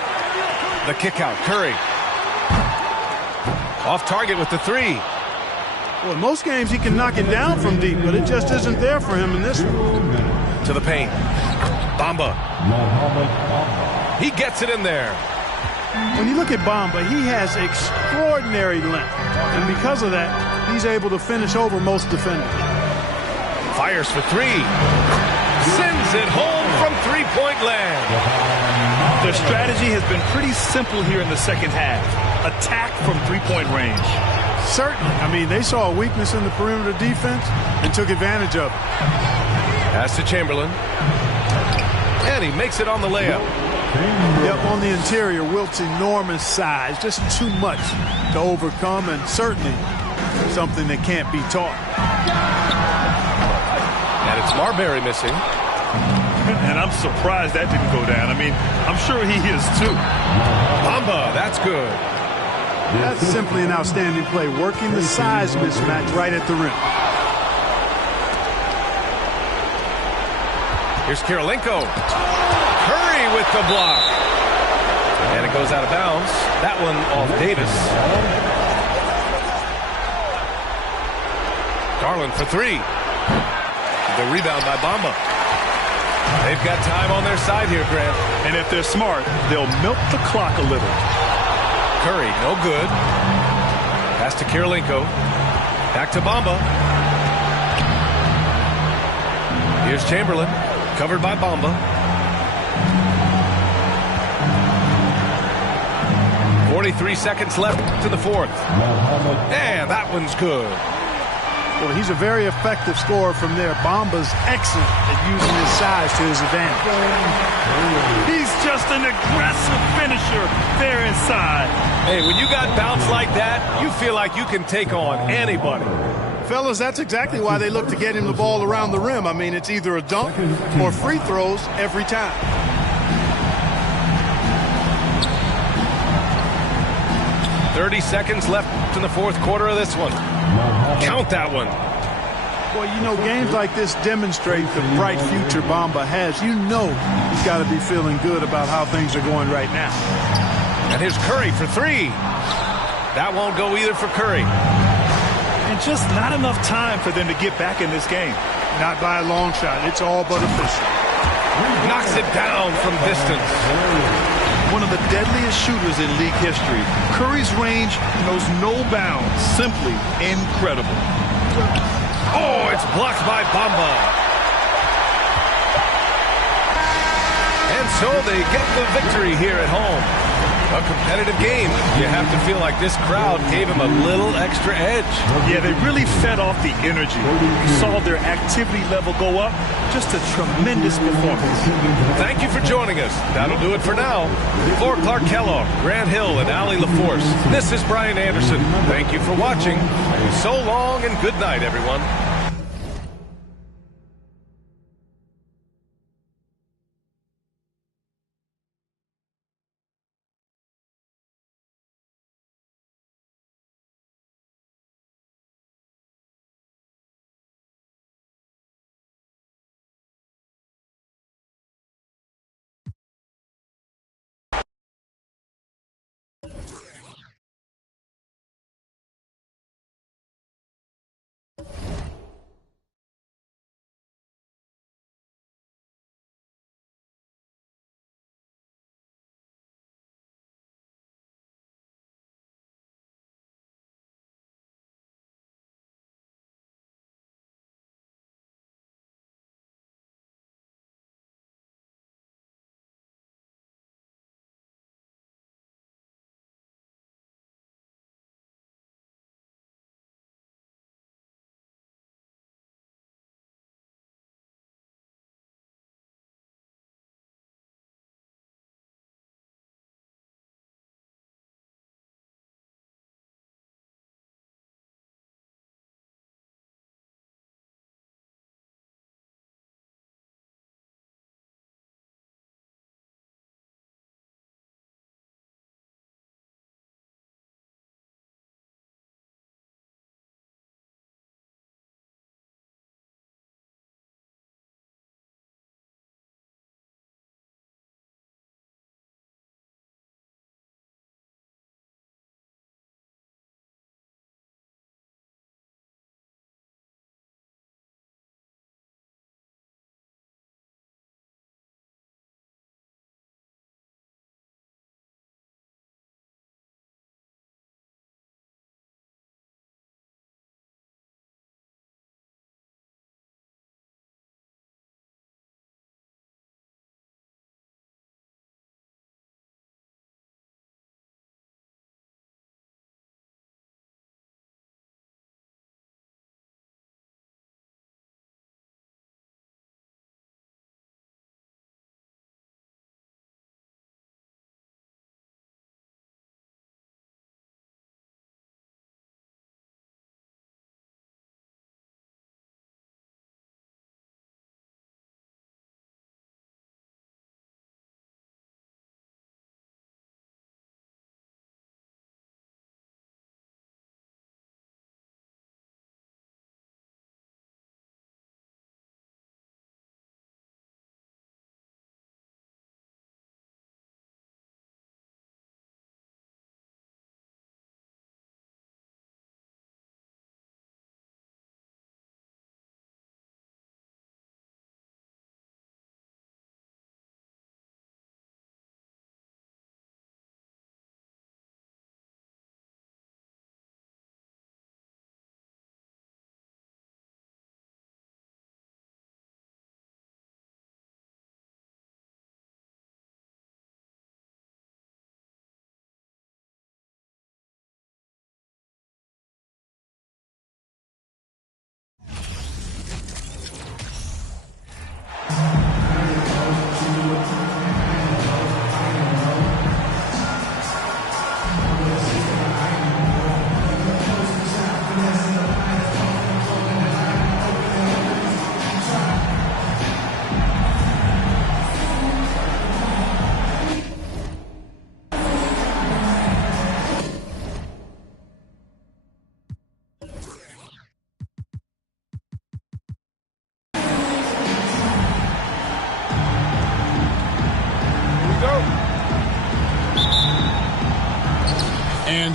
The kick out. Curry. Off target with the 3. Well, in most games he can knock it down from deep, but it just isn't there for him in this one. To the paint. Bamba. He gets it in there. When you look at Bamba, he has extraordinary length. And because of that, he's able to finish over most defenders. Fires for 3. Sends it home from three-point land. Their strategy has been pretty simple here in the second half. Attack from three-point range. Certainly. I mean, they saw a weakness in the perimeter defense and took advantage of it. Pass to Chamberlain. And he makes it on the layup. Yep, on the interior, Wilt's enormous size. Just too much to overcome, and certainly something that can't be taught. And it's Marbury missing. And I'm surprised that didn't go down. I mean, I'm sure he is too. Bamba, that's good. That's simply an outstanding play, working the size mismatch right at the rim. Here's Kirilenko. Curry with the block. And it goes out of bounds. That one off Davis. Garland for 3. The rebound by Bamba. They've got time on their side here, Grant. And if they're smart, they'll milk the clock a little. Curry, no good. Pass to Kirilenko. Back to Bamba. Here's Chamberlain, covered by Bamba. .43 seconds left to the fourth. And that one's good. Well, he's a very effective scorer from there. Bamba's excellent at using his size to his advantage. He's just an aggressive finisher there inside. Hey, when you got bounce like that, you feel like you can take on anybody. Fellas, that's exactly why they look to get him the ball around the rim. I mean, it's either a dunk or free throws every time. .30 seconds left in the fourth quarter of this one. Count that one. Well, you know, games like this demonstrate the bright future Bamba has. You know he's got to be feeling good about how things are going right now. And here's Curry for three. That won't go either for Curry. And just not enough time for them to get back in this game. Not by a long shot. It's all but official. Knocks it down from distance. One of the deadliest shooters in league history. Curry's range knows no bounds. Simply incredible. Oh, it's blocked by Bamba. And so they get the victory here at home. A competitive game. You have to feel like this crowd gave him a little extra edge. Yeah, they really fed off the energy. You saw their activity level go up. Just a tremendous performance. Thank you for joining us. That'll do it for now. For Clark Kellogg, Grant Hill, and Allie LaForce, this is Brian Anderson. Thank you for watching. So long and good night, everyone.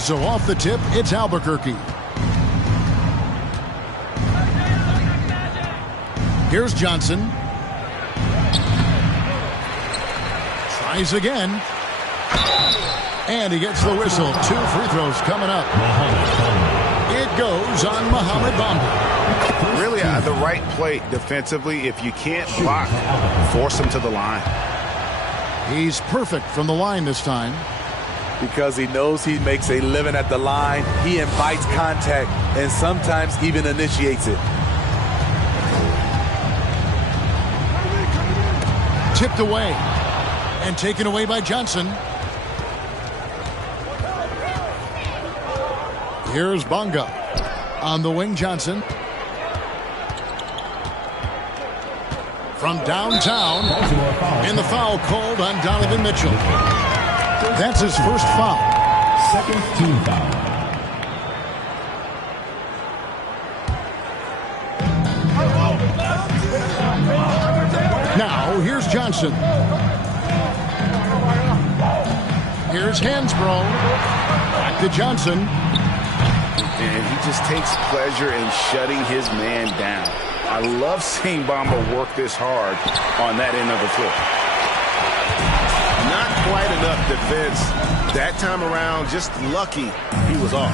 So off the tip, it's Albuquerque. Here's Johnson. Tries again. And he gets the whistle. 2 free throws coming up. It goes on Mohamed Bamba. Really the right play defensively. If you can't block, force him to the line. He's perfect from the line this time. Because he knows he makes a living at the line, he invites contact and sometimes even initiates it. Tipped away and taken away by Johnson. Here's Bonga on the wing. Johnson from downtown, and the foul called on Donovan Mitchell. That's his first foul. Second team foul. Now, here's Johnson. Here's Hansbrough. Back to Johnson. And he just takes pleasure in shutting his man down. I love seeing Bamba work this hard on that end of the floor. Not quite enough defense that time around. Just lucky he was off.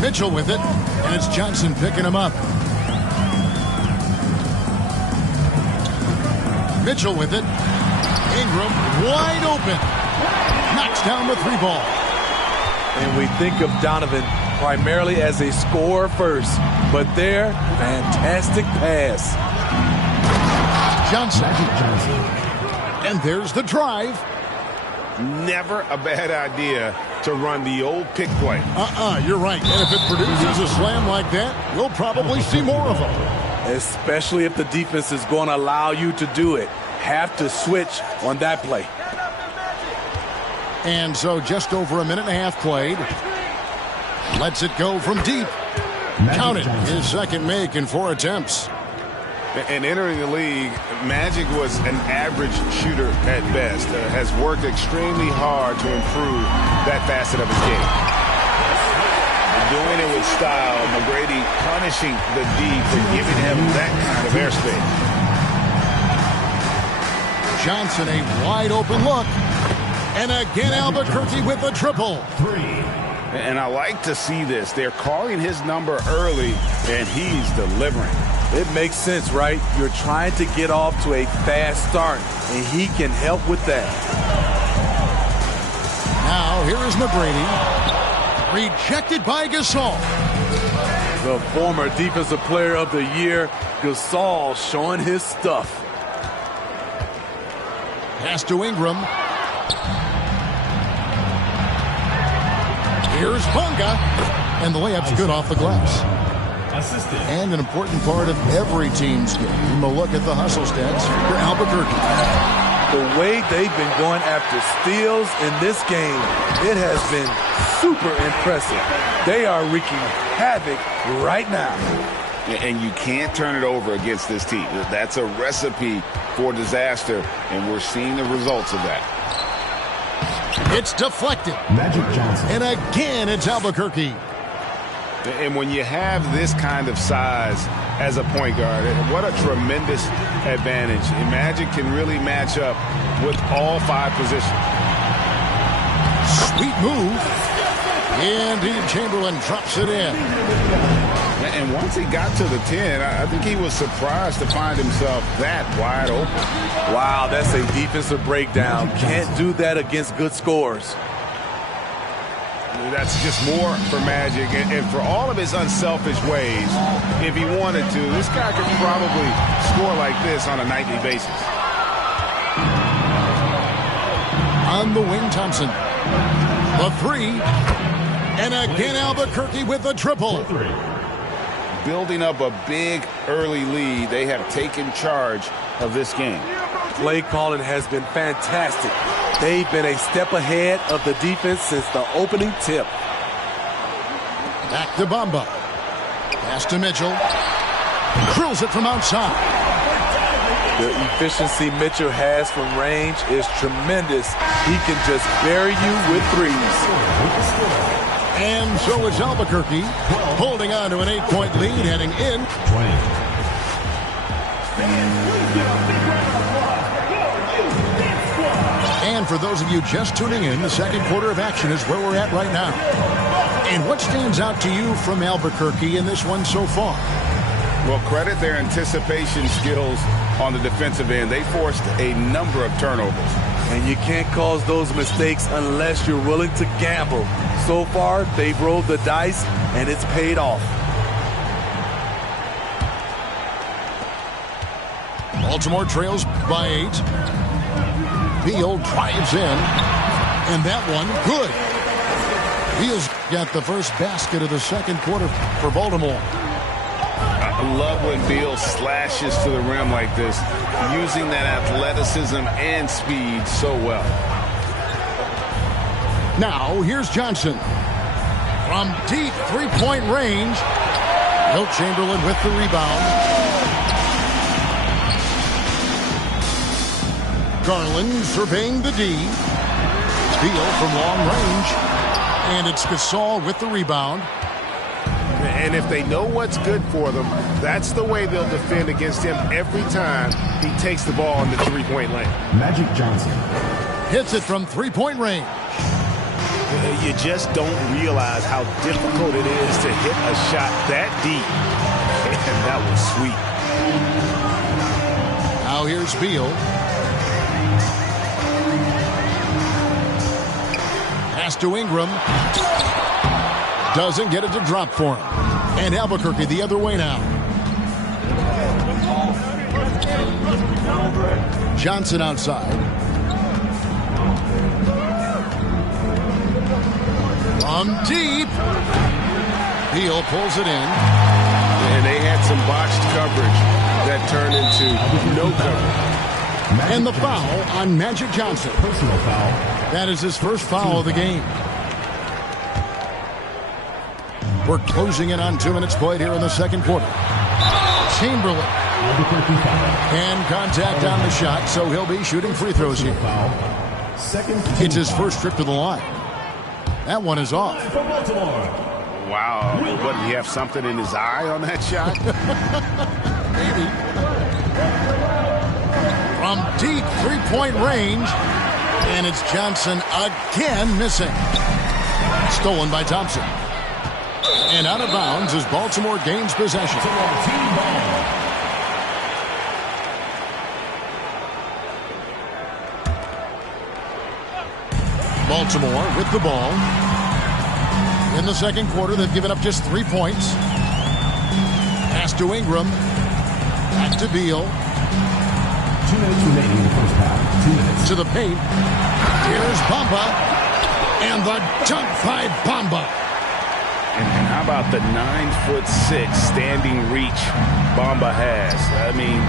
Mitchell with it, and it's Johnson picking him up. Mitchell with it. Ingram wide open. Knocks down the 3 ball. And we think of Donovan primarily as a scorer first, but there, fantastic pass. Johnson. And there's the drive. Never a bad idea to run the old pick play. You're right. And if it produces a slam like that, we'll probably see more of them. Especially if the defense is going to allow you to do it. Have to switch on that play. And so just over a minute and a half played. Lets it go from deep. Count it. His second make in 4 attempts. And entering the league, Magic was an average shooter at best. Has worked extremely hard to improve that facet of his game. Doing it with style. McGrady punishing the D for giving him that kind of airspace. Johnson, a wide open look. And again, Albuquerque with a triple. 3. And I like to see this. They're calling his number early, and he's delivering. It makes sense, right? You're trying to get off to a fast start, and he can help with that. Now, here is McGrady. Rejected by Gasol. The former Defensive Player of the Year, Gasol, showing his stuff. Pass to Ingram. Here's Bonga. And the layup's good off the glass. Assistant. And an important part of every team's game. A look at the hustle stats for Albuquerque. The way they've been going after steals in this game, it has been super impressive. They are wreaking havoc right now. And you can't turn it over against this team. That's a recipe for disaster, and we're seeing the results of that. It's deflected. Magic Johnson. And again, it's Albuquerque. And when you have this kind of size as a point guard, what a tremendous advantage. And Magic can really match up with all 5 positions. Sweet move. Indeed, Chamberlain drops it in. And once he got to the 10, I think he was surprised to find himself that wide open. Wow, that's a defensive breakdown. Can't do that against good scores. That's just more for Magic. And for all of his unselfish ways, if he wanted to, this guy could probably score like this on a nightly basis. On the wing, Thompson. The 3. And again, Albuquerque with a triple. Building up a big early lead, they have taken charge of this game. Play calling has been fantastic. They've been a step ahead of the defense since the opening tip. Back to Bamba. Pass to Mitchell. Drills it from outside. The efficiency Mitchell has from range is tremendous. He can just bury you with threes. And so it's Albuquerque holding on to an 8-point lead heading in. And for those of you just tuning in, the second quarter of action is where we're at right now. And what stands out to you from Albuquerque in this one so far? Well, credit their anticipation skills on the defensive end. They forced a number of turnovers. And you can't cause those mistakes unless you're willing to gamble. So far, they've rolled the dice, and it's paid off. Baltimore trails by 8. Beal drives in, and that one, good. Beal's got the first basket of the second quarter for Baltimore. I love when Beal slashes to the rim like this, using that athleticism and speed so well. Now, here's Johnson. From deep three-point range, Wilt Chamberlain with the rebound. Garland surveying the D. Beal from long range. And it's Gasol with the rebound. And if they know what's good for them, that's the way they'll defend against him every time he takes the ball in the three-point lane. Magic Johnson hits it from three-point range. You just don't realize how difficult it is to hit a shot that deep. And that was sweet. Now here's Beal. Pass to Ingram. Doesn't get it to drop for him. And Albuquerque the other way now. Johnson outside. From deep. Beal pulls it in. And they had some botched coverage that turned into no coverage. And the foul on Magic Johnson. Personal foul. That is his first foul of the game. We're closing in on 2 minutes played here in the second quarter. Chamberlain. And contact on the shot, so he'll be shooting free throws here. It's his first trip to the line. That one is off. Wow. What, did he have something in his eye on that shot? Maybe. From deep three-point range. And it's Johnson again missing. Stolen by Thompson. And out of bounds as Baltimore gains possession. Baltimore with the ball. In the second quarter, they've given up just 3 points. Pass to Ingram. Back to Beal. 2 minutes remaining in the first half. 2 minutes. To the paint. Here's Bamba. And the dunk by Bamba. And how about the 9'6" standing reach Bamba has? I mean,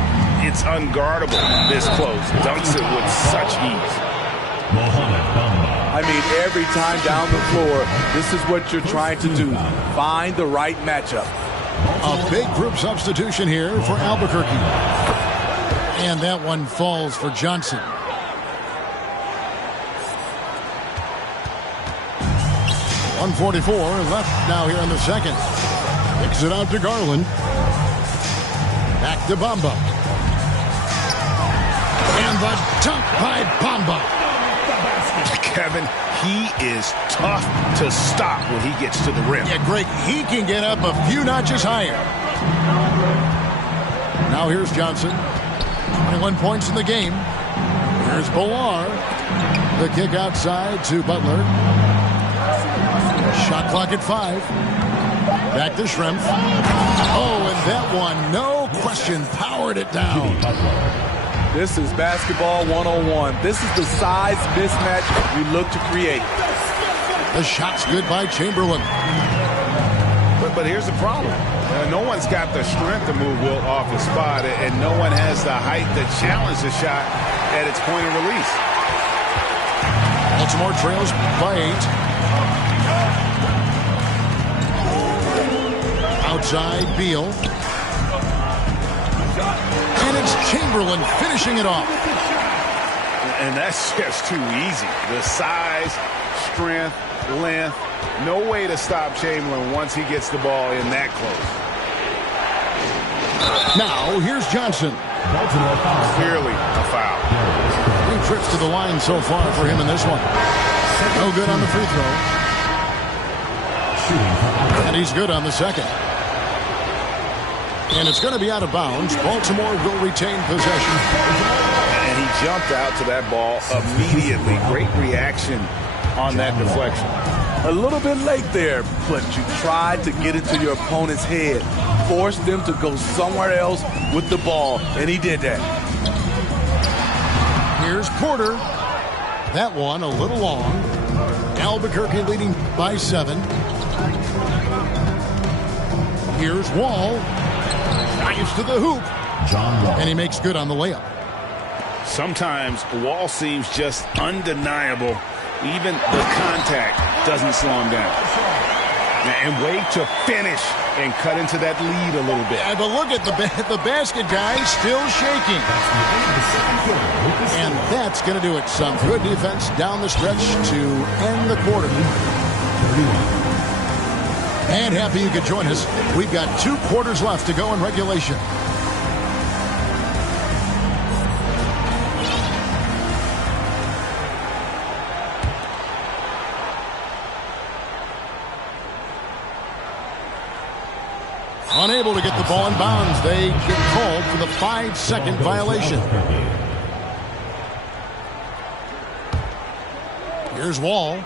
it's unguardable this close. Dunks it with such ease. I mean, every time down the floor, this is what you're trying to do. Find the right matchup. A big group substitution here for Albuquerque. And that one falls for Johnson. .144 left now here in the second. Kicks it out to Garland. Back to Bamba. And the dunk by Bamba. Kevin, he is tough to stop when he gets to the rim. Yeah, Greg, he can get up a few notches higher. Now here's Johnson. 21 points in the game. Here's Bolar. The kick outside to Butler. Shot clock at 5. Back to Schrempf. Oh, and that one, no question, powered it down. This is basketball 101. This is the size mismatch we look to create. The shot's good by Chamberlain. But here's the problem. No one's got the strength to move Wilt off his spot, and no one has the height to challenge the shot at its point of release. Baltimore trails by 8. Outside Beal. And it's Chamberlain finishing it off. And that's just too easy. The size, strength, length, no way to stop Chamberlain once he gets the ball in that close. Now, here's Johnson. Clearly a foul. 3 trips to the line so far for him in this one. No good on the free throw. And he's good on the second. And it's going to be out of bounds. Baltimore will retain possession. And he jumped out to that ball immediately. Great reaction on that deflection. A little bit late there, but you tried to get into your opponent's head. Forced them to go somewhere else with the ball, and he did that. Here's Porter. That one a little long. Albuquerque leading by 7. Here's Wall. Drives to the hoop. John Wall. And he makes good on the layup. Sometimes Wall seems just undeniable. Even the contact doesn't slow him down. And wait to finish and cut into that lead a little bit. But look at the basket guy still shaking. And that's going to do it. Some good defense down the stretch to end the quarter. And happy you could join us. We've got 2 quarters left to go in regulation. Unable to get the ball in bounds. They get called for the 5-second violation. Here's Wall.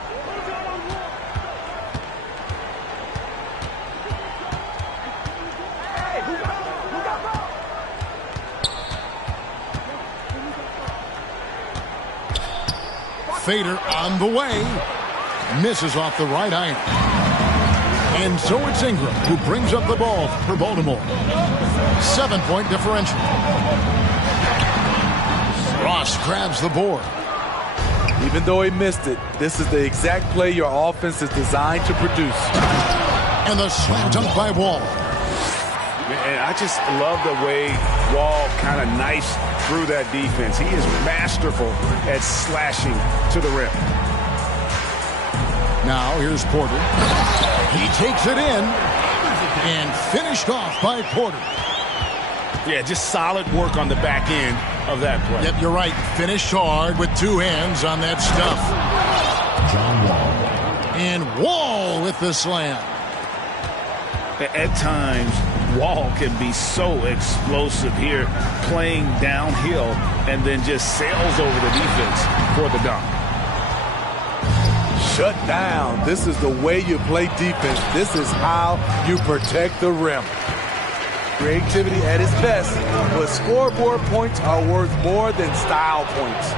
Fader on the way. Misses off the right iron. And so it's Ingram who brings up the ball for Baltimore. 7-point differential. Ross grabs the board. Even though he missed it, this is the exact play your offense is designed to produce. And the slam dunk by Wall. And I just love the way Wall kind of knifes through that defense. He is masterful at slashing to the rim. Now here's Porter. He takes it in and finished off by Porter. Yeah, just solid work on the back end of that play. Yep, you're right. Finished hard with 2 hands on that stuff. John Wall. And Wall with the slam. At times, Wall can be so explosive here, playing downhill, and then just sails over the defense for the dunk. Shut down. This is the way you play defense. This is how you protect the rim. Creativity at its best, but scoreboard points are worth more than style points.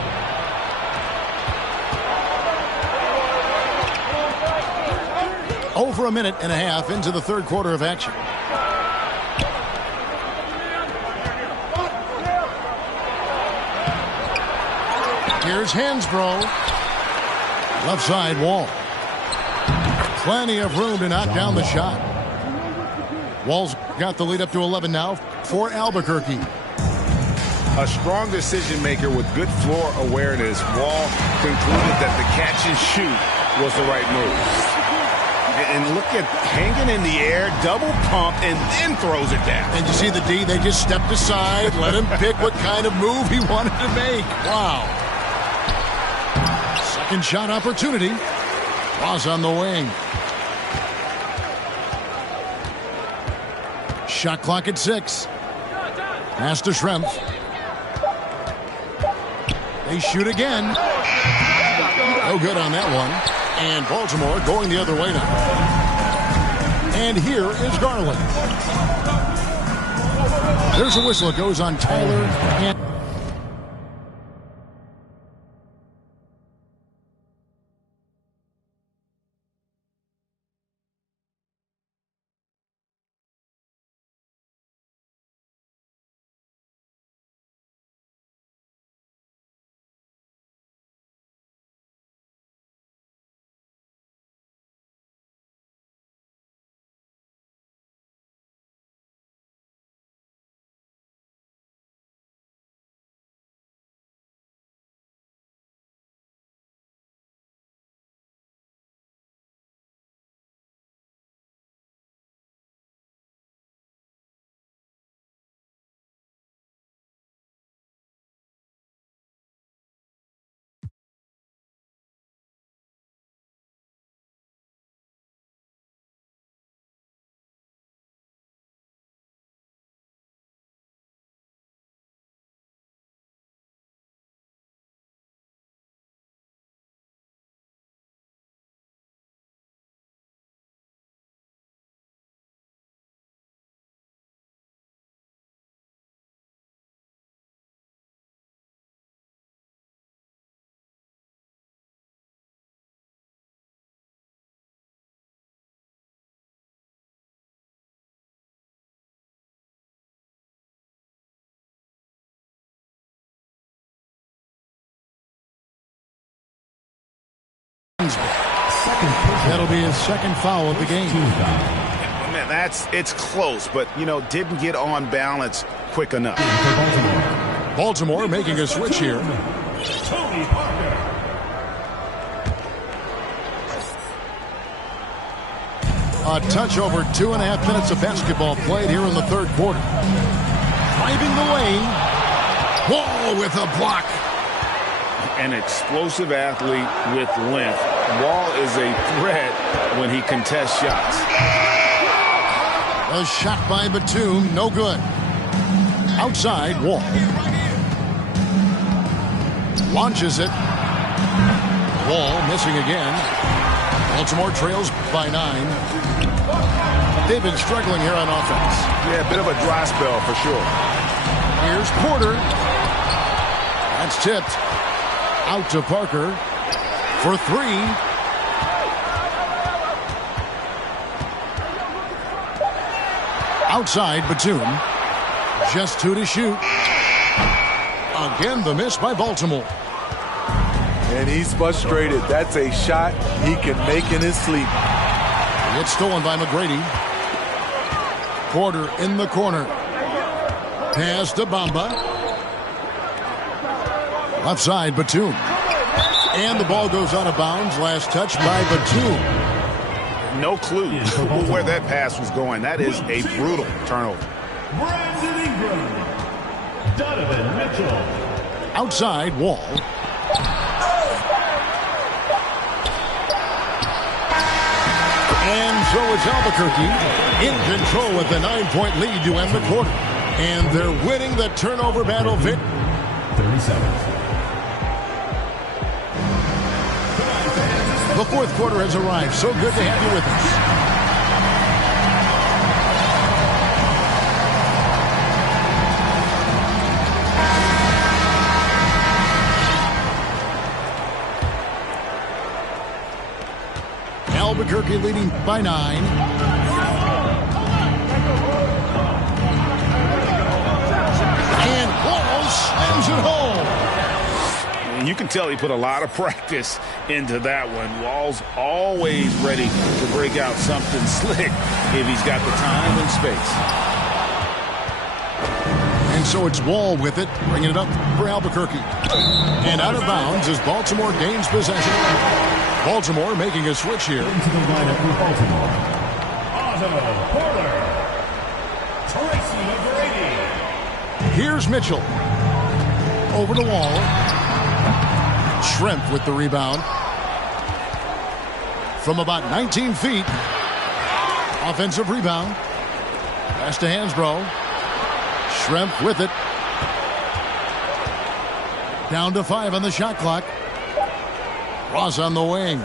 Over a minute and a half into the 3rd quarter of action. Here's Hansbrough. Left side Wall. Plenty of room to knock down the shot. Wall's got the lead up to 11 now for Albuquerque. A strong decision maker with good floor awareness. Wall concluded that the catch and shoot was the right move. And look at hanging in the air, double pump, and then throws it down. And you see the D, they just stepped aside, let him pick what kind of move he wanted to make. Wow. Second shot opportunity. Ross on the wing. Shot clock at 6. Pass to Schrempf. They shoot again. No good on that one. And Baltimore going the other way now. And here is Garland. There's a whistle. It goes on Tyler and That'll be his second foul of the game. Man, it's close, but, didn't get on balance quick enough. Baltimore making a switch here. Tony Parker. A touch over 2.5 minutes of basketball played here in the third quarter. Driving the lane. Wall with a block. An explosive athlete with length. Wall is a threat when he contests shots. A shot by Batum, no good. Outside, Wall. Launches it. Wall missing again. Baltimore trails by 9. They've been struggling here on offense. Yeah, a bit of a dry spell for sure. Here's Porter. That's tipped. Out to Parker for 3. Outside, Batum. Just 2 to shoot. Again, the miss by Baltimore. And he's frustrated. That's a shot he can make in his sleep. It's stolen by McGrady. Porter in the corner. Pass to Bamba. Left side, Batum. And the ball goes out of bounds. Last touch by Batum. No clue where that pass was going. That is a brutal turnover. Brandon Ingram. Donovan Mitchell. Outside, Wall. And so it's Albuquerque in control with a 9-point lead to end the quarter. And they're winning the turnover battle. 30 seconds. The fourth quarter has arrived. So good to have you with us. Albuquerque leading by 9. And Wall slams it home. And you can tell he put a lot of practice into that one. Wall's always ready to break out something slick if he's got the time and space. And so it's Wall with it, bringing it up for Albuquerque. And out of bounds as Baltimore gains possession. Baltimore making a switch here. Into the lineup for Baltimore. Otto Porter. Tracy McGrady. Here's Mitchell. Over to Wall. Shrimp with the rebound. From about 19 feet. Offensive rebound. Pass to Hansbrough. Shrimp with it. Down to 5 on the shot clock. Ross on the wing.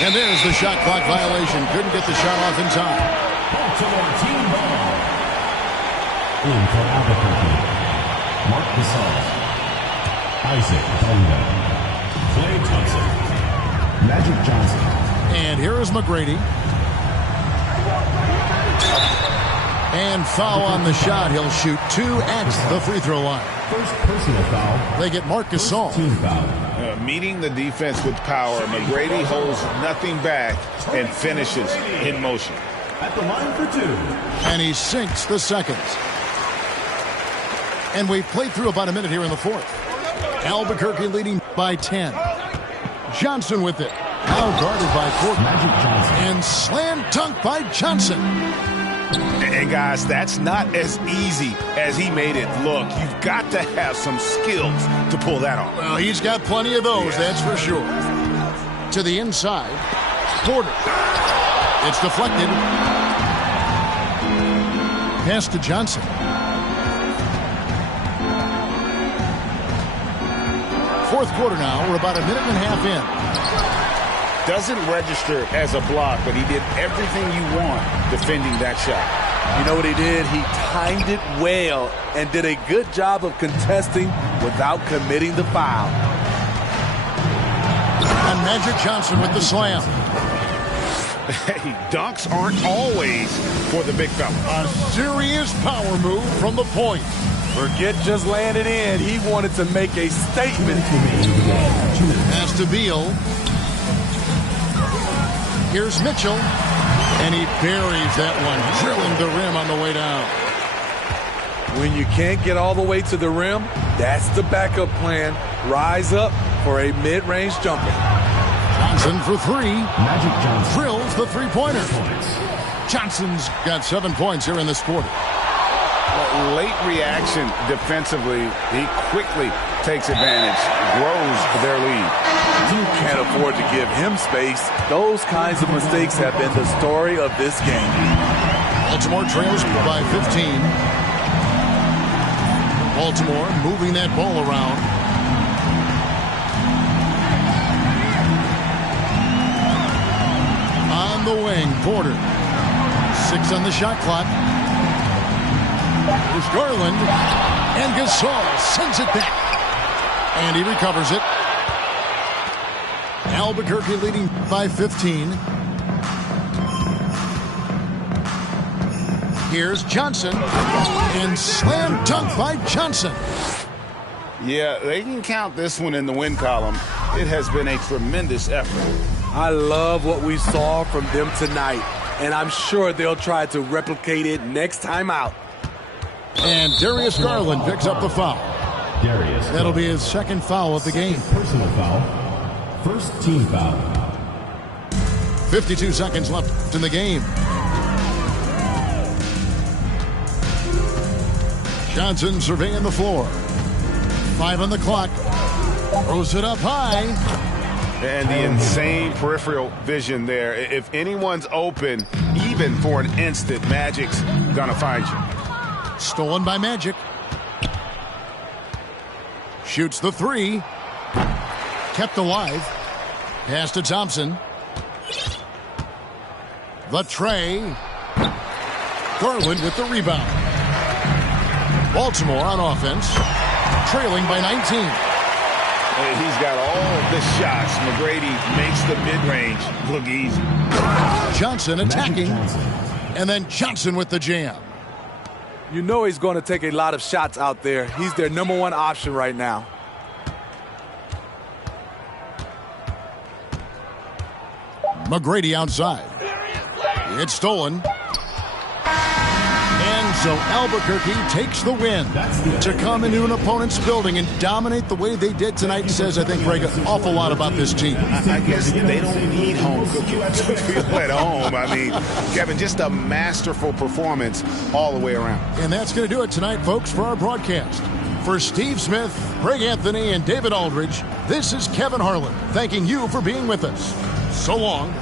And there's the shot clock violation. Couldn't get the shot off in time. Baltimore team ball. In for Albuquerque. Mark Gasol. Isaac Bonga. Klay Thompson. Magic Johnson. And here is McGrady. And foul on the shot. He'll shoot 2 at the free throw line. First personal foul. They get Marc Gasol. Team foul. Meeting the defense with power, McGrady holds nothing back and finishes in motion. At the line for 2. And he sinks the seconds. And we've played through about a minute here in the fourth. Albuquerque leading by 10. Johnson with it. Now guarded by Porter. Magic Johnson. And slam dunk by Johnson. And guys, that's not as easy as he made it look. You've got to have some skills to pull that off. Well, he's got plenty of those, that's for sure. To the inside. Porter. It's deflected. Pass to Johnson. Fourth quarter now. We're about a minute and a half in. Doesn't register as a block, but he did everything you want defending that shot. You know what he did? He timed it well and did a good job of contesting without committing the foul. And Magic Johnson with the slam. Hey, dunks aren't always for the big fella. A serious power move from the point. Forget just laying it in. He wanted to make a statement. Pass to Beal. Here's Mitchell, and he buries that one, drilling the rim on the way down. When you can't get all the way to the rim, that's the backup plan. Rise up for a mid-range jumper. Johnson for three. Magic Johnson. Drills the three-pointer. Johnson's got 7 points here in this quarter. Late reaction defensively. He quickly takes advantage, grows their lead. You can't afford to give him space. Those kinds of mistakes have been the story of this game. Baltimore trails by 15. Baltimore moving that ball around. On the wing, Porter. 6 on the shot clock. Here's Garland. And Gasol sends it back. And he recovers it. Albuquerque leading by 15. Here's Johnson. And slam dunk by Johnson. Yeah, they can count this one in the win column. It has been a tremendous effort. I love what we saw from them tonight, and I'm sure they'll try to replicate it next time out. And Darius Garland picks up the foul. Darius. That'll be his second foul of the game. Personal foul. First team foul. 52 seconds left in the game. Johnson surveying the floor. 5 on the clock. Throws it up high. And the insane peripheral vision there. If anyone's open, even for an instant, Magic's gonna find you. Stolen by Magic. Shoots the three. Kept alive. Pass to Thompson. The tray. Garland with the rebound. Baltimore on offense. Trailing by 19. He's got all the shots. McGrady makes the mid-range look easy. Johnson attacking. And then Johnson with the jam. You know he's going to take a lot of shots out there. He's their #1 option right now. McGrady outside. It's stolen. And so Albuquerque takes the win. To come into an opponent's building and dominate the way they did tonight says, I think, Greg, an awful lot about this team. I guess they don't need home cooking to feel at home. I mean, Kevin, just a masterful performance all the way around. And that's going to do it tonight, folks, for our broadcast. For Steve Smith, Greg Anthony, and David Aldridge, this is Kevin Harlan thanking you for being with us. So long.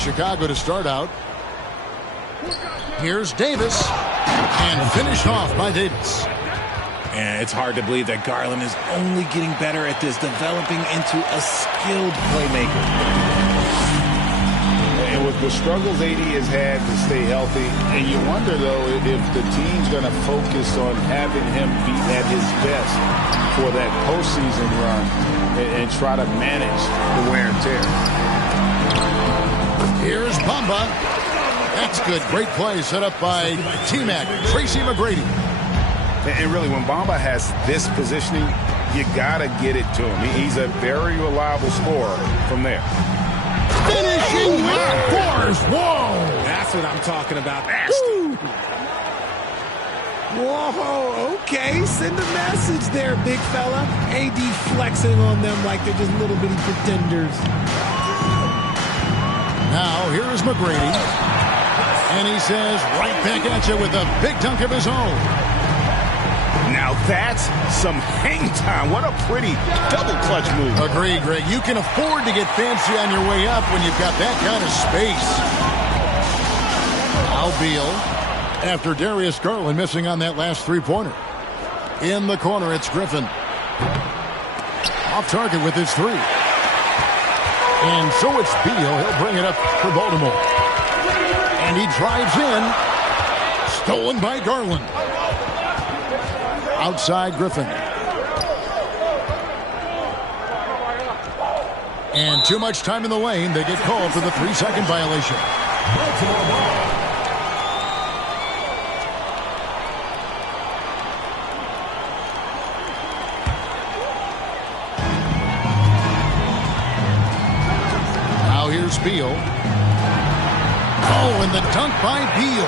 Chicago to start out. Here's Davis. And finished off by Davis. And it's hard to believe that Garland is only getting better at this, developing into a skilled playmaker. And with the struggles AD has had to stay healthy, and you wonder, though, if the team's going to focus on having him be at his best for that postseason run and try to manage the wear and tear. Here's Bamba. That's good. Great play set up by T-Mac, Tracy McGrady. And really, when Bamba has this positioning, you got to get it to him. He's a very reliable scorer from there. Finishing with force. Whoa. That's what I'm talking about. Woo. Whoa, okay. Send a message there, big fella. AD flexing on them like they're just little bitty pretenders. Now, here's McGrady. And he says, right back at you with a big dunk of his own. Now that's some hang time. What a pretty double clutch move. Agreed, Greg. You can afford to get fancy on your way up when you've got that kind of space. Now Beal, after Darius Garland missing on that last three-pointer. In the corner, it's Griffin. Off target with his three. And so it's Beal. He'll bring it up for Baltimore. And he drives in. Stolen by Garland. Outside Griffin. And too much time in the lane. They get called for the 3-second violation. Now here's Beal. Oh, and the dunk by Beal.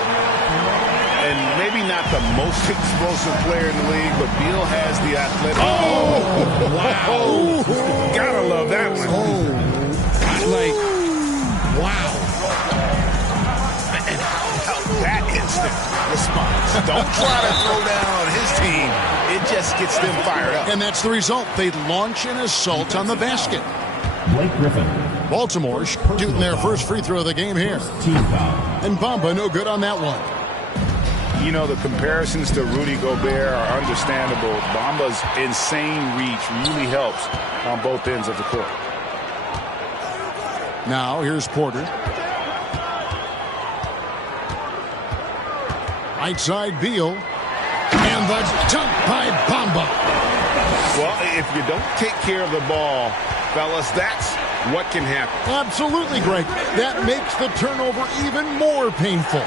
And maybe not the most explosive player in the league, but Beal has the athletic. Oh, wow. Gotta love that one. Oh, like, wow. And how that instant response. Don't try to throw down on his team. It just gets them fired up. And that's the result. They launch an assault on the basket. Blake Griffin. Baltimore shooting their first free throw of the game here. Team foul. And Bamba no good on that one. You know, the comparisons to Rudy Gobert are understandable. Bamba's insane reach really helps on both ends of the court. Now, here's Porter. Right side, Beal. And the dunk by Bamba. Well, if you don't take care of the ball, fellas, that's what can happen. Absolutely, Greg. That makes the turnover even more painful.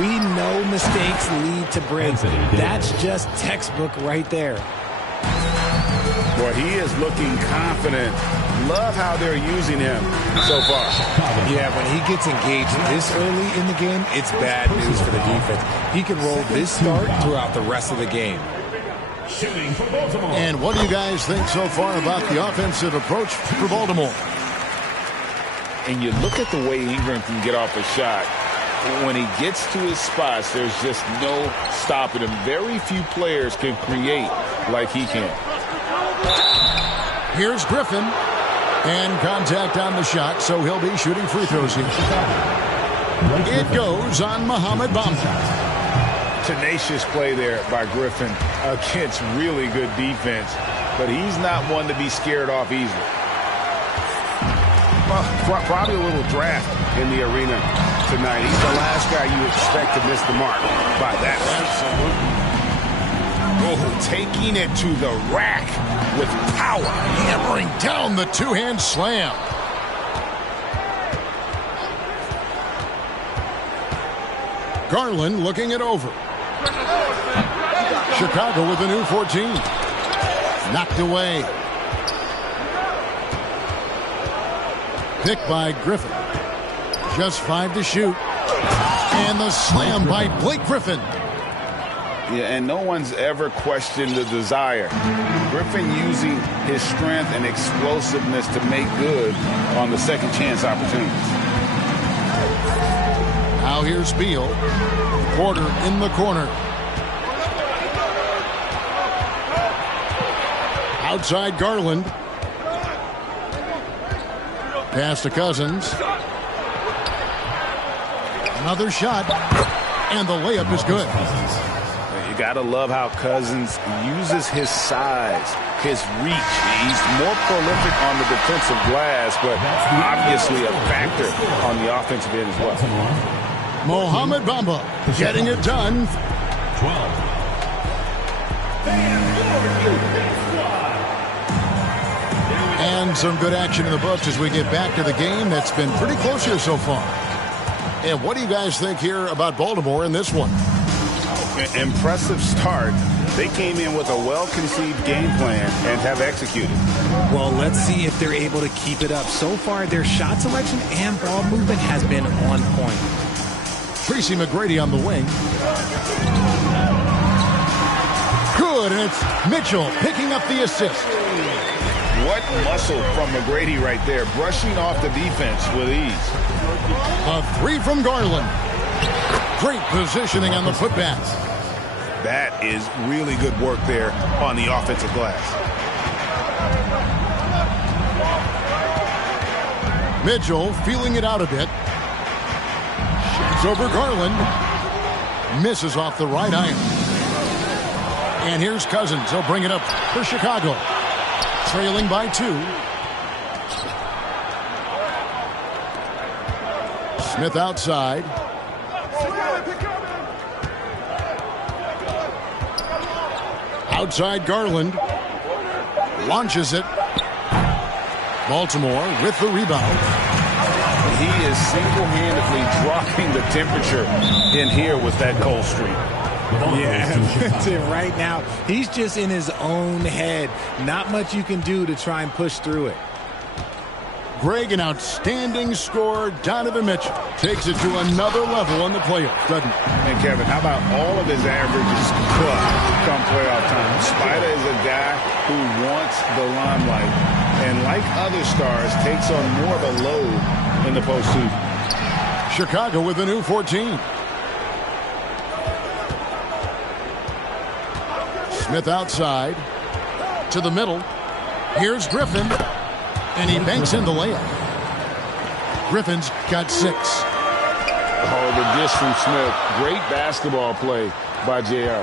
We know mistakes lead to breaks. That's just textbook right there. Boy, he is looking confident. Love how they're using him so far. Yeah, when he gets engaged this early in the game, it's bad news for the defense. He can roll this start throughout the rest of the game. And what do you guys think so far about the offensive approach for Baltimore? And you look at the way Ingram can get off a shot. When he gets to his spots, there's just no stopping him. Very few players can create like he can. Here's Griffin. And contact on the shot, so he'll be shooting free throws here. It goes on Mohamed Bamba. Tenacious play there by Griffin against really good defense. But he's not one to be scared off easily. Well, probably a little draft in the arena tonight. He's the last guy you expect to miss the mark by that. Absolutely. Oh, taking it to the rack with power. Hammering down the two-hand slam. Garland looking it over. Chicago with a new 14. Knocked away. Picked by Griffin. Just 5 to shoot. And the slam by Blake Griffin. Yeah, and no one's ever questioned the desire. Griffin using his strength and explosiveness to make good on the second chance opportunities. Now here's Beal. Porter in the corner. Outside Garland. Pass to Cousins. Another shot, and the layup is good. You got to love how Cousins uses his size, his reach. He's more prolific on the defensive glass, but obviously a factor on the offensive end as well. Mohamed Bamba getting it done. 12. And some good action in the books as we get back to the game that's been pretty close here so far. And what do you guys think here about Baltimore in this one? Impressive start. They came in with a well-conceived game plan and have executed. Well, let's see if they're able to keep it up. So far, their shot selection and ball movement has been on point. Tracy McGrady on the wing. Good, and it's Mitchell picking up the assist. What muscle from McGrady right there, brushing off the defense with ease. A three from Garland. Great positioning on the putback. That is really good work there on the offensive glass. Mitchell feeling it out a bit. Shoots over Garland. Misses off the right iron. And here's Cousins. He'll bring it up for Chicago. Trailing by 2. Smith outside. Outside Garland. Launches it. Baltimore with the rebound. He is single-handedly dropping the temperature in here with that cold streak. Yeah, right now, he's just in his own head. Not much you can do to try and push through it. Greg, an outstanding scorer. Donovan Mitchell takes it to another level in the playoffs, doesn't he? And Kevin, how about all of his averages come playoff time? Spider is a guy who wants the limelight, and like other stars, takes on more of a load in the postseason. Chicago with a new 14. Smith outside to the middle. Here's Griffin, and he banks in the layup. Griffin's got 6. Oh, the dish from Smith. Great basketball play by JR.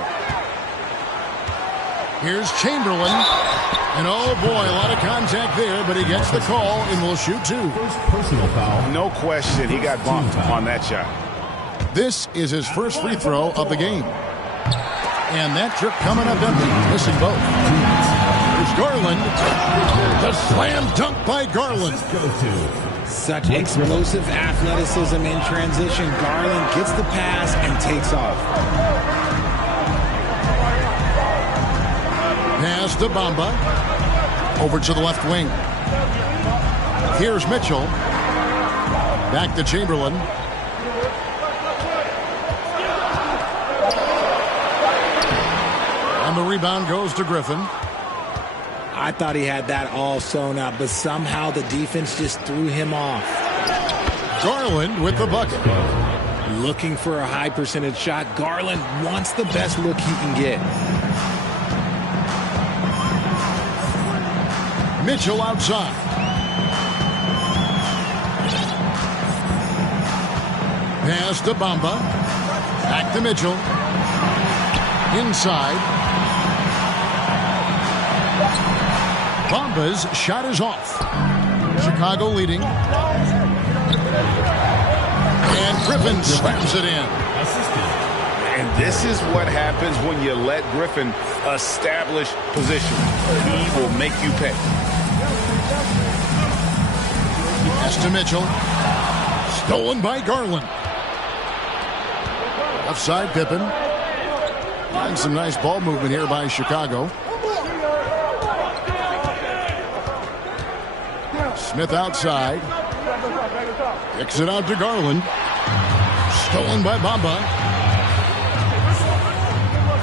Here's Chamberlain, and oh boy, a lot of contact there, but he gets the call and will shoot 2. First personal foul. No question, he got bumped on that shot. This is his first free throw of the game. And that trip coming up empty, missing both. Here's Garland. The slam dunk by Garland. Such explosive athleticism in transition. Garland gets the pass and takes off. Pass to Bamba. Over to the left wing. Here's Mitchell. Back to Chamberlain. And the rebound goes to Griffin. I thought he had that all sewn up, but somehow the defense just threw him off. Garland with the bucket. Looking for a high percentage shot. Garland wants the best look he can get. Mitchell outside. Pass to Bamba. Back to Mitchell. Inside. Bamba's shot is off. Chicago leading. And Griffin slams it in. And this is what happens when you let Griffin establish position. He will make you pay. Pass to Mitchell. Stolen by Garland. Offside Pippen. And some nice ball movement here by Chicago. Smith outside. Kicks it out to Garland. Stolen by Bamba.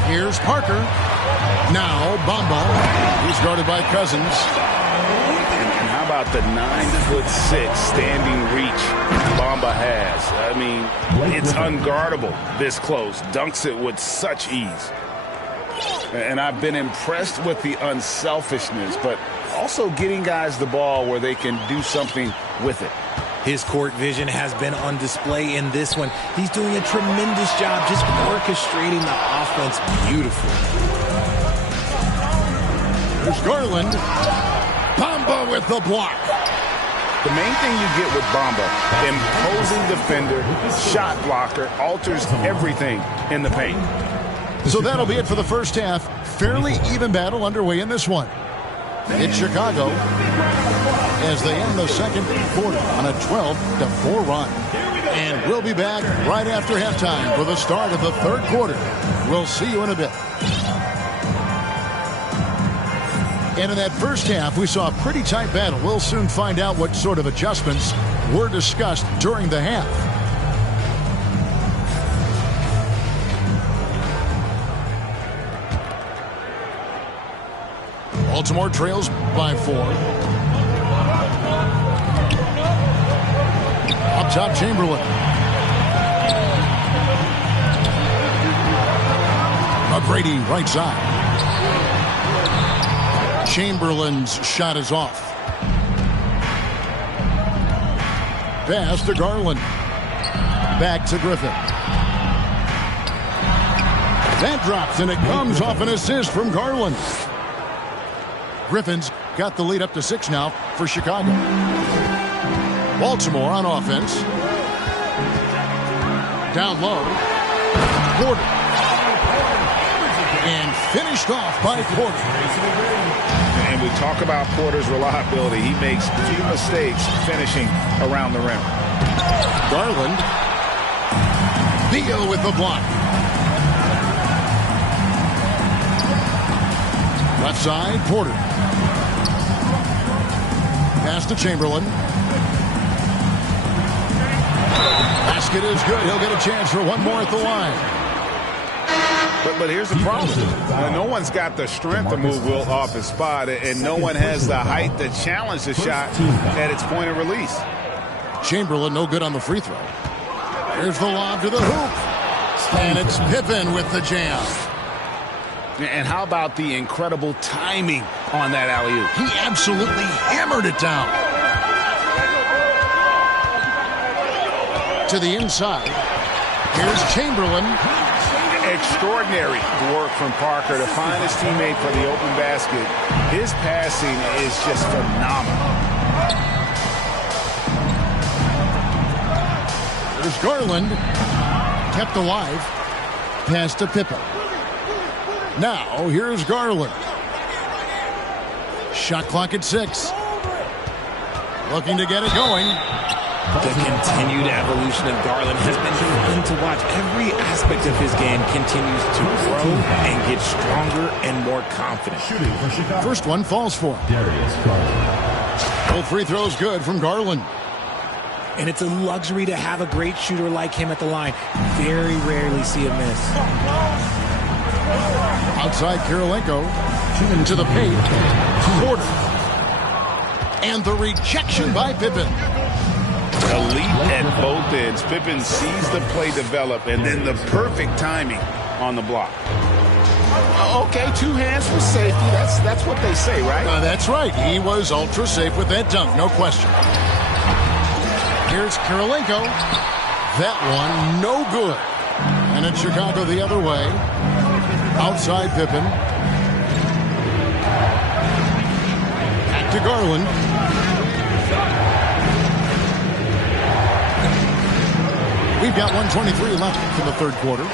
Here's Parker. Now Bamba. He's guarded by Cousins. And how about the 9'6" standing reach Bamba has? I mean, it's unguardable this close. Dunks it with such ease. And I've been impressed with the unselfishness, but also getting guys the ball where they can do something with it. His court vision has been on display in this one. He's doing a tremendous job just orchestrating the offense beautifully. There's Garland. Bamba with the block. The main thing you get with Bamba, imposing defender, shot blocker, alters everything in the paint. So that'll be it for the first half. Fairly even battle underway in this one. It's Chicago as they end the second quarter on a 12-4 run. And we'll be back right after halftime for the start of the third quarter. We'll see you in a bit. And in that first half, we saw a pretty tight battle. We'll soon find out what sort of adjustments were discussed during the half. Baltimore trails by 4. Up top, Chamberlain. McGrady, right side. Chamberlain's shot is off. Pass to Garland. Back to Griffin. That drops, and it comes off an assist from Garland. Griffin's got the lead up to 6 now for Chicago. Baltimore on offense. Down low. Porter. And finished off by Porter. And we talk about Porter's reliability. He makes few mistakes finishing around the rim. Garland. Beal with the block. Left side, Porter. Pass to Chamberlain. Basket is good. He'll get a chance for one more at the line. But here's the problem. No one's got the strength to move Wilt off his spot, and no one has the height to challenge the shot at its point of release. Chamberlain no good on the free throw. Here's the lob to the hoop. And it's Pippen with the jam. And how about the incredible timing on that alley-oop? He absolutely hammered it down. To the inside. Here's Chamberlain. Extraordinary work from Parker to find his teammate for the open basket. His passing is just phenomenal. There's Garland. Kept alive. Pass to Pippen. Now, here's Garland. Shot clock at 6. Looking to get it going. The continued evolution of Garland has been fun to watch. Every aspect of his game continues to grow and get stronger and more confident. First one falls for him. Darius Garland. Both free throws good from Garland. And it's a luxury to have a great shooter like him at the line. Very rarely see a miss. Outside Kirilenko. Into the paint. Porter. And the rejection by Pippen. Elite at both ends. Pippen sees the play develop, and then the perfect timing on the block. Okay, 2 hands for safety. That's what they say, right? That's right. He was ultra safe with that dunk, no question. Here's Kirilenko. That one, no good. And it's Chicago the other way. Outside Pippen. Back to Garland. We've got 1:23 left for the third quarter.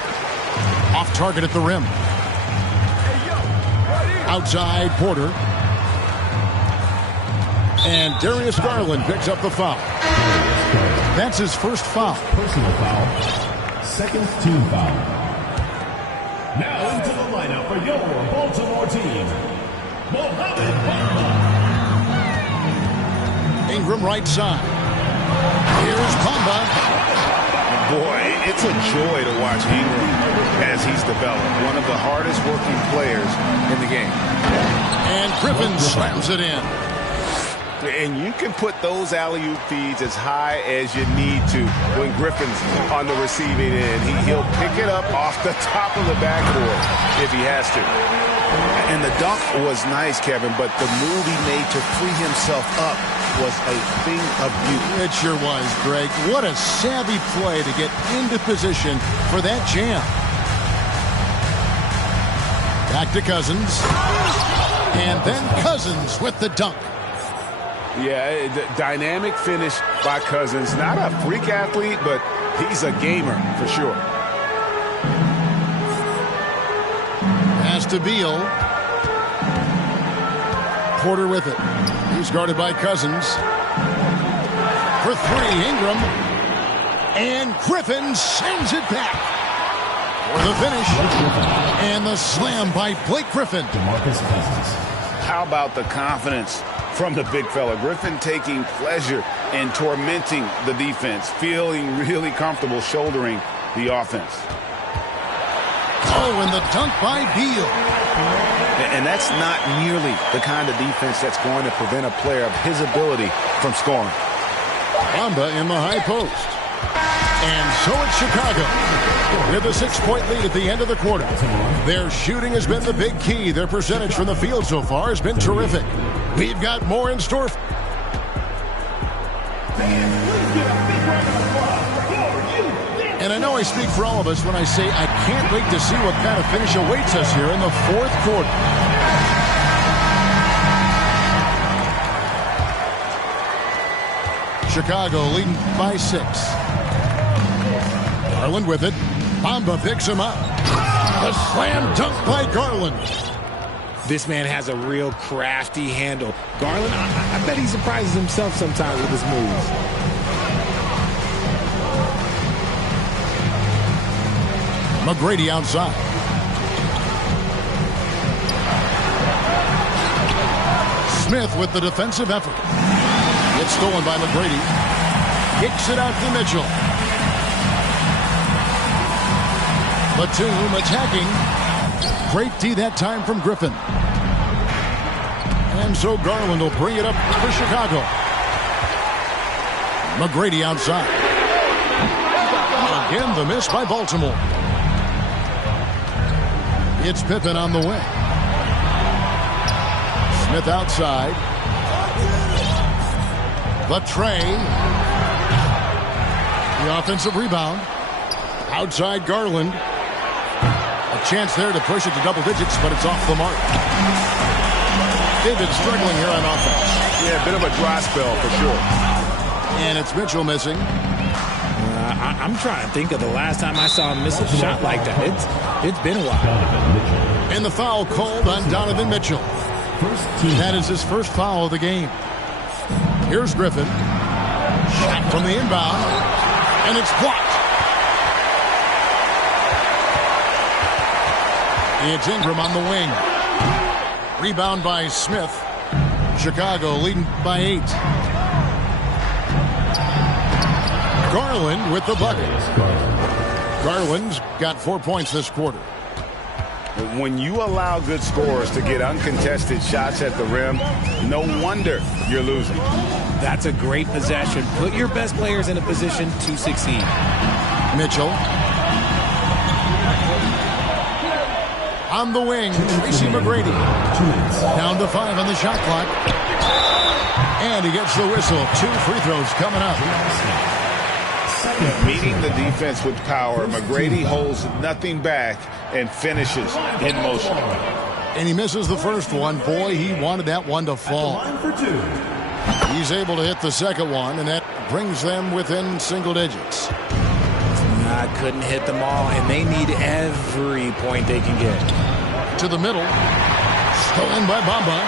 Off target at the rim. Outside Porter. And Darius Garland picks up the foul. That's his first foul. Personal foul. Second team foul. Now into the lineup for your Baltimore team, Mohamed Bamba. Ingram right side. Here's Bamba. Boy, it's a joy to watch Ingram as he's developed. One of the hardest working players in the game. And Griffin slams it in. And you can put those alley-oop feeds as high as you need to when Griffin's on the receiving end. He'll pick it up off the top of the backboard if he has to. And the dunk was nice, Kevin, but the move he made to free himself up was a thing of beauty. It sure was, Greg. What a savvy play to get into position for that jam. Back to Cousins. And then Cousins with the dunk. Yeah, dynamic finish by Cousins. Not a freak athlete, but he's a gamer for sure. Pass to Beal. Porter with it. He's guarded by Cousins. For three, Ingram. And Griffin sends it back. For the finish. And the slam by Blake Griffin. How about the confidence from the big fella? Griffin taking pleasure in tormenting the defense, feeling really comfortable shouldering the offense. Oh, and the dunk by Beal. And that's not nearly the kind of defense that's going to prevent a player of his ability from scoring. Bamba in the high post. And so it's Chicago with a 6-point lead at the end of the quarter. Their shooting has been the big key. Their percentage from the field so far has been terrific. We've got more in store. And I know I speak for all of us when I say I can't wait to see what kind of finish awaits us here in the fourth quarter. Chicago leading by 6. Garland with it. Bamba picks him up. A slam dunk by Garland. This man has a real crafty handle. Garland, I bet he surprises himself sometimes with his moves. McGrady outside. Smith with the defensive effort. It's stolen by McGrady. Kicks it out to Mitchell. Batum attacking. Great D that time from Griffin. And so Garland will bring it up for Chicago. McGrady outside. Again, the miss by Baltimore. It's Pippen on the wing. Smith outside. The tray. The offensive rebound. Outside Garland. A chance there to push it to double digits, but it's off the mark. They've been struggling here on offense. Yeah, a bit of a dry spell for sure. And it's Mitchell missing. I'm trying to think of the last time I saw him miss a shot like that. It's been a while. And the foul called on Donovan Mitchell. That is his first foul of the game. Here's Griffin. Shot from the inbound. And it's blocked. It's Ingram on the wing. Rebound by Smith. Chicago leading by 8. Garland with the bucket. Garland's got 4 points this quarter. When you allow good scorers to get uncontested shots at the rim, no wonder you're losing. That's a great possession. Put your best players in a position to succeed. Mitchell. On the wing, Tracy McGrady. Down to 5 on the shot clock. And he gets the whistle. 2 free throws coming up. Meeting the defense with power, McGrady holds nothing back and finishes in motion. And he misses the first one. Boy, he wanted that one to fall. He's able to hit the second one, and that brings them within single digits. Couldn't hit them all, and they need every point they can get. To the middle. Stolen by Bamba.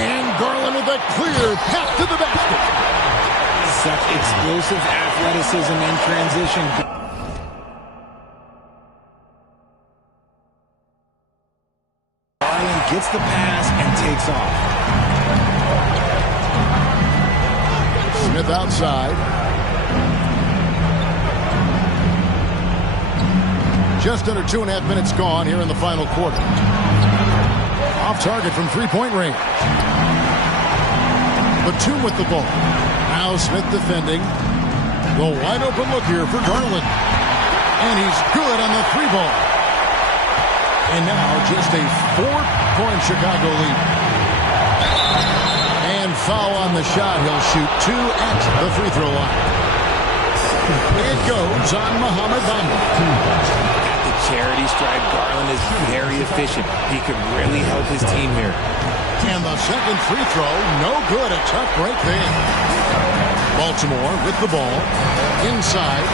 And Garland with a clear path to the basket. Such explosive athleticism in transition. Garland gets the pass and takes off. Smith outside. Just under 2.5 minutes gone here in the final quarter. Off target from 3-point range. Batum with the ball. Now Smith defending. The wide open look here for Garland. And he's good on the 3-ball. And now just a 4-point Chicago lead. And foul on the shot. He'll shoot 2 at the free throw line. It goes on Mohamed Bamba. At the charity stripe, Garland is very efficient. He could really help his team here. And the second free throw, no good. A tough break there. Baltimore with the ball. Inside.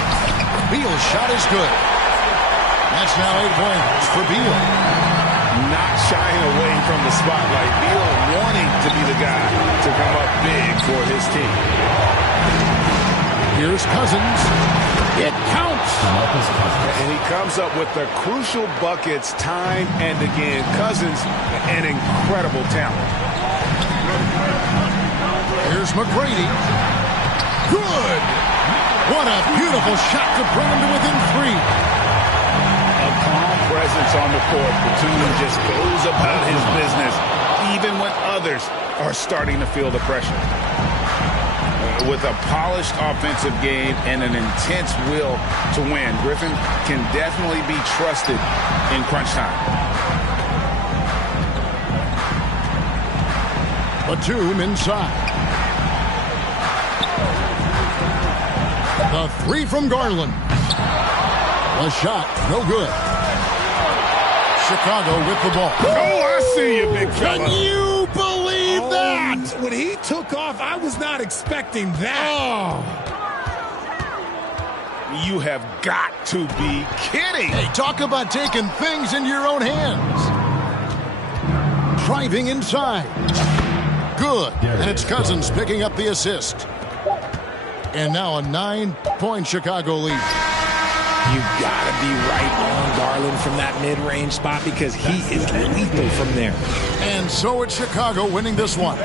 Beal's shot is good. That's now 8 points for Beal. Not shying away from the spotlight. Beal wanting to be the guy to come up big for his team. Here's Cousins. It counts. And he comes up with the crucial buckets time and again. Cousins, an incredible talent. Here's McGrady. Good. What a beautiful shot to bring him to within 3. A calm presence on the court. Batum just goes about his business, even when others are starting to feel the pressure. With a polished offensive game and an intense will to win, Griffin can definitely be trusted in crunch time. Batum inside. The 3 from Garland. The shot, no good. Chicago with the ball. Oh, I see you, big fella. Can you believe that? When he took off, I was not expecting that. Oh. You have got to be kidding. Hey, talk about taking things into your own hands. Driving inside. Good. And it's Cousins picking up the assist. And now a 9-point Chicago lead. You gotta be right on Garland from that mid-range spot because he is lethal from there. And so it's Chicago winning this one.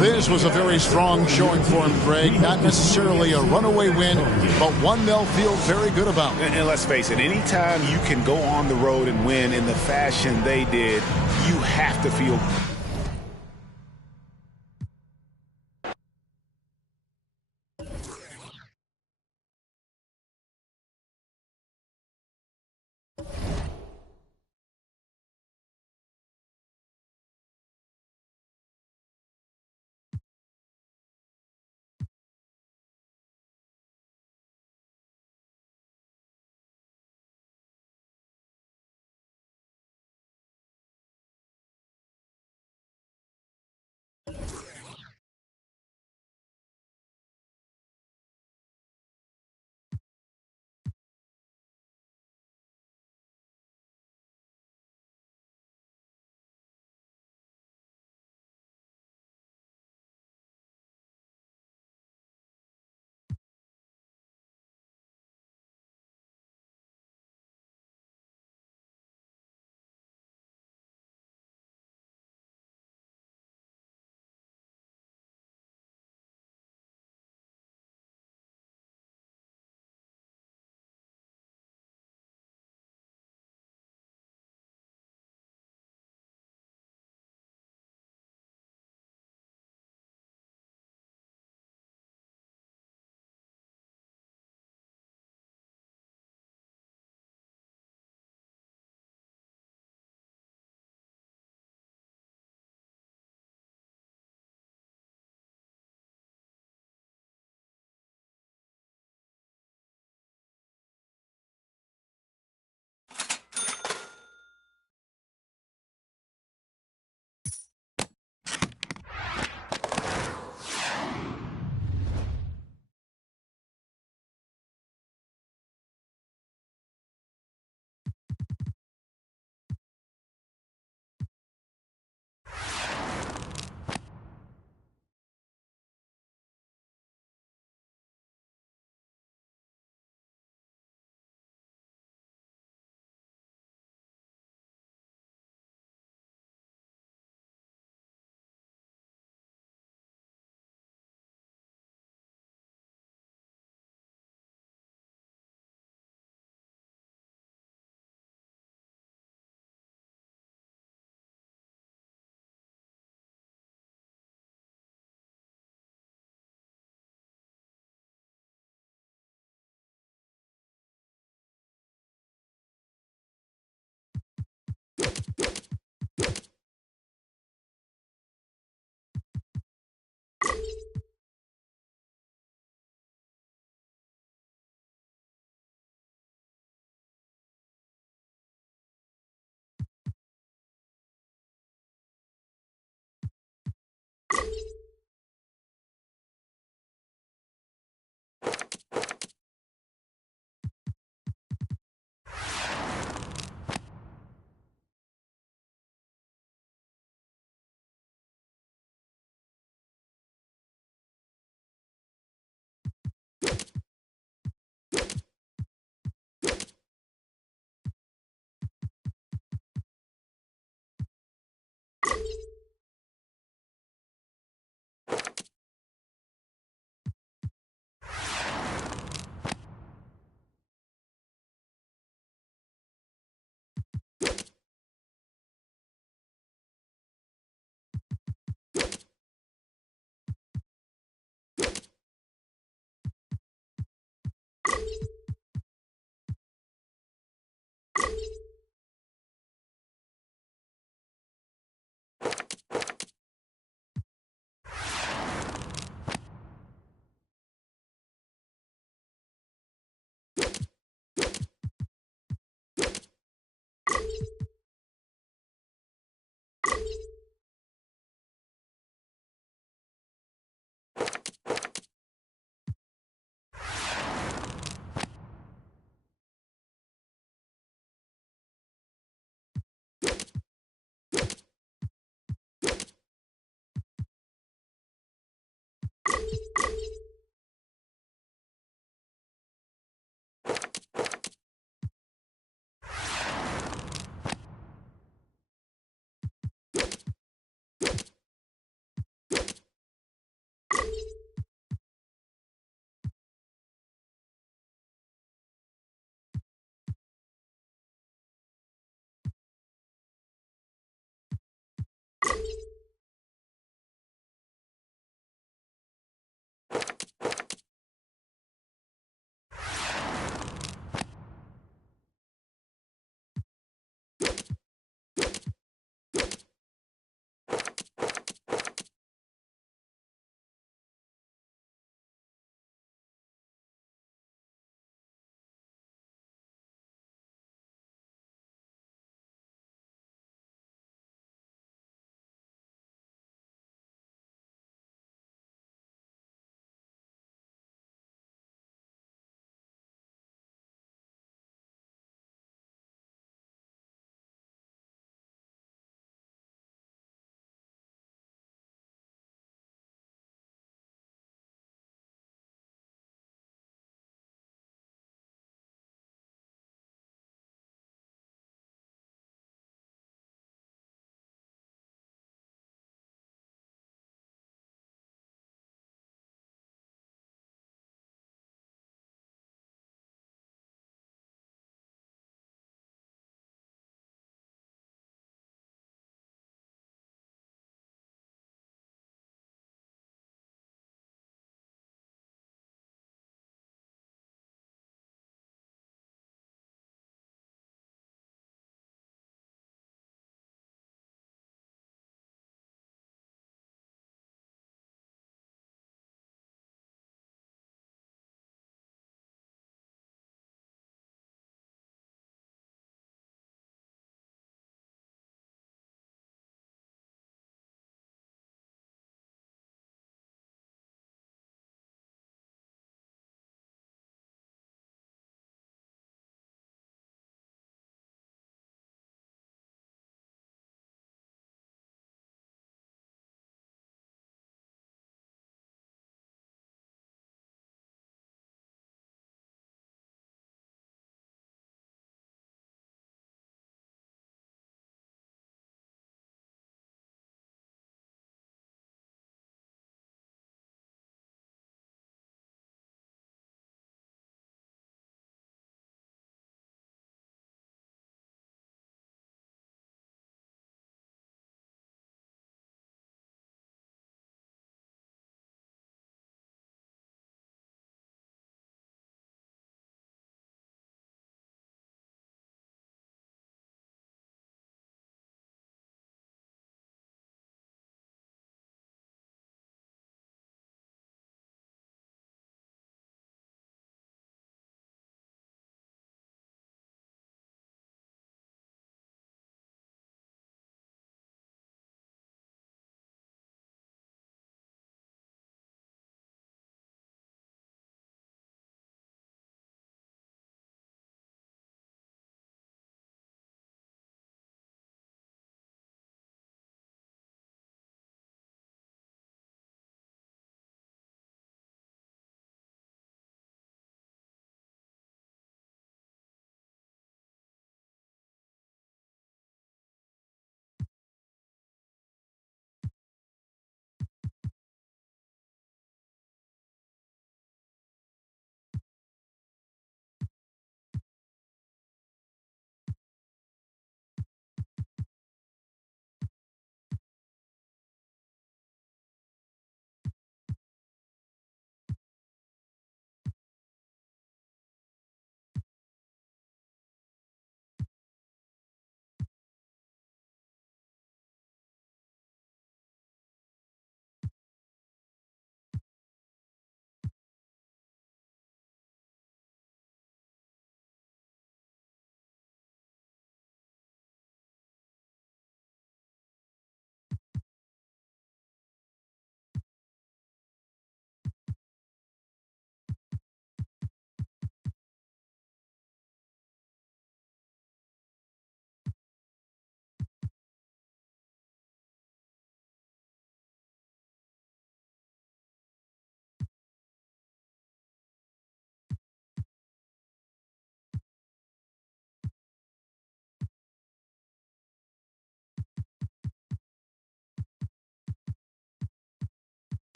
This was a very strong showing for him, Greg. Not necessarily a runaway win, but one they'll feel very good about. And let's face it, anytime you can go on the road and win in the fashion they did, you have to feel You